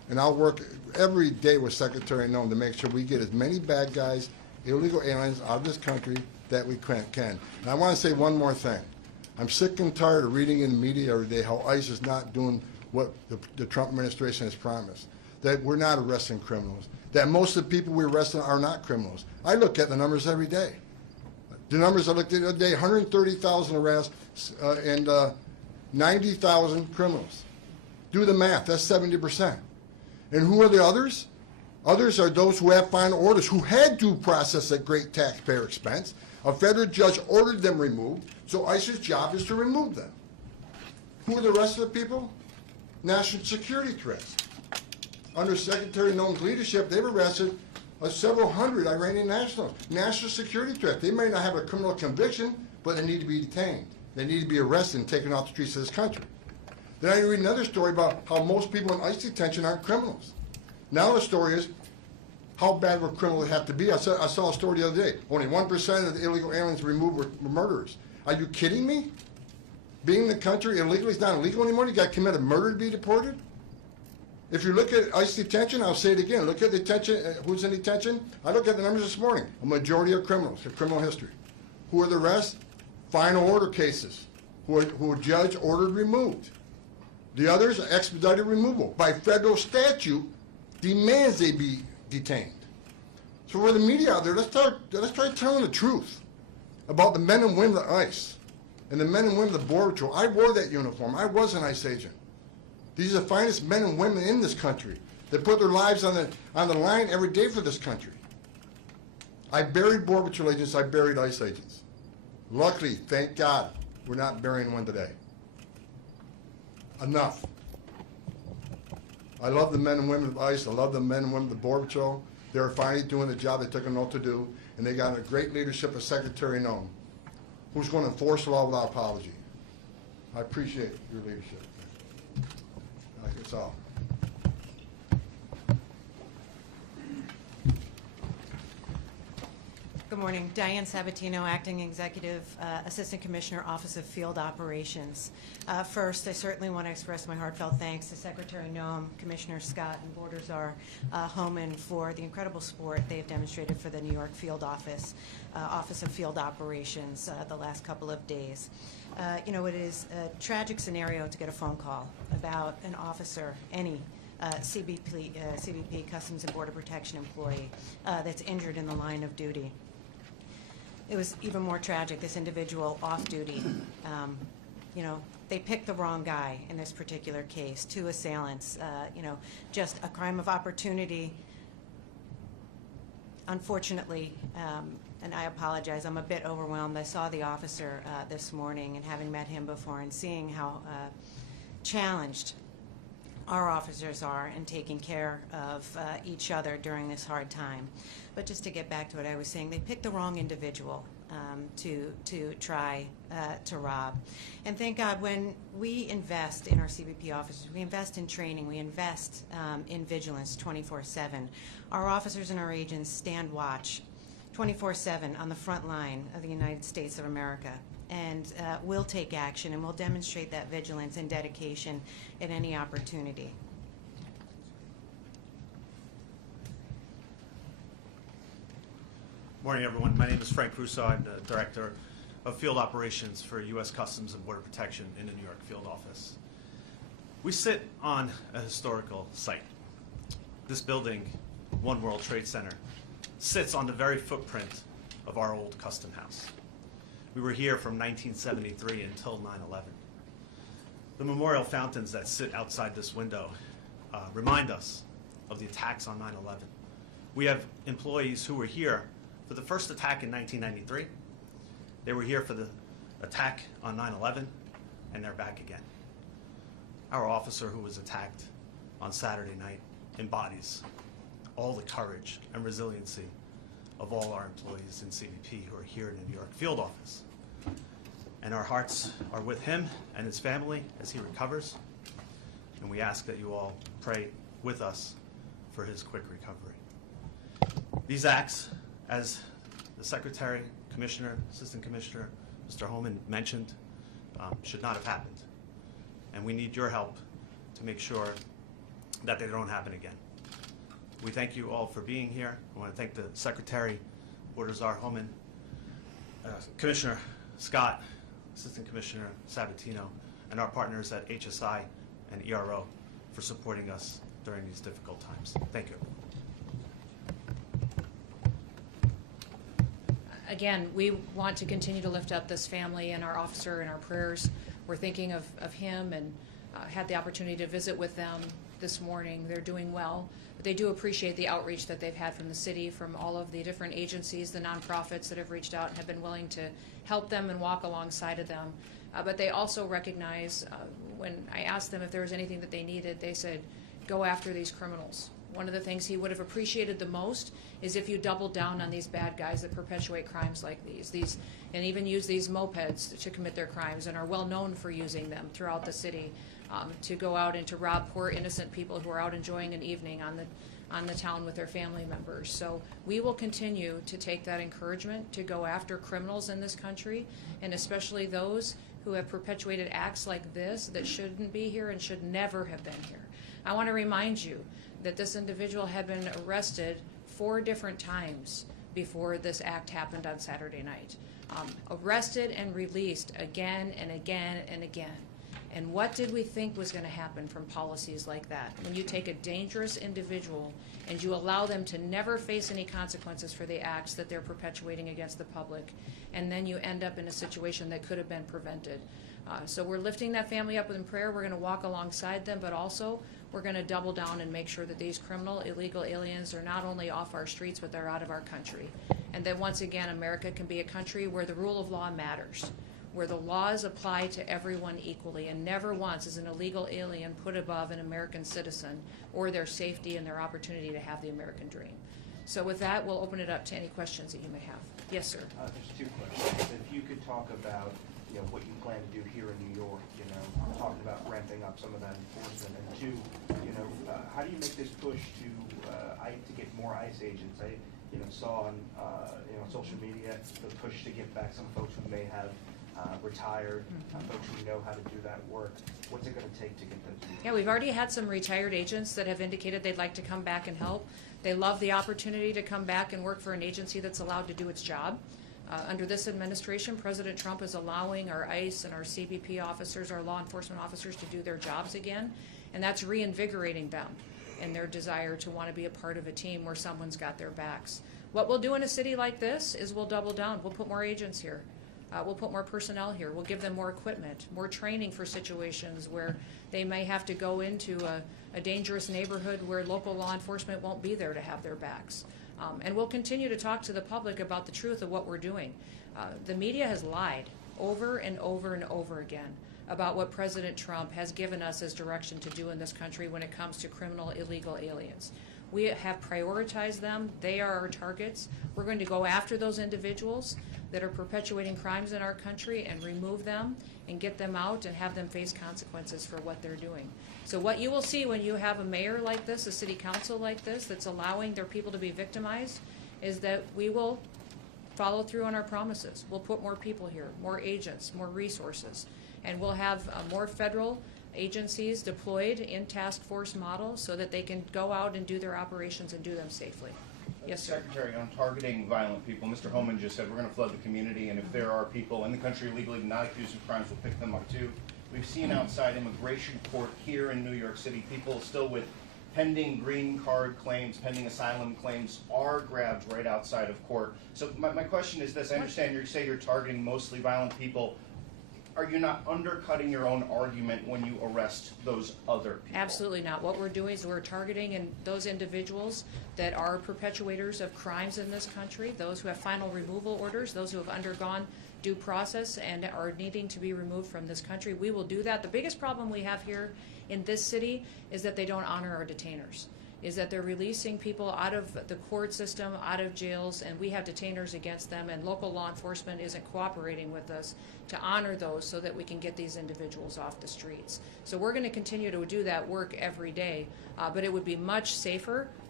and I'll work every day with Secretary Noem to make sure we get as many bad guys, illegal aliens out of this country that we can. And I want to say one more thing. I'm sick and tired of reading in the media every day how ICE is not doing what the Trump administration has promised, that we're not arresting criminals, that most of the people we're arresting are not criminals. I look at the numbers every day. The numbers I looked at the other day, 130,000 arrests and 90,000 criminals. Do the math, that's 70%. And who are the others? Others are those who have final orders, who had due process at great taxpayer expense. A federal judge ordered them removed, so ICE's job is to remove them. Who are the rest of the people? National security threats. Under Secretary Noem's leadership, they've arrested several hundred Iranian nationals. National security threat. They may not have a criminal conviction, but they need to be detained. They need to be arrested and taken off the streets of this country. Then I read another story about how most people in ICE detention aren't criminals. Now the story is, how bad would criminals have to be? I saw a story the other day. Only 1% of the illegal aliens removed were murderers. Are you kidding me? Being in the country illegally is not illegal anymore? You got to commit a murder to be deported? If you look at ICE detention, I'll say it again, look at detention, who's in detention? I looked at the numbers this morning. A majority are criminals, have criminal history. Who are the rest? Final order cases, who a judge ordered removed. The others are expedited removal. By federal statute, demands they be detained. So for the media out there, let's try telling the truth about the men and women of ICE and the men and women of the Border Patrol. I wore that uniform. I was an ICE agent. These are the finest men and women in this country that put their lives on the line every day for this country. I buried Border Patrol agents. I buried ICE agents. Luckily, thank God, we're not burying one today. Enough. I love the men and women of ICE. I love the men and women of the Border Patrol. They're finally doing the job they took an oath to do, and they got a great leadership of Secretary Noem, who's going to enforce the law without apology. I appreciate your leadership. That's all. Good morning. Diane Sabatino, Acting Executive Assistant Commissioner, Office of Field Operations. First, I certainly want to express my heartfelt thanks to Secretary Noem, Commissioner Scott, and Border Czar Homan for the incredible support they have demonstrated for the New York Field Office of Field Operations the last couple of days. You know, it is a tragic scenario to get a phone call about an officer, any CBP, Customs and Border Protection employee, that's injured in the line of duty. It was even more tragic, this individual off duty. You know, they picked the wrong guy in this particular case, 2 assailants, you know, just a crime of opportunity. Unfortunately, and I apologize, I'm a bit overwhelmed. I saw the officer this morning, and having met him before and seeing how challenged our officers are in taking care of each other during this hard time. But just to get back to what I was saying, they picked the wrong individual to try to rob. And thank God, when we invest in our CBP officers, we invest in training, we invest in vigilance 24/7. Our officers and our agents stand watch 24/7 on the front line of the United States of America. And we'll take action, and we'll demonstrate that vigilance and dedication at any opportunity. Morning, everyone. My name is Frank Russo. I'm the Director of Field Operations for U.S. Customs and Border Protection in the New York Field Office. We sit on a historical site. This building, One World Trade Center, sits on the very footprint of our old custom house. We were here from 1973 until 9/11. The memorial fountains that sit outside this window remind us of the attacks on 9/11. We have employees who were here for the first attack in 1993. They were here for the attack on 9/11, and they're back again. Our officer who was attacked on Saturday night embodies all the courage and resiliency of all our employees in CBP who are here in the New York Field Office. And our hearts are with him and his family as he recovers. And we ask that you all pray with us for his quick recovery. These acts, as the Secretary, Commissioner, Assistant Commissioner, Mr. Homan mentioned, should not have happened. And we need your help to make sure that they don't happen again. We thank you all for being here. I want to thank the Secretary, Czar Homan, Commissioner Scott, Assistant Commissioner Sabatino, and our partners at HSI and ERO for supporting us during these difficult times. Thank you. Again, we want to continue to lift up this family and our officer in our prayers. We're thinking of him and had the opportunity to visit with them this morning. They're doing well, but they do appreciate the outreach that they've had from the city, from all of the different agencies, the nonprofits that have reached out and have been willing to help them and walk alongside of them. But they also recognize, when I asked them if there was anything that they needed, they said, go after these criminals. One of the things he would have appreciated the most is if you doubled down on these bad guys that perpetuate crimes like these and even use these mopeds to commit their crimes and are well known for using them throughout the city to go out and to rob poor innocent people who are out enjoying an evening on the town with their family members. So we will continue to take that encouragement to go after criminals in this country, and especially those who have perpetuated acts like this that shouldn't be here and should never have been here. I want to remind you that this individual had been arrested 4 different times before this act happened on Saturday night. Arrested and released again and again and again. And what did we think was going to happen from policies like that? When you take a dangerous individual and you allow them to never face any consequences for the acts that they're perpetuating against the public, and then you end up in a situation that could have been prevented. So we're lifting that family up in prayer. We're going to walk alongside them, but also we're going to double down and make sure that these criminal, illegal aliens are not only off our streets, but they're out of our country. And that once again, America can be a country where the rule of law matters, where the laws apply to everyone equally, and never once is an illegal alien put above an American citizen or their safety and their opportunity to have the American dream. So with that, we'll open it up to any questions that you may have. Yes, sir. There's 2 questions. If you could talk about what you plan to do here in New York, talking about ramping up some of that enforcement, and 2, how do you make this push to get more ICE agents? I saw on social media the push to get back some folks who may have retired, folks who know how to do that work. What's it going to take to get those people? Yeah, we've already had some retired agents that have indicated they'd like to come back and help. They love the opportunity to come back and work for an agency that's allowed to do its job. Under this administration, President Trump is allowing our ICE and our CBP officers, our law enforcement officers, to do their jobs again, and that's reinvigorating them in their desire to want to be a part of a team where someone's got their backs. What we'll do in a city like this is we'll double down. We'll put more agents here. We'll put more personnel here. We'll give them more equipment, more training for situations where they may have to go into a dangerous neighborhood where local law enforcement won't be there to have their backs. And we'll continue to talk to the public about the truth of what we're doing. The media has lied over and over and over again about what President Trump has given us as direction to do in this country when it comes to criminal illegal aliens. We have prioritized them. They are our targets. We're going to go after those individuals that are perpetuating crimes in our country and remove them and get them out and have them face consequences for what they're doing. So what you will see when you have a mayor like this, a city council like this, that's allowing their people to be victimized, is that we will follow through on our promises. We'll put more people here, more agents, more resources, and we'll have more federal agencies deployed in task force models so that they can go out and do their operations and do them safely. Yes, sir. Secretary, on targeting violent people, Mr. Homan just said we're going to flood the community, and if there are people in the country legally not accused of crimes, we'll pick them up too. We've seen outside immigration court here in New York City, people still with pending green card claims, pending asylum claims are grabbed right outside of court. So my question is this: I understand you say you're targeting mostly violent people. Are you not undercutting your own argument when you arrest those other people? Absolutely not. What we're doing is we're targeting those individuals that are perpetuators of crimes in this country, those who have final removal orders, those who have undergone due process and are needing to be removed from this country. We will do that. The biggest problem we have here in this city is that they don't honor our detainers, is that they're releasing people out of the court system, out of jails, and we have detainers against them, and local law enforcement isn't cooperating with us to honor those so that we can get these individuals off the streets. So we're going to continue to do that work every day, but it would be much safer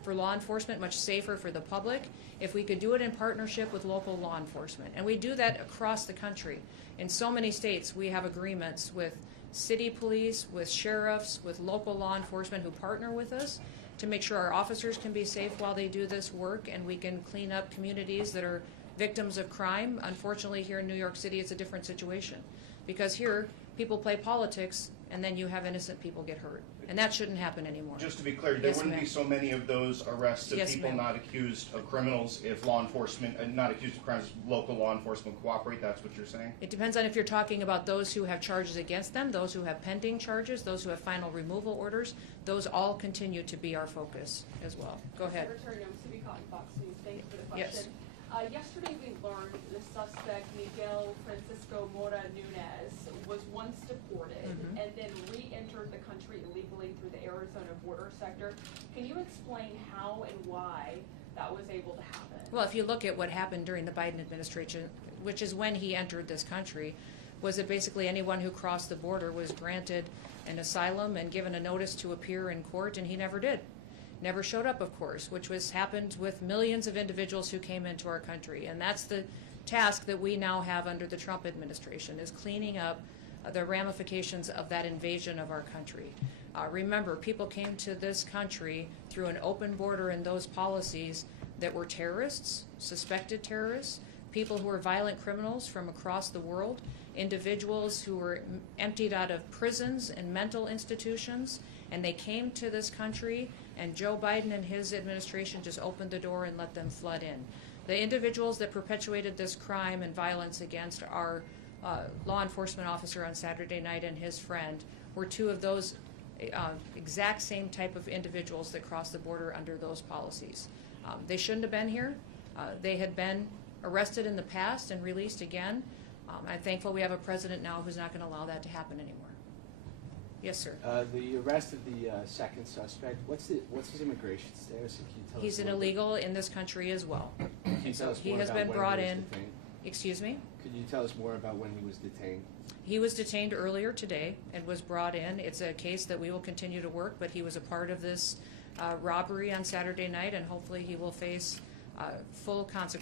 for law enforcement, much safer for the public, if we could do it in partnership with local law enforcement. And we do that across the country. In so many states, we have agreements with city police, with sheriffs, with local law enforcement who partner with us to make sure our officers can be safe while they do this work, and we can clean up communities that are victims of crime. Unfortunately, here in New York City, it's a different situation, because here, people play politics, and then you have innocent people get hurt. And that shouldn't happen anymore. Just to be clear, there Yes, wouldn't be ma'am. so many of those arrests of Yes, people ma'am. not accused of criminals if law enforcement, not accused of crimes, local law enforcement cooperate, that's what you're saying? It depends on if you're talking about those who have charges against them, those who have pending charges, those who have final removal orders. Those all continue to be our focus as well. Go ahead. Secretary Noem, City Cotton, Fox News. Thank you for the Yes. question. Yesterday we learned the suspect, Miguel Mora Nunez, was once deported and then re-entered the country illegally through the Arizona border sector. Can you explain how and why that was able to happen? Well, if you look at what happened during the Biden administration, which is when he entered this country, was that basically anyone who crossed the border was granted an asylum and given a notice to appear in court, and he never did. Never showed up, of course, which was happened with millions of individuals who came into our country. And that's the task that we now have under the Trump administration, is cleaning up the ramifications of that invasion of our country. Remember, people came to this country through an open border and those policies that were terrorists, suspected terrorists, people who were violent criminals from across the world, individuals who were emptied out of prisons and mental institutions, and they came to this country, and Joe Biden and his administration just opened the door and let them flood in. The individuals that perpetuated this crime and violence against our law enforcement officer on Saturday night and his friend were two of those exact same type of individuals that crossed the border under those policies. They shouldn't have been here. They had been arrested in the past and released again. I'm thankful we have a president now who's not going to allow that to happen anymore. Yes, sir. The arrest of the second suspect, what's his immigration status? Can you tell He's us an a little bit? illegal in this country as well. Can you tell us He more has about been when brought he was in. detained? Excuse me? Could you tell us more about when he was detained? He was detained earlier today and was brought in. It's a case that we will continue to work, but he was a part of this robbery on Saturday night, and hopefully he will face full consequences.